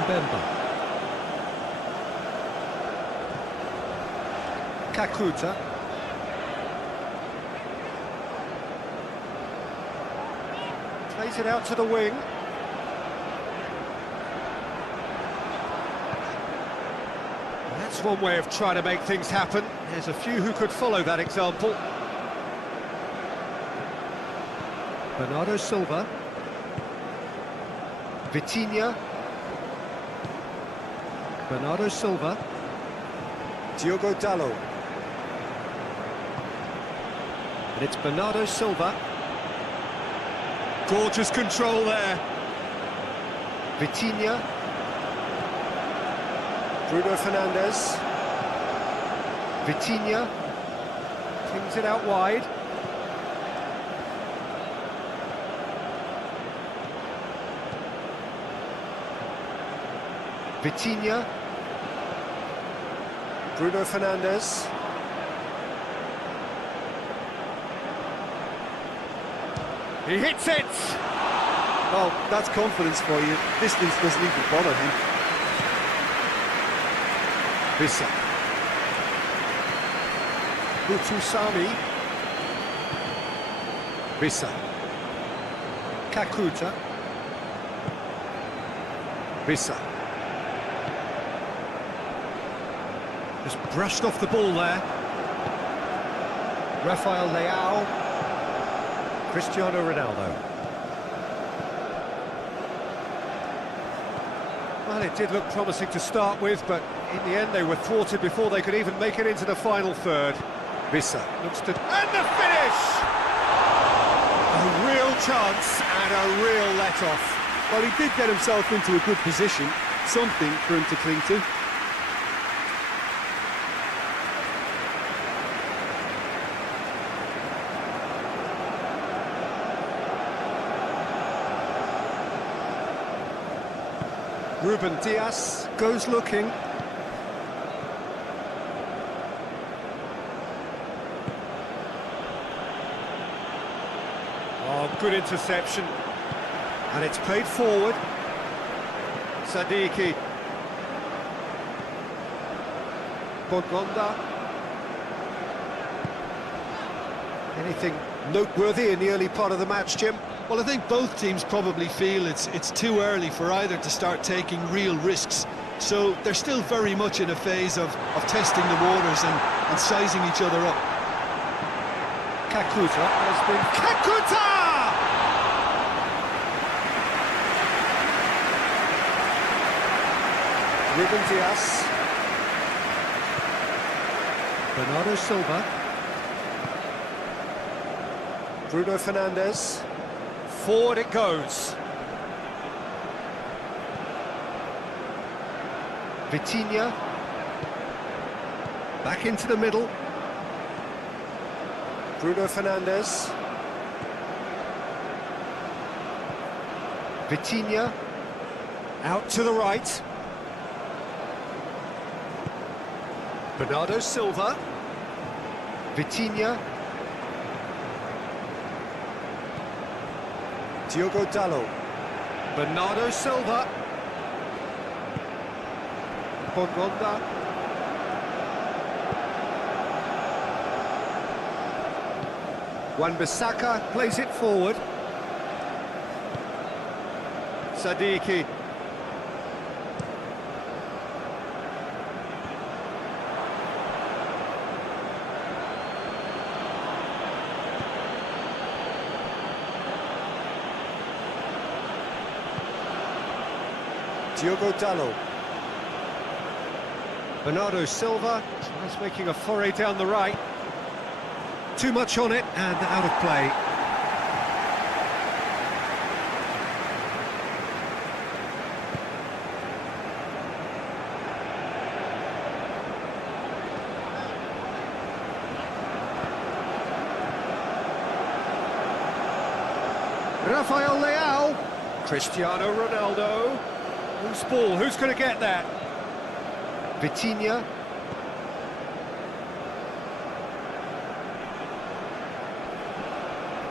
Mbemba. Kakuta. Plays it out to the wing. That's one way of trying to make things happen. There's a few who could follow that example. Bernardo Silva. Vitinha. Bernardo Silva. Diogo Dalot. And it's Bernardo Silva. Gorgeous control there. Vitinha. Bruno Fernandes. Vitinha. Flings it out wide. Vitinha. Bruno Fernandes. He hits it! Well, that's confidence for you. Distance doesn't even bother him. Vissa. Mutusami. Vissa. Kakuta. Vissa. Just brushed off the ball there. Rafael Leao. Cristiano Ronaldo. Well, it did look promising to start with, but in the end they were thwarted before they could even make it into the final third. Vissa looks to... And the finish! A real chance and a real let-off. Well, he did get himself into a good position, something for him to cling to. Ruben Dias goes looking. Oh, good interception. And it's played forward. Sadiki. Bongonda. Anything noteworthy in the early part of the match, Jim? Well, I think both teams probably feel it's too early for either to start taking real risks. So they're still very much in a phase of testing the waters and sizing each other up. Kakuta has been... Kakuta! Ruben Dias. Bernardo Silva. Bruno Fernandes. Forward it goes. Vitinha. Back into the middle. Bruno Fernandes. Vitinha. Out to the right. Bernardo Silva. Vitinha. Diogo Dalot. Bernardo Silva. Bongonda. Wan-Bissaka plays it forward. Sadiki. Diogo Dalot. Bernardo Silva tries making a foray down the right. Too much on it and out of play. Rafael Leao. Cristiano Ronaldo. Who's ball? Who's going to get that? Vitinha.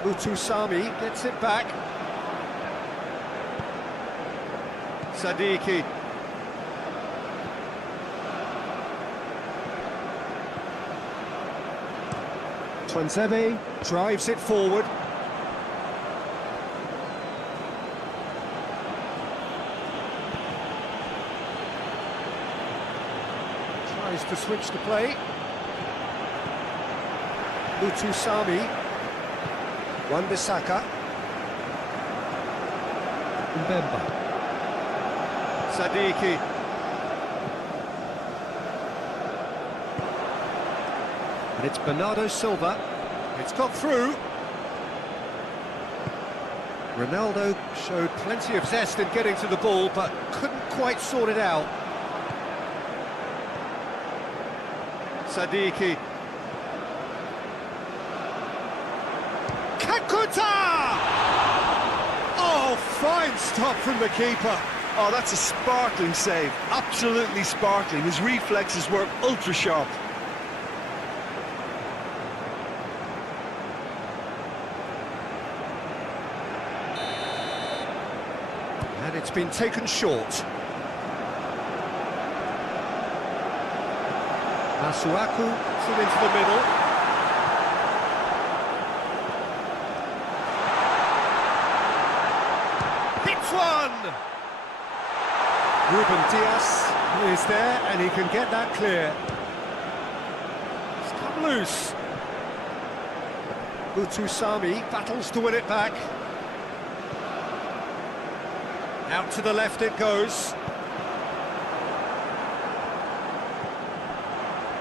Mutusami gets it back. Sadiki. Twanzebe drives it forward. Tries to switch the play. Mutusami. Wan-Bissaka. Mbemba. Sadiki. And it's Bernardo Silva. It's got through. Ronaldo showed plenty of zest in getting to the ball, but couldn't quite sort it out. Sadiki. Kakuta! Oh, fine stop from the keeper. Oh, that's a sparkling save. Absolutely sparkling. His reflexes were ultra sharp. And it's been taken short. Masuaku puts it into the middle. Hits one! Ruben Dias is there, and he can get that clear. It's come loose. Utusami battles to win it back. Out to the left it goes.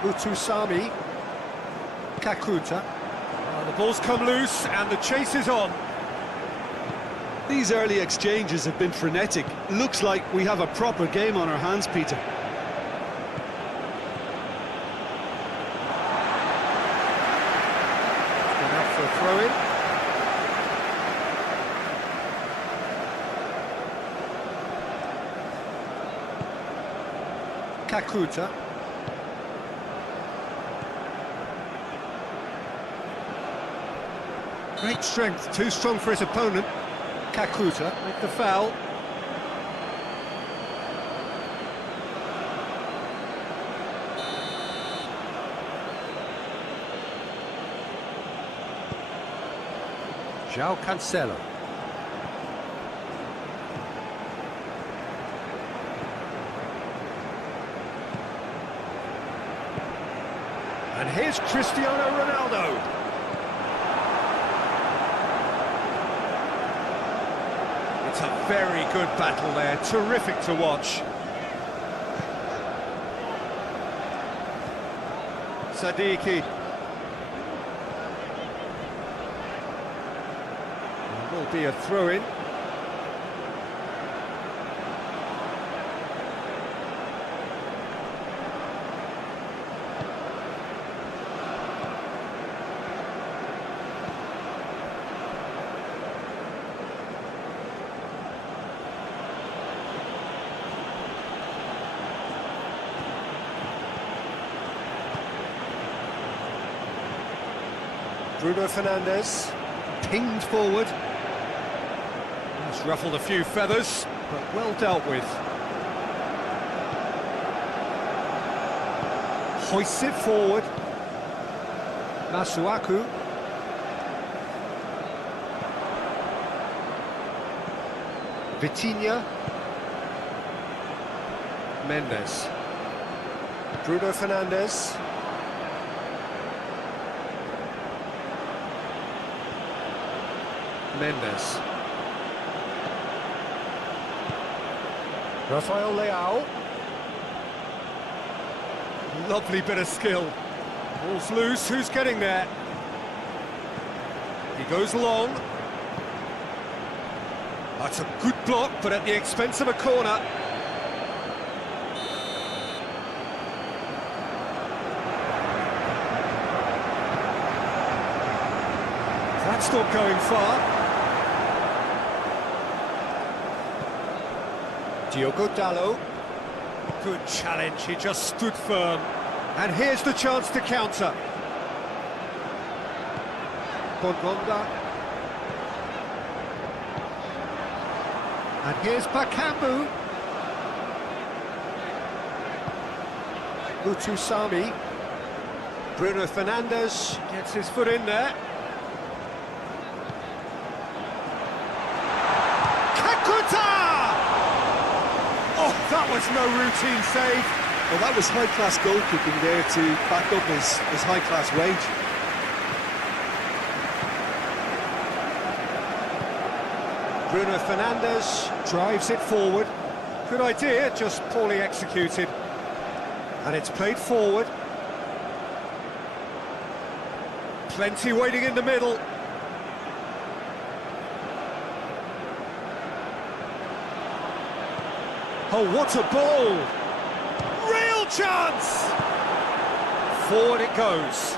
Utusami. Kakuta. Oh, the ball's come loose and the chase is on. These early exchanges have been frenetic. Looks like we have a proper game on our hands, Peter. Good up for a throw-in. Kakuta. Great strength, too strong for his opponent. Kakuta with the foul. João Cancelo. And here's Cristiano Ronaldo. It's a very good battle there, terrific to watch. Sadiki. There will be a throw-in. Bruno Fernandes, pinged forward. He's ruffled a few feathers, but well dealt with. Hoists it forward. Masuaku. Vitinha. Mendes. Bruno Fernandes. Mendes. Rafael Leao. Lovely bit of skill. Ball's loose, who's getting there? He goes long. That's a good block, but at the expense of a corner. That's not going far. Diogo Dalot. Good challenge, he just stood firm. And here's the chance to counter. Bongonda. And here's Bakambu. Utusami. Bruno Fernandes gets his foot in there. That was no routine save. Well, that was high-class goalkeeping there to back up his high-class wage. Bruno Fernandes drives it forward. Good idea, just poorly executed. And it's played forward. Plenty waiting in the middle. Oh, what a ball! Real chance! Forward it goes.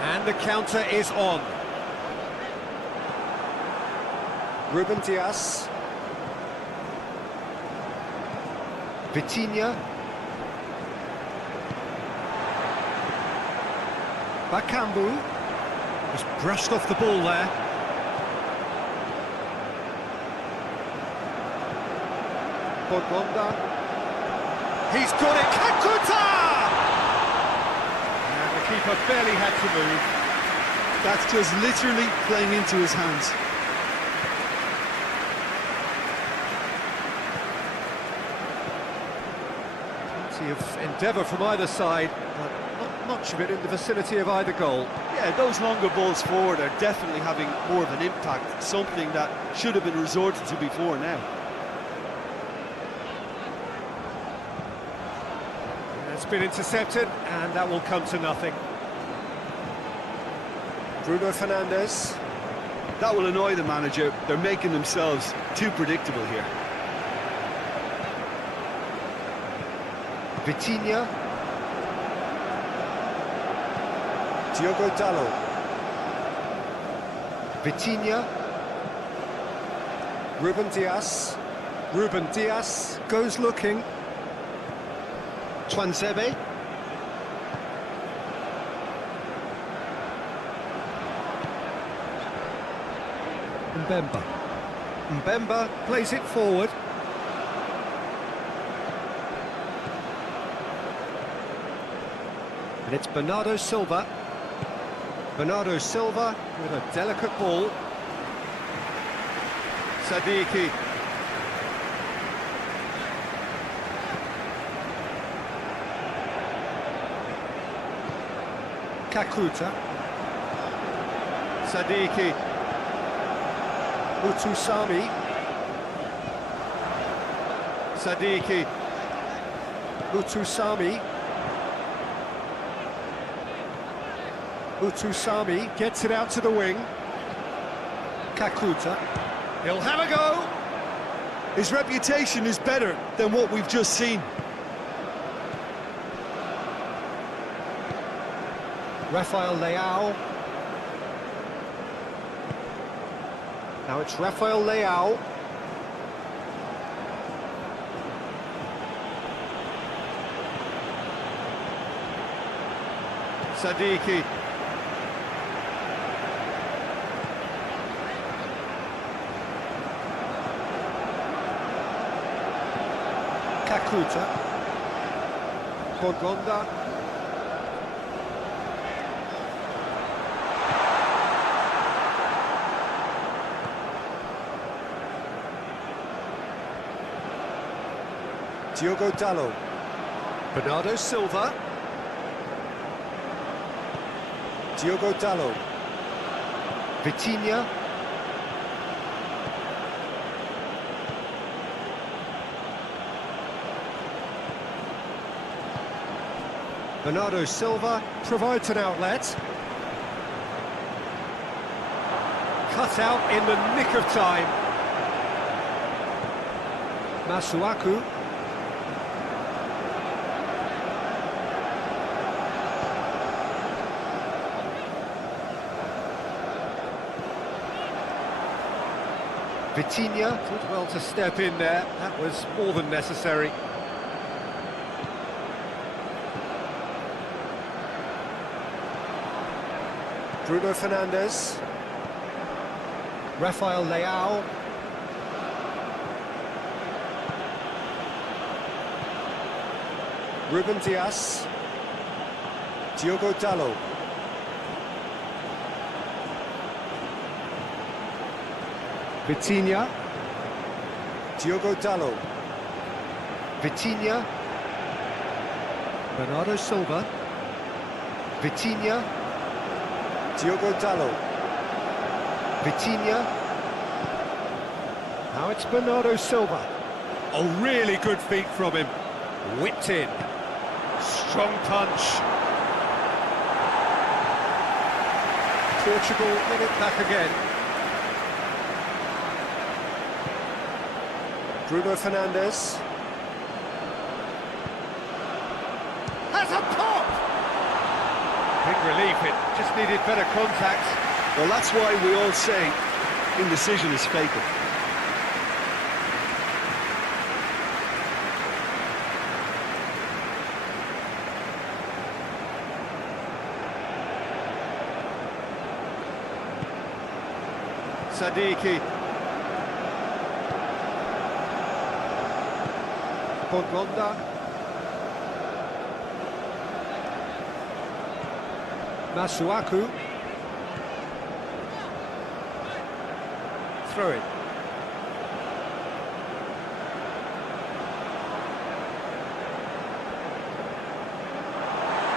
And the counter is on. Ruben Dias. Vitinha. Bakambu. Just brushed off the ball there. Bongonda. He's got it, Kakuta! And the keeper barely had to move. That's just literally playing into his hands. Plenty of endeavour from either side, but not much of it in the vicinity of either goal. Yeah, those longer balls forward are definitely having more of an impact, something that should have been resorted to before now. It's been intercepted, and that will come to nothing. Bruno Fernandes. That will annoy the manager. They're making themselves too predictable here. Vitinha. Diogo Dalot. Vitinha. Ruben Dias. Ruben Dias goes looking. Twanzebe. Mbemba. Mbemba plays it forward. And it's Bernardo Silva. Bernardo Silva with a delicate ball. Sadiki. Kakuta. Sadiki. Mutusami. Sadiki. Mutusami. Mutusami gets it out to the wing. Kakuta. He'll have a go. His reputation is better than what we've just seen. Rafael Leao. Now it's Rafael Leao. Sadiki. Kakuta. Bongonda. Diogo Dalot. Bernardo Silva. Diogo Dalot. Vitinha. Bernardo Silva provides an outlet. Cut out in the nick of time. Masuaku. Vitinha did well to step in there. That was more than necessary. Bruno Fernandes. Rafael Leao. Ruben Dias. Diogo Dalot. Vitinha. Diogo Dalot. Vitinha. Bernardo Silva. Vitinha. Diogo Dalot. Vitinha. Now it's Bernardo Silva. Oh, really good feet from him. Whipped in. Strong punch. Portugal win it back again. Bruno Fernandes. Has a pop! Big relief, it just needed better contact. Well, that's why we all say indecision is fatal. Sadiki. Bongonda. Masuaku. Throw it.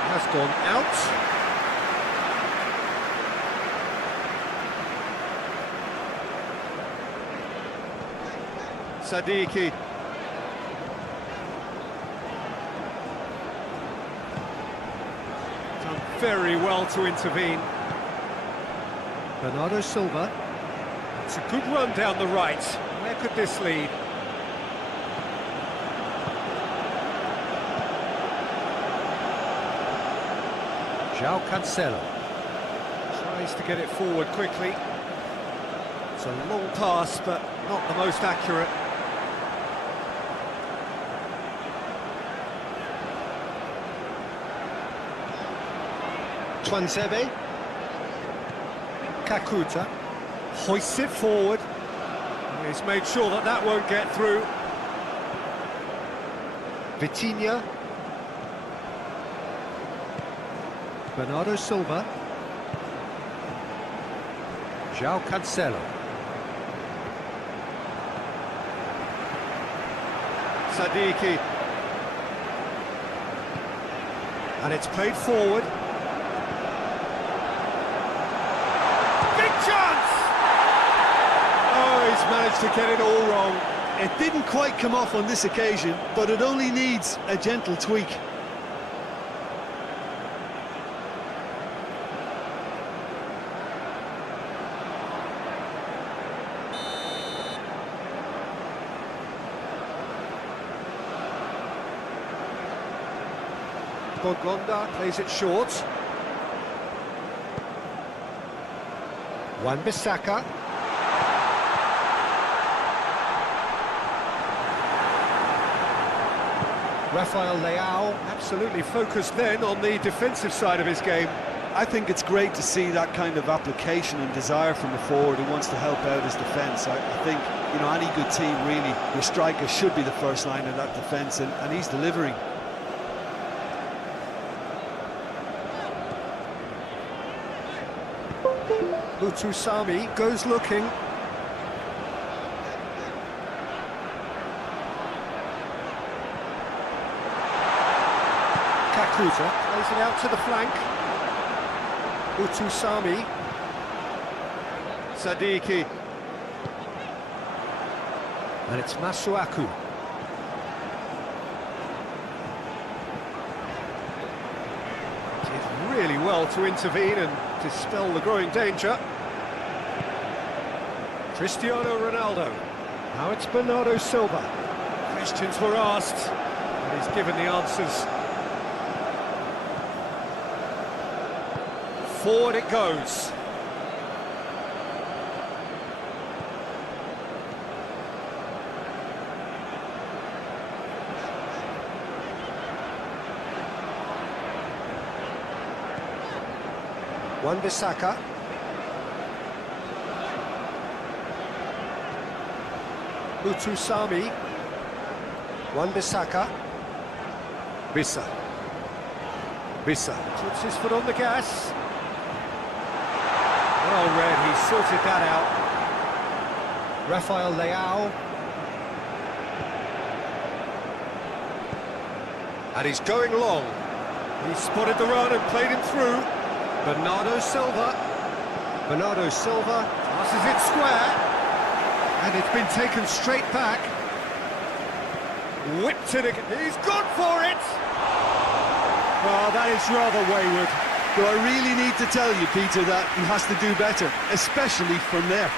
Has gone out. Sadiki. Done very well to intervene. Bernardo Silva. It's a good run down the right. Where could this lead? João Cancelo tries to get it forward quickly. It's a long pass, but not the most accurate. Twansebe. Kakuta hoists it forward. He's made sure that that won't get through. Vitinha. Bernardo Silva. João Cancelo. Sadiki. And it's played forward. Big chance! Oh, he's managed to get it all wrong. It didn't quite come off on this occasion, but it only needs a gentle tweak. Bongonda plays it short. Wan-Bissaka. Rafael Leao absolutely focused then on the defensive side of his game. I think it's great to see that kind of application and desire from a forward who wants to help out his defence. I think, you know, any good team really, your striker should be the first line in that defence, and he's delivering. Lutusami goes looking. Kakuta plays it out to the flank. Lutusami. Sadiki. And it's Masuaku. Did really well to intervene and dispel the growing danger. Cristiano Ronaldo. Now it's Bernardo Silva. Questions were asked, and he's given the answers. Forward it goes. Wan-Bissaka. Lutusami. Wan-Bissaka. Bisa. Bisa puts his foot on the gas. Well read, he sorted that out. Rafael Leao. And he's going long. He spotted the run and played him through. Bernardo Silva. Bernardo Silva passes it square. And it's been taken straight back. Whipped it again. He's gone for it! Oh, that is rather wayward. Do I really need to tell you, Peter, that he has to do better, especially from there?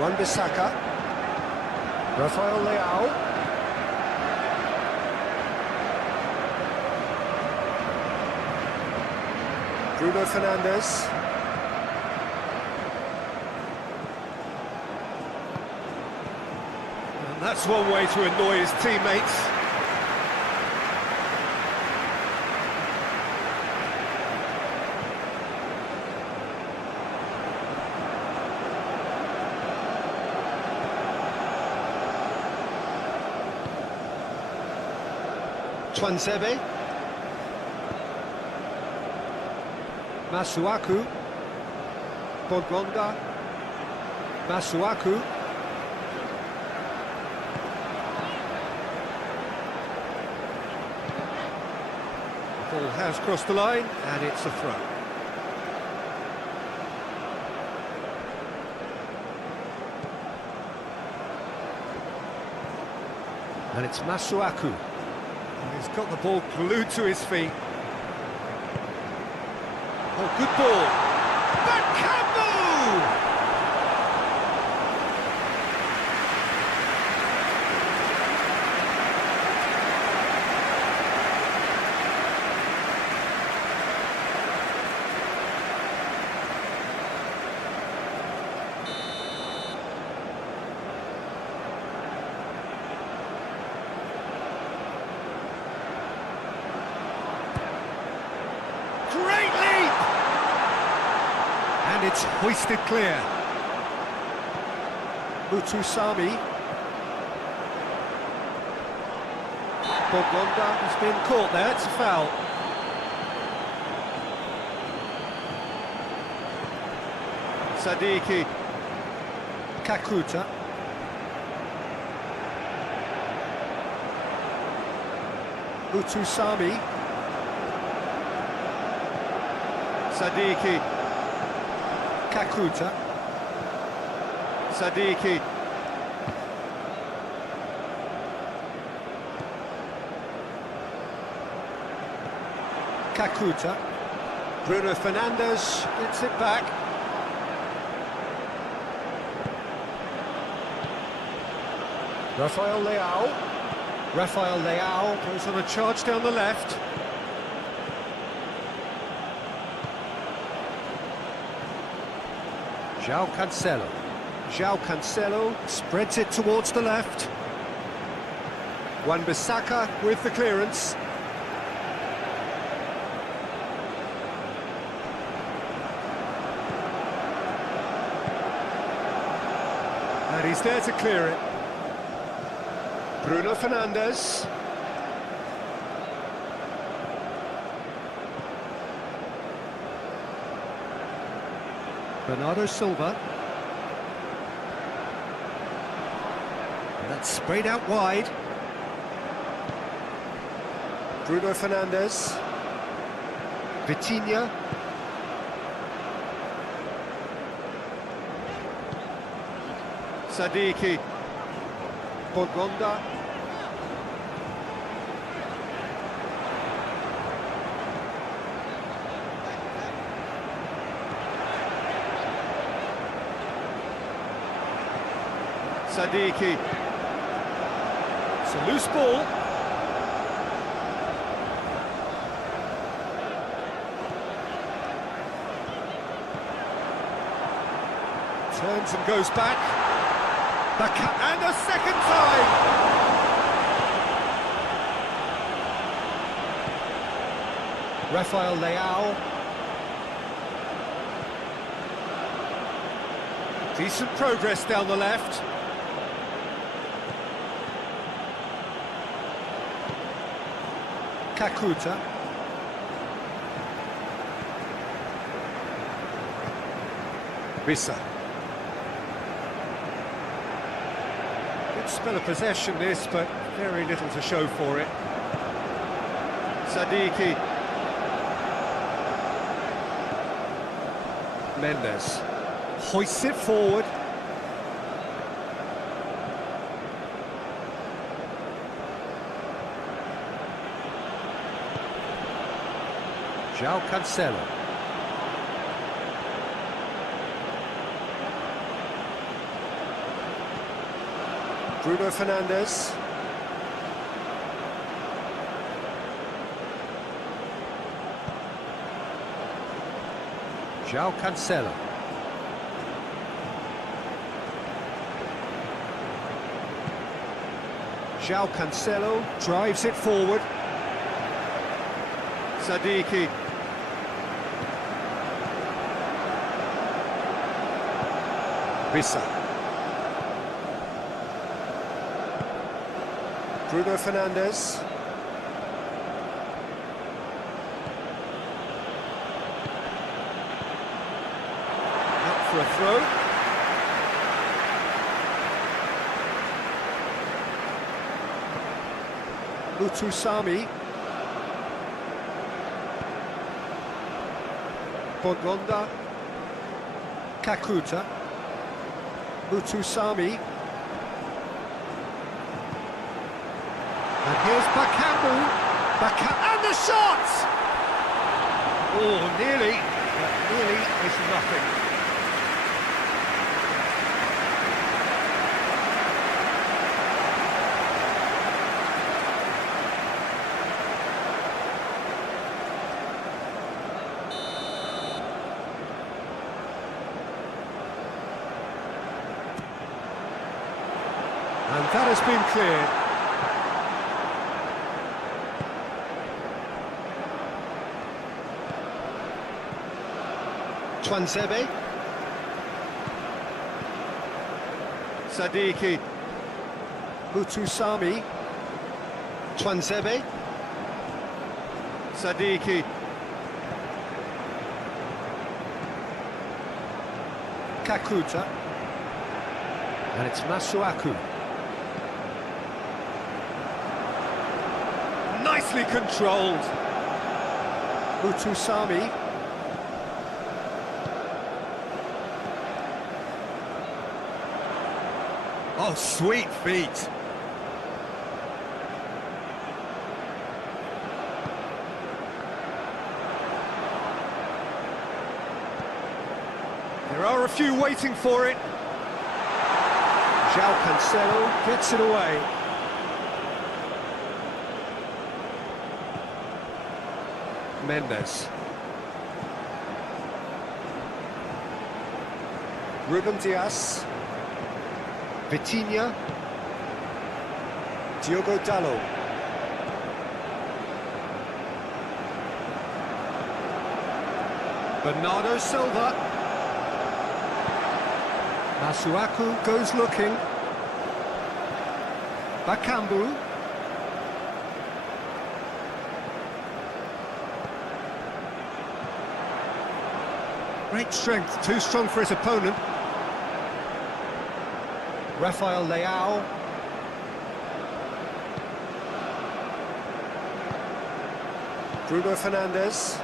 Wan-Bissaka. Rafael Leao. Bruno Fernandes. That's one way to annoy his teammates. Twansebe. Masuaku. Bongonda. Masuaku. Ball has crossed the line, and it's a throw. And it's Masuaku. He's got the ball glued to his feet. Oh, good ball. Bakambu! Great leap! And it's hoisted clear. Mutusami. Bongonda has been caught there, it's a foul. Sadiki. Kakuta. Mutusami. Sadiki. Kakuta. Sadiki. Kakuta. Bruno Fernandes gets it back. Rafael Leao. Rafael Leao goes on a charge down the left. João Cancelo. João Cancelo spreads it towards the left. Wan-Bissaka with the clearance. And he's there to clear it. Bruno Fernandes. Bernardo Silva. And that's sprayed out wide. Bruno Fernandes. Vitinha. Sadiki. Bongonda. Sadiki. It's a loose ball. Turns and goes back. And a second time! Rafael Leao. Decent progress down the left. Kakuta. Vissa. Good spell of possession this, but very little to show for it. Sadiki. Mendes hoists it forward. João Cancelo. Bruno Fernandes. João Cancelo. João Cancelo drives it forward. Sadiki. Vissa. Bruno Fernandes. Up for a throw. Mutusami. Bongonda. Kakuta. Mutusami. And here's Bakambu. And the shot! Oh, nearly, but nearly is nothing. And that has been cleared. Twansebe. Sadiki. Mutusami. Twansebe. Sadiki. Kakuta. And it's Masuaku. Nicely controlled. Mutusami. Oh, sweet feet. There are a few waiting for it. João Cancelo gets it away. Mendes. Ruben Dias. Vitinha. Diogo Dalot. Bernardo Silva. Masuaku goes looking. Bakambu. Great strength, too strong for his opponent. Rafael Leao. Bruno Fernandes.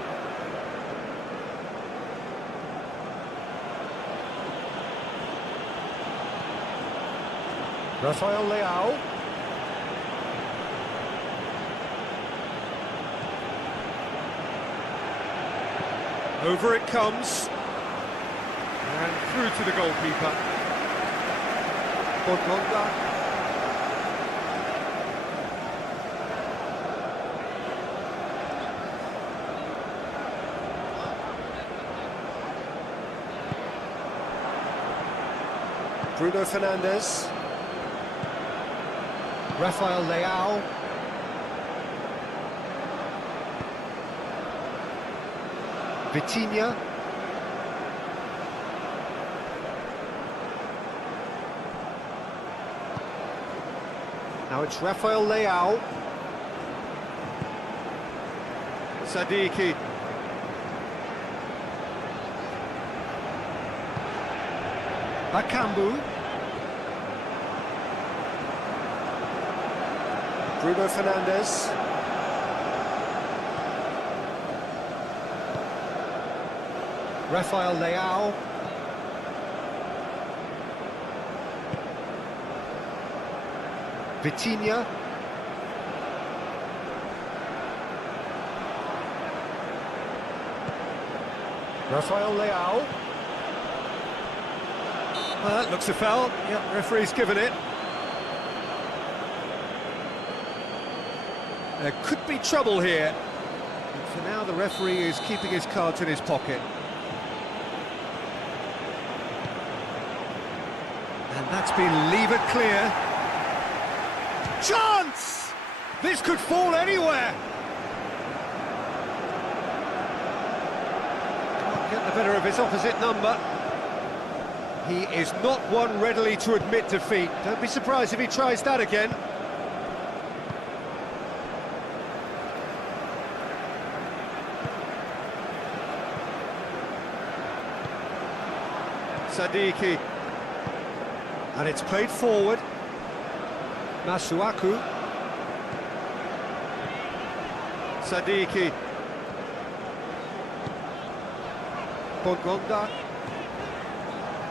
Rafael Leao. Over it comes. And through to the goalkeeper. Bongonda. Bruno Fernandes. Rafael Leao. Vitinha. Now it's Rafael Leao. Sadiki. Bakambu. Bruno Fernandes. Rafael Leao. Vitinha. Rafael Leao. Well, that looks a foul. Yep, referee's given it. There could be trouble here. And for now, the referee is keeping his cards in his pocket. And that's been levered clear. Chance! This could fall anywhere. Can't get the better of his opposite number. He is not one readily to admit defeat. Don't be surprised if he tries that again. Sadiki. And it's played forward. Masuaku. Sadiki. Bongonda.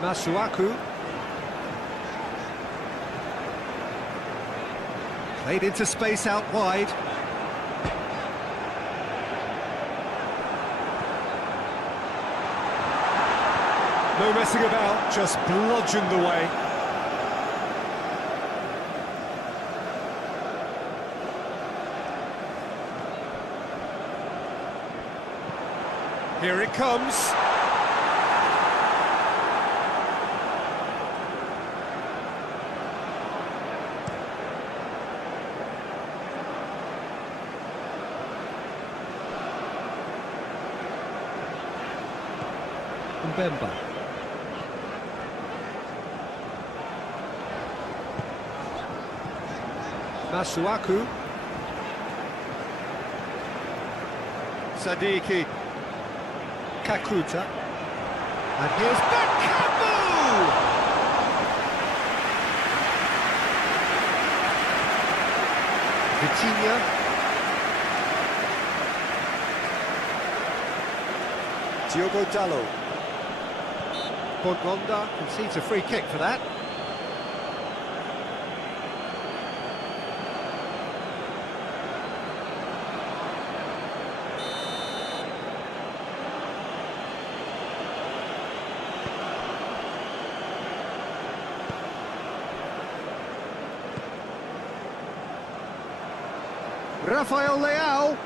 Masuaku. Played into space out wide. No messing about, just bludgeoned away. Here it comes. Mbemba. Masuaku. Sadiki. Kakuta. And here's Bakambu! Vitinha. Diogo Dalot. Bongonda concedes a free kick for that. Rafael Leao.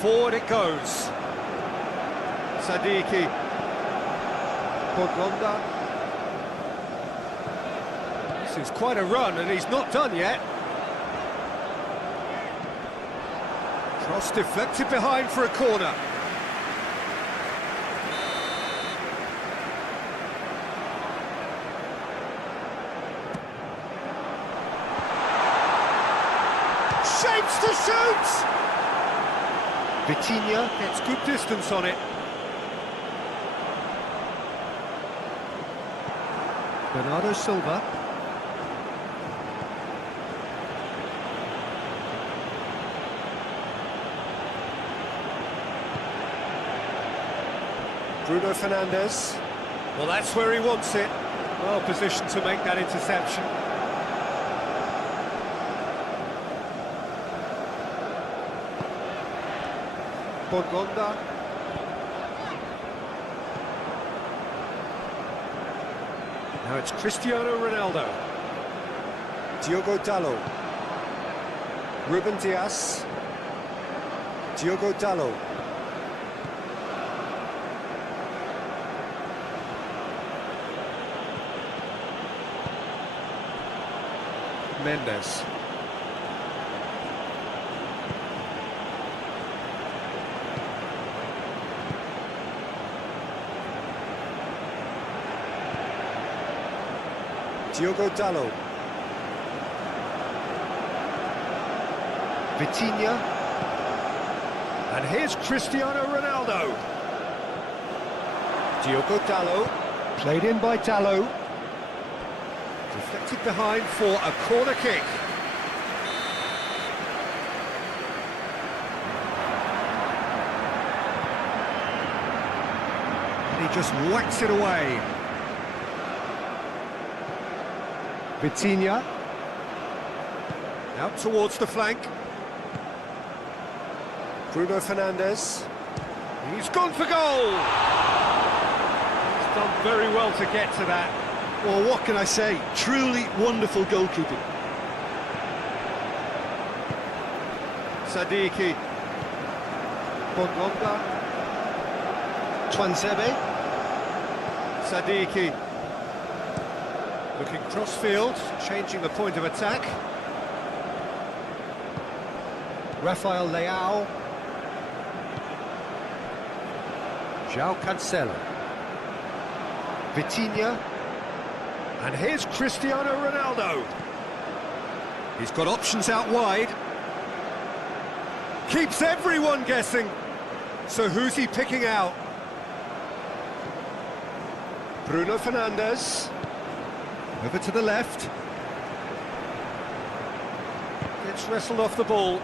Forward it goes. Sadiki. Bongonda. This is quite a run and he's not done yet. Cross deflected behind for a corner. Shapes to shoot! Vitinha gets good distance on it. Bernardo Silva. Bruno Fernandes. Well, that's where he wants it. Well positioned to make that interception. Bongonda. Now it's Cristiano Ronaldo. Diogo Dalot. Ruben Dias. Diogo Dalot. Mendes. Diogo Dalot. Vitinha. And here's Cristiano Ronaldo. Diogo Dalot. Played in by Dalot. Deflected behind for a corner kick. And he just whacks it away. Vitinha. Out towards the flank. Bruno Fernandes. He's gone for goal! He's done very well to get to that. Well, what can I say? Truly wonderful goalkeeping. Sadiki. Bongonga. Twansebe. Sadiki. Looking cross-field, changing the point of attack. Rafael Leao. João Cancelo. Vitinha. And here's Cristiano Ronaldo. He's got options out wide. Keeps everyone guessing. So who's he picking out? Bruno Fernandes. Over to the left. Gets wrestled off the ball.